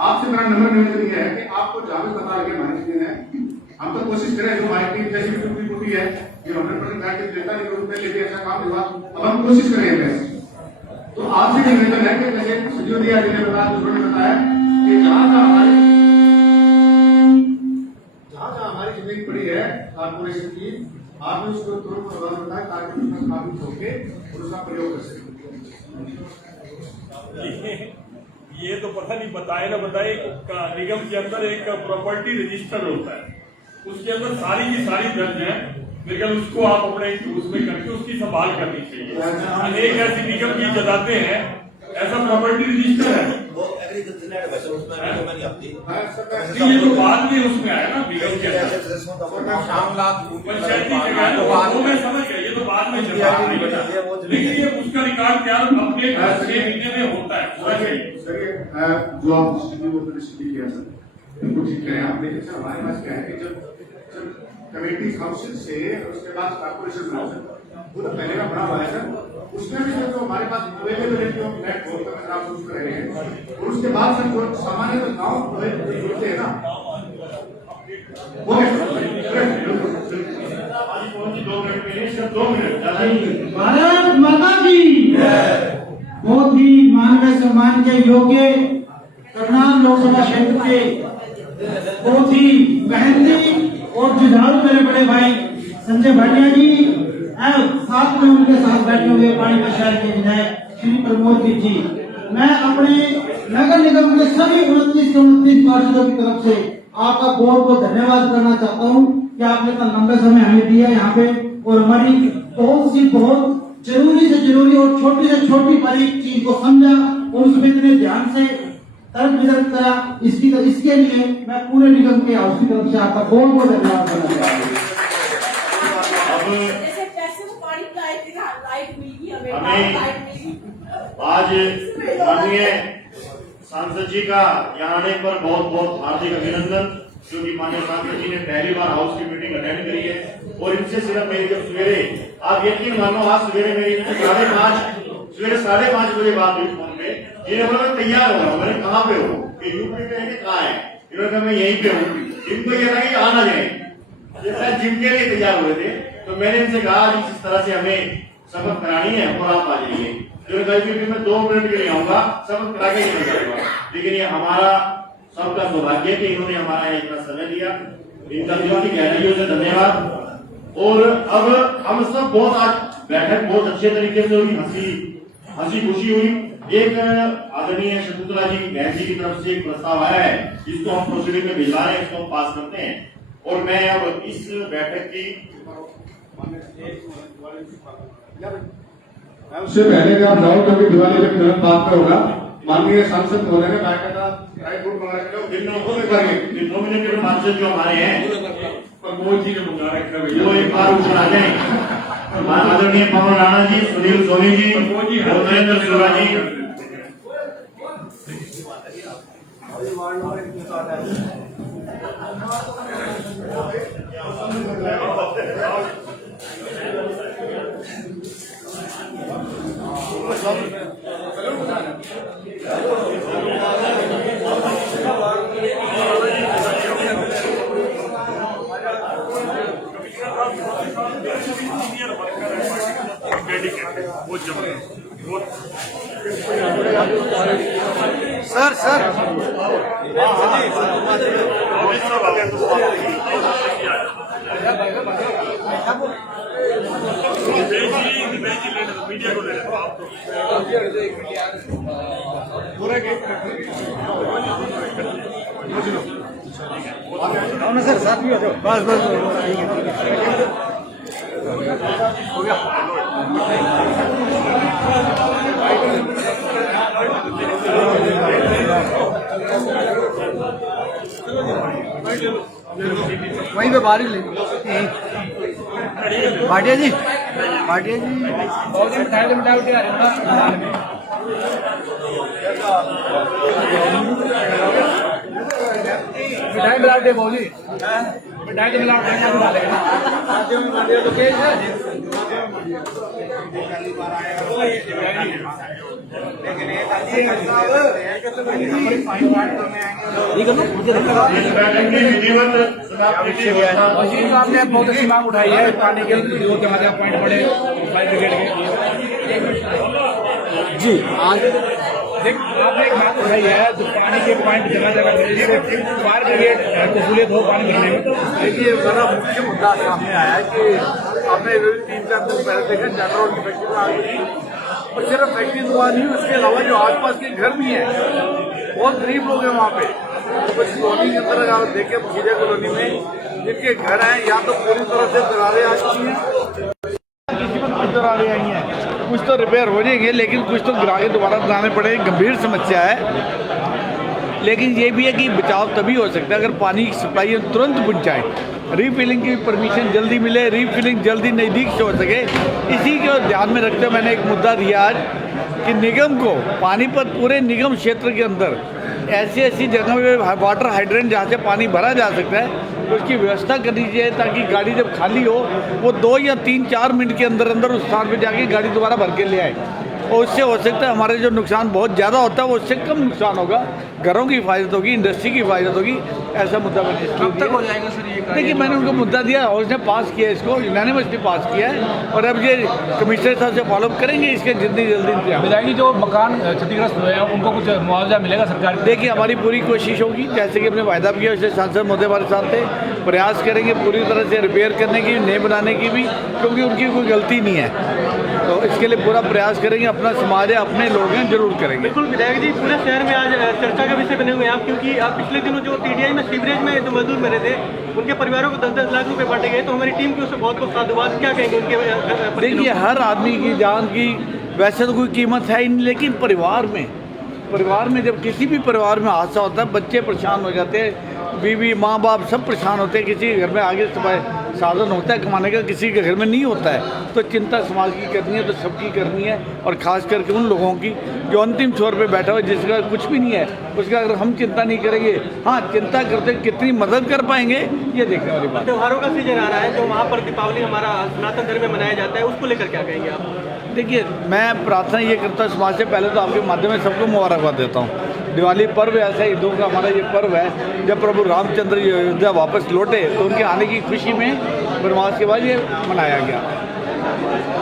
आपसे मेरा नंबर निवेदन है कि आपको जहाँ भी पता लगे हमारी चीजें हैं, हम तो कोशिश करें जो हमारी टीम जैसी टूटी है कि 100% गारंटी देता नहीं करूँ पहले भी ऐसा काम हुआ, अब हम कोशिश करेंगे ऐसे। तो आपसे निवेदन है कि जैसे सचिव जी ने बताया, दूसरों ने बताया कि जहाँ हमारी जमीन पड़ी है कारपोरेशन की, आप उसको तुरंत प्रभाव बताए ताकि उसका काबू होके और उसका प्रयोग कर सकें। ये तो पता नहीं बताए ना बताए, निगम के अंदर एक प्रॉपर्टी रजिस्टर होता है, उसके अंदर सारी की सारी दर्ज है, लेकिन उसको आप अपने उसमें करके उसकी संभाल करनी चाहिए। अनेक ऐसी निगम की जताते हैं, ऐसा प्रॉपर्टी रजिस्टर है वो एग्रीकल्चर नेट वैसे उसमें नहीं आती, ये तो बाद में उसमें आया ना निगम के पंचायती जगह वो मैं समझ गया, ये तो बाद में लेकिन ये उसका रिकॉर्ड क्या अपने 6 महीने में होता है पूरा चाहिए। सर जो आप डिस्ट्रीब्यूट किया सर बिल्कुल ठीक करें आप, लेकिन सर हमारे पास क्या है कि जब कमेटी काउंसिल से उसके बाद कारपोरेशन बना सर वो तो पहले का बना हुआ है सर, उसमें भी जो हमारे पास अवेलेबिलिटी ऑफ नेट बहुत आप यूज कर रहे हैं और उसके बाद सर जो सामान्य तो गाँव जुड़ते हैं ना वो भारत माता की बहुत ही मानवीय सम्मान के योग्य करनाल लोकसभा क्षेत्र के बहुत ही मेहनती और जुझारू मेरे बड़े भाई संजय भाटिया जी, साथ में उनके साथ बैठे हुए पानीपत शहर के विधायक श्री प्रमोद जी, मैं अपने नगर निगम के सभी 29 पार्षदों की तरफ से आपका बहुत बहुत धन्यवाद करना चाहता हूँ कि आपने इतना लंबे समय हमें दिया यहाँ पे और हमारी बहुत जरूरी से जरूरी और छोटी से छोटी बारीक चीज को समझा और उसमें इतने ध्यान से तर्क वितर्क करा, इसके लिए मैं पूरे निगम के हाउस की तरफ से आपका बहुत बहुत धन्यवाद करना चाहता हूँ। आज माननीय सांसद जी का यहाँ आने पर बहुत बहुत हार्दिक अभिनंदन, क्योंकि माननीय सांसद जी ने पहली बार हाउस की मीटिंग अटेंड करी है और इनसे सिर्फ मेरी जब सवेरे आप यकीन मानो आज सवेरे मेरी 5:30 बजे बात हुई फोन पे, इन्हें बोला मैं तैयार हो रहा हूँ, मैंने कहाँ पे हो कि यूपी पे है कहाँ है, इन्होंने कहा मैं यहीं पे हूँ, इनको ये लगा कि आ ना जाए, जैसा जिम के लिए तैयार हुए थे, तो मैंने इनसे कहा जिस तरह से हमें शपथ करानी है और आप आ जाइए, जो कभी मैं 2 मिनट के लिए आऊंगा शपथ करा के नहीं करूंगा, लेकिन ये हमारा सबका सौभाग्य कि इन्होंने हमारा इतना समय दिया, इनका दिलों की गहराइयों से धन्यवाद। और अब हम सब बहुत आज बैठक बहुत अच्छे तरीके से हुई, हंसी खुशी हुई। एक आदरणीय शकुंतला जी बहन जी की तरफ से एक प्रस्ताव आया है, जिसको हम प्रोसीडिंग में भिजवा रहे हैं, इसको हम पास करते हैं। और मैं अब इस बैठक की उससे पहले कि आप जाओ, क्योंकि दिवाली के तुरंत बाद में होगा, माननीय सांसद महोदय ने बाकायदा ड्राई फ्रूट मंगा के 2 मिनट के पार्षद जो हमारे हैं प्रमोद जी ने मंगा रखा है, वो एक बार ऊपर आ जाए। आदरणीय पवन राणा जी, सुनील सोनी जी, नरेंद्र सुरा जी, डेडिकेटेड बहुत जबरदस्त, बहुत सर सर मीडिया को ले लेते आप तो सर साथ भी हो जाओ बस बस हो गया वहीं पे बारिश ले भाटिया जी मिठाई मिलावटे बोली मिठाई के मिलावटे आपने बहुत अच्छी मांग उठाई है पानी के पॉइंट पड़े फायर ब्रिगेड के जी आज आपने एक बात उठाई है जो पानी के पॉइंट जगह जगह फायर ब्रिगेड सहूलियत हो पानी भरने में। देखिए बड़ा मुख्य मुद्दा सामने आया है कि आपने 3-4 दिन पहले देखा जनरल की फैक्ट्री में आग लगी और सिर्फ फैक्ट्री दुआ नहीं उसके अलावा जो आसपास के घर भी हैं बहुत गरीब लोग हैं वहाँ पे कुछ कॉलोनी के अंदर अगर देखें मुखीजा कॉलोनी में जिनके घर हैं या तो पूरी तरह से दरारें आ चुकी हैं कुछ दरारें आई हैं कुछ तो रिपेयर हो जाएंगे लेकिन कुछ तो गिरा के दोबारा बनाने पड़ेंगे। गंभीर समस्या है लेकिन ये भी है कि बचाव तभी हो सकता है अगर पानी की सप्लाई तुरंत पहुँचाएँ रीफिलिंग की परमिशन जल्दी मिले रिफिलिंग जल्दी नज़दीक से हो सके। इसी को ध्यान में रखते हुए मैंने एक मुद्दा दिया आज कि निगम को पानीपत पूरे निगम क्षेत्र के अंदर ऐसी जगह पे वाटर हाइड्रेंट जहाँ से पानी भरा जा सकता है तो उसकी व्यवस्था करनी चाहिए ताकि गाड़ी जब खाली हो वो 2 या 3-4 मिनट के अंदर अंदर उस स्थान पे जाके गाड़ी दोबारा भर के ले आए और उससे हो सकता है हमारे जो नुकसान बहुत ज़्यादा होता है वो उससे कम नुकसान होगा घरों की हिफाजत होगी इंडस्ट्री की हिफाजत होगी। ऐसा मुद्दा मैंने कब तक हो जाएगा सर ये देखिए मैंने उनको मुद्दा दिया और उसने पास किया इसको यूनानिमसली पास किया है और अब ये कमिश्नर साहब से फॉलोअप करेंगे इसके जितनी जल्दी इंतजाम बताएंगे। जो मकान क्षतिग्रस्त हुए हैं उनको कुछ मुआवजा मिलेगा सरकार? देखिए हमारी पूरी कोशिश होगी जैसे कि हमने वायदा किया उससे सांसद महोदय हमारे साथ थे प्रयास करेंगे पूरी तरह से रिपेयर करने की नए बनाने की भी क्योंकि उनकी कोई गलती नहीं है तो इसके लिए पूरा प्रयास करेंगे अपना समाज है अपने लोग हैं जरूर करेंगे। बिल्कुल विधायक जी पूरे शहर में आज चर्चा का विषय बने हुए हैं आप क्योंकि आप पिछले दिनों जो टीडीआई में सीवरेज में जो मजदूर मरे थे उनके परिवारों को 10-10 लाख रुपए बांटे गए तो हमारी टीम की उससे बहुत बहुत साधुवाद क्या कहेंगे उनके? देखिए हर आदमी की जान की वैसे तो कोई कीमत है ही नहीं लेकिन परिवार में जब किसी भी परिवार में हादसा होता है बच्चे परेशान हो जाते हैं बीवी माँ बाप सब परेशान होते हैं किसी के घर में आगे साधन होता है कमाने का किसी के घर में नहीं होता है तो चिंता समाज की करनी है तो सबकी करनी है और ख़ास करके उन लोगों की जो अंतिम छोर पे बैठा हुआ है जिसका कुछ भी नहीं है उसका अगर हम चिंता नहीं करेंगे हाँ चिंता करते कितनी मदद कर पाएंगे ये देखने वाली बात। त्योहारों का सीजन आ रहा है जो वहाँ पर दीपावली हमारा सनातन धर्म में मनाया जाता है उसको लेकर क्या कहेंगे आप? देखिए मैं प्रार्थना ये करता हूँ समाज से पहले तो आपके माध्यम में सबको मुबारकबाद देता हूँ। दिवाली पर्व ऐसा हिंदुओं का हमारा ये पर्व है जब प्रभु रामचंद्र अयोध्या वापस लौटे तो उनके आने की खुशी में वनवास के बाद ये मनाया गया।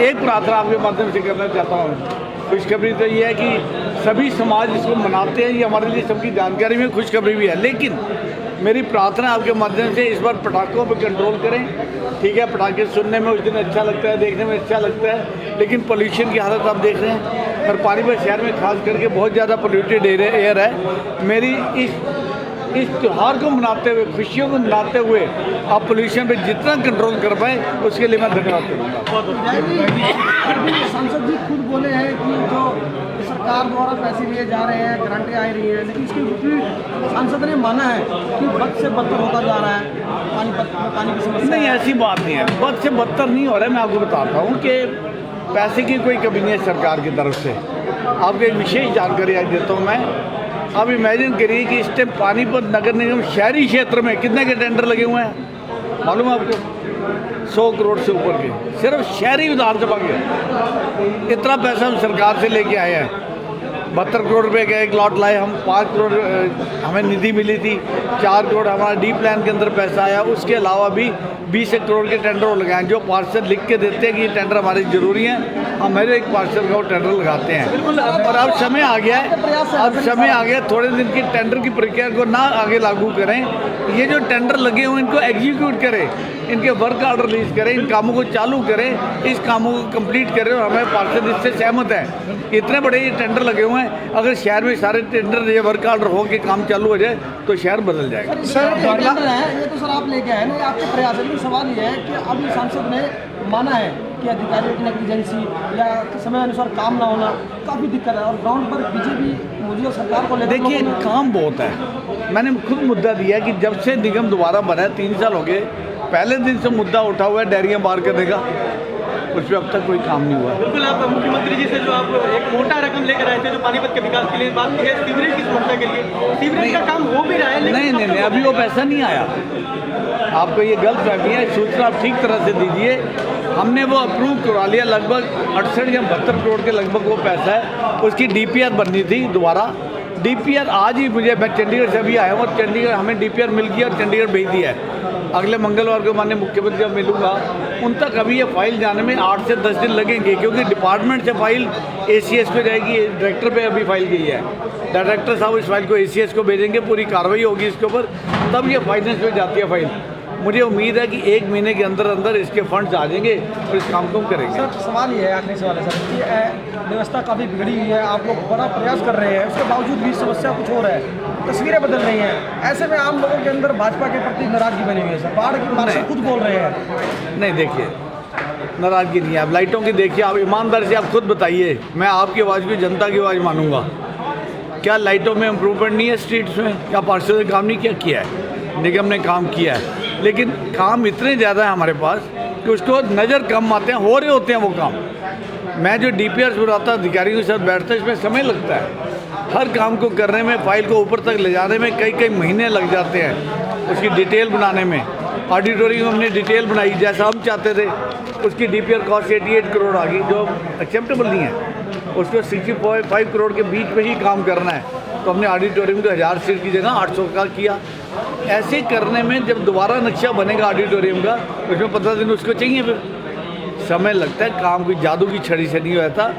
एक प्रार्थना आपके माध्यम से करना चाहता हूँ खुशखबरी तो ये है कि सभी समाज इसको मनाते हैं ये हमारे लिए सबकी जानकारी में खुशखबरी भी है लेकिन मेरी प्रार्थना आपके माध्यम से इस बार पटाखों पर कंट्रोल करें। ठीक है पटाखे सुनने में उस दिन अच्छा लगता है देखने में अच्छा लगता है लेकिन पोल्यूशन की हालत आप देख रहे हैं और पानीपत शहर में खास करके बहुत ज़्यादा पोल्यूटेड एयर है। मेरी इस त्यौहार को मनाते हुए खुशियों को मनाते हुए आप पोल्यूशन पे जितना कंट्रोल कर पाए उसके लिए मैं धन्यवाद करूँगा। सांसद जी खुद बोले हैं कि जो सरकार द्वारा पैसे लिए जा रहे हैं ग्रांटें आ रही हैं लेकिन इसके विपरीत सांसद ने माना है कि बद से बदतर होता जा रहा है पानी की समस्या। नहीं ऐसी बात नहीं है बद से बदतर नहीं हो रहा है। मैं आपको बताता हूँ कि पैसे की कोई कमी नहीं है सरकार की तरफ से। आपको एक विशेष जानकारी आज देता हूँ मैं। अब इमेजिन करिए कि इस टाइम पानीपत नगर निगम शहरी क्षेत्र में कितने के टेंडर लगे हुए हैं मालूम है आपको? 100 करोड़ से ऊपर के सिर्फ शहरी विधानसभा के इतना पैसा हम सरकार से लेके आए हैं। 72 करोड़ रुपए का एक लॉट लाए हम, 5 करोड़ हमें निधि मिली थी, 4 करोड़ हमारा डी प्लान के अंदर पैसा आया। उसके अलावा भी 20 करोड़ के टेंडर लगाए। जो पार्षद लिख के देते हैं कि ये टेंडर हमारे जरूरी हैं, हम मेरे एक पार्षद का वो टेंडर लगाते हैं। और अब समय आ गया है, थोड़े दिन की टेंडर की प्रक्रिया को ना आगे लागू करें। ये जो टेंडर लगे हुए इनको एग्जीक्यूट करें, इनके वर्क ऑर्डर रिलीज करें, इन कामों को चालू करें, इस कामों को कंप्लीट करें। और हमें पार्षद इससे सहमत है। इतने बड़े ये टेंडर लगे हुए हैं, अगर शहर में सारे टेंडर ये वर्क ऑर्डर हो के काम चालू हो जाए तो शहर बदल जाएगा। सर टेंडर है ये तो सर आप लेके आए ना, आपके प्रयास है। सवाल ये है कि अभी सांसद ने माना है कि अधिकारियों की नेग्लिजेंसी या समय अनुसार काम ना होना काफ़ी दिक्कत है, और ग्राउंड पर बीजेपी मोदी और सरकार को लेकर देखिए काम बहुत है। मैंने खुद मुद्दा दिया कि जब से निगम दोबारा बना है 3 साल हो गए, पहले दिन से मुद्दा उठा हुआ है डेयरियाँ बार करने का, उस पर अब तक कोई काम नहीं हुआ। बिल्कुल, आप मुख्यमंत्री जी से जो आप एक मोटा रकम लेकर आए थे जो पानीपत के विकास के लिए, बात की है सीवरेज की समस्या के लिए, सीवरेज का काम हो भी रहा है लेकिन नहीं, अभी वो पैसा नहीं आया। आपको ये गलत फहमी है, सूचना आप ठीक तरह से दीजिए। हमने वो अप्रूव करवा लिया, लगभग 68 या 72 करोड़ के लगभग वो पैसा है। उसकी DPR बननी थी दोबारा। DPR आज ही मैं चंडीगढ़ से अभी आया हूँ और चंडीगढ़ हमें DPR मिल गया और चंडीगढ़ भेज दिया है। अगले मंगलवार को माननीय मुख्यमंत्री जब मिलूंगा उन तक अभी ये फाइल जाने में 8 से 10 दिन लगेंगे, क्योंकि डिपार्टमेंट से फाइल ACS पे जाएगी, डायरेक्टर पे अभी फाइल गई है। डायरेक्टर साहब इस फाइल को ACS को भेजेंगे, पूरी कार्रवाई होगी इसके ऊपर, तब ये फाइनेंस में जाती है फाइल। मुझे उम्मीद है कि 1 महीने के अंदर अंदर इसके फंड्स आ जाएंगे और इस काम को हम करेंगे। सर सवाल ये है, आखिरी सवाल है सर, कि व्यवस्था काफ़ी बिगड़ी हुई है, आप लोग बड़ा प्रयास कर रहे हैं, उसके बावजूद भी समस्या कुछ और है, तस्वीरें बदल रही हैं। ऐसे में आम लोगों के अंदर भाजपा के प्रति नाराजगी बनी हुई है सर, बाढ़ की बात से खुद बोल रहे हैं। नहीं देखिए, नाराजगी नहीं है। आप लाइटों की देखिए, आप ईमानदारी से आप खुद बताइए, मैं आपकी आवाज़ को जनता की आवाज़ मानूंगा। क्या लाइटों में इम्प्रूवमेंट नहीं है स्ट्रीट्स में? क्या पार्षद ने काम नहीं किया है? निगम ने काम किया है, लेकिन काम इतने ज़्यादा है हमारे पास कि उसको नज़र कम आते हैं, हो रहे होते हैं वो काम। मैं जो DPR बनाता अधिकारियों के साथ बैठता है, इसमें समय लगता है। हर काम को करने में, फाइल को ऊपर तक ले जाने में कई महीने लग जाते हैं, उसकी डिटेल बनाने में। ऑडिटोरियम हमने डिटेल बनाई जैसा हम चाहते थे, उसकी DPR कॉस्ट 88 करोड़ आ गई, जो एक्सेप्टेबल नहीं है। उसको 65 करोड़ के बीच में ही काम करना है, तो हमने ऑडिटोरियम को 1000 सीट की जगह 800 का किया। ऐसे करने में जब दोबारा नक्शा बनेगा ऑडिटोरियम का, उसमें 15 दिन उसको चाहिए, फिर समय लगता है। काम कोई जादू की छड़ी से नहीं होता।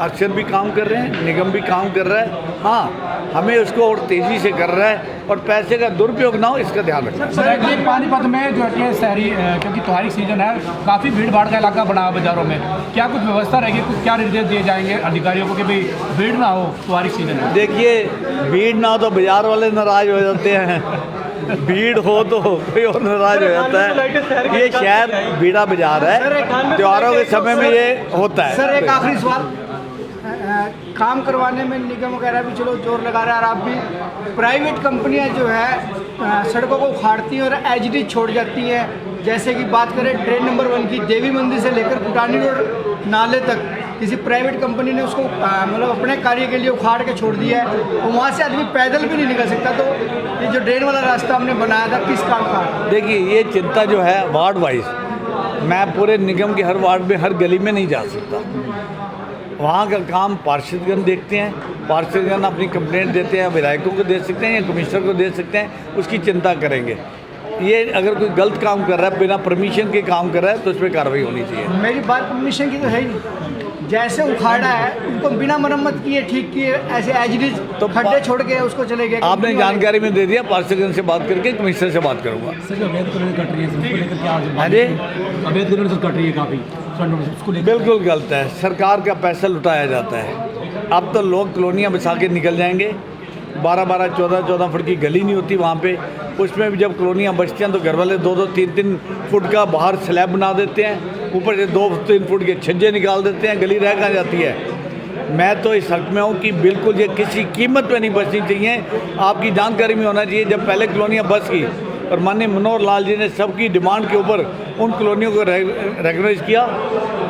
अक्षर भी काम कर रहे हैं, निगम भी काम कर रहा है। हाँ, हमें उसको और तेज़ी से कर रहा है और पैसे का दुरुपयोग ना हो, इसका ध्यान रखना। सर पानीपत में जो है शहरी, क्योंकि त्योहारी सीजन है, काफ़ी भीड़ भाड़ का इलाका बना है बाजारों में, क्या कुछ व्यवस्था रहेगी, कुछ क्या निर्देश दिए जाएंगे अधिकारियों को कि भाई भीड़ ना हो त्योहारी सीजन में? देखिए, भीड़ ना हो तो बाजार वाले नाराज हो जाते हैं, भीड़ हो तो कोई और नाराज हो जाता है। ये शहर भीड़ा बाजार है, त्योहारों के समय में ये होता है। सर एक आखिरी सवाल, काम करवाने में निगम वगैरह भी चलो जोर लगा रहा है, और आप भी, प्राइवेट कंपनियां जो है सड़कों को उखाड़ती हैं और एज इट इज छोड़ जाती हैं। जैसे कि बात करें ट्रेन नंबर 1 की, देवी मंदिर से लेकर कुटानी रोड नाले तक किसी प्राइवेट कंपनी ने उसको मतलब अपने कार्य के लिए उखाड़ के छोड़ दिया है, तो वहाँ से आदमी पैदल भी नहीं निकल सकता। तो ये जो ड्रेन वाला रास्ता हमने बनाया था, किस काम का? देखिए, ये चिंता जो है वार्ड वाइज, मैं पूरे निगम के हर वार्ड में, हर गली में नहीं जा सकता। वहाँ का काम पार्षदगण देखते हैं, पार्षदगण अपनी कंप्लेंट देते हैं, विधायकों को दे सकते हैं या कमिश्नर को दे सकते हैं, उसकी चिंता करेंगे। ये अगर कोई गलत काम कर रहा है, बिना परमिशन के काम कर रहा है, तो उस पर कार्रवाई होनी चाहिए। मेरी बात परमिशन की तो है ही नहीं, जैसे उखाड़ा है उनको बिना मरम्मत किए ठीक किए, ऐसे एज इट इज तो खड्डे छोड़ के उसको चले गए। आपने जानकारी में दे दिया, पार्षदगण से बात करके कमिश्नर से बात करूँगा। सर अवैध कट रही है, उसको लेकर क्या अवैध कट रही है काफ़ी, बिल्कुल गलत है। सरकार का पैसा लुटाया जाता है। अब तो लोग कॉलोनियाँ बसा के निकल जाएंगे, 12-12, 14-14 फुट की गली नहीं होती वहाँ पे। उसमें भी जब कॉलोनियाँ बचती हैं तो घर वाले 2-2, 3-3 फुट का बाहर स्लैब बना देते हैं, ऊपर से 2-3 फुट के छज्जे निकाल देते हैं, गली रह कहाँ जाती है। मैं तो इस हक में हूँ कि बिल्कुल ये किसी कीमत पे नहीं बचनी चाहिए। आपकी जानकारी में होना चाहिए, जब पहले कॉलोनियाँ बच गई और माननीय मनोहर लाल जी ने सबकी डिमांड के ऊपर उन कॉलोनियों को रेगुलराइज किया,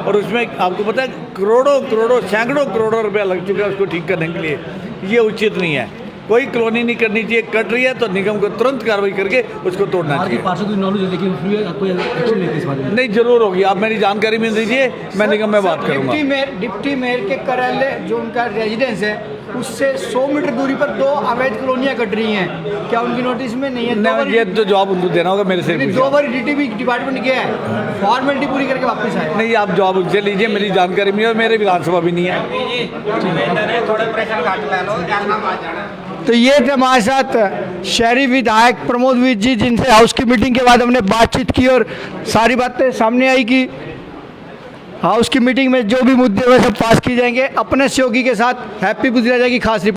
और उसमें आपको पता है करोड़ों सैकड़ों करोड़ों रुपया लग चुका है उसको ठीक करने के लिए। ये उचित नहीं है, कोई कॉलोनी नहीं करनी चाहिए। कट रही है तो निगम को तुरंत कार्रवाई करके उसको तोड़ना चाहिए। नहीं, जरूर होगी, आप मेरी जानकारी में दीजिए, मैं निगम में बात करूँगा। डिप्टी मेयर के कार्यालय जो उनका रेजिडेंस है उससे 100 मीटर दूरी पर 2 अवैध कॉलोनियाँ कट रही हैं, क्या उनकी नोटिस में नहीं है? ये तो जवाब उनको देना होगा मेरे से। 2 बार डीटीबी डिपार्टमेंट गया है, फॉर्मेलिटी पूरी करके वापस आए। नहीं, आप जवाब उनसे लीजिए, मेरी जानकारी नहीं है, मेरे विधानसभा भी नहीं है। तो ये थे हमारे साथ शहरी विधायक प्रमोद विज जी, जिनसे हाउस की मीटिंग के बाद हमने बातचीत की और सारी बातें सामने आई कि हाउस की मीटिंग में जो भी मुद्दे हुए सब पास किए जाएंगे। अपने सहयोगी के साथ हैप्पी बुद्धिराजा की खास रिपोर्ट।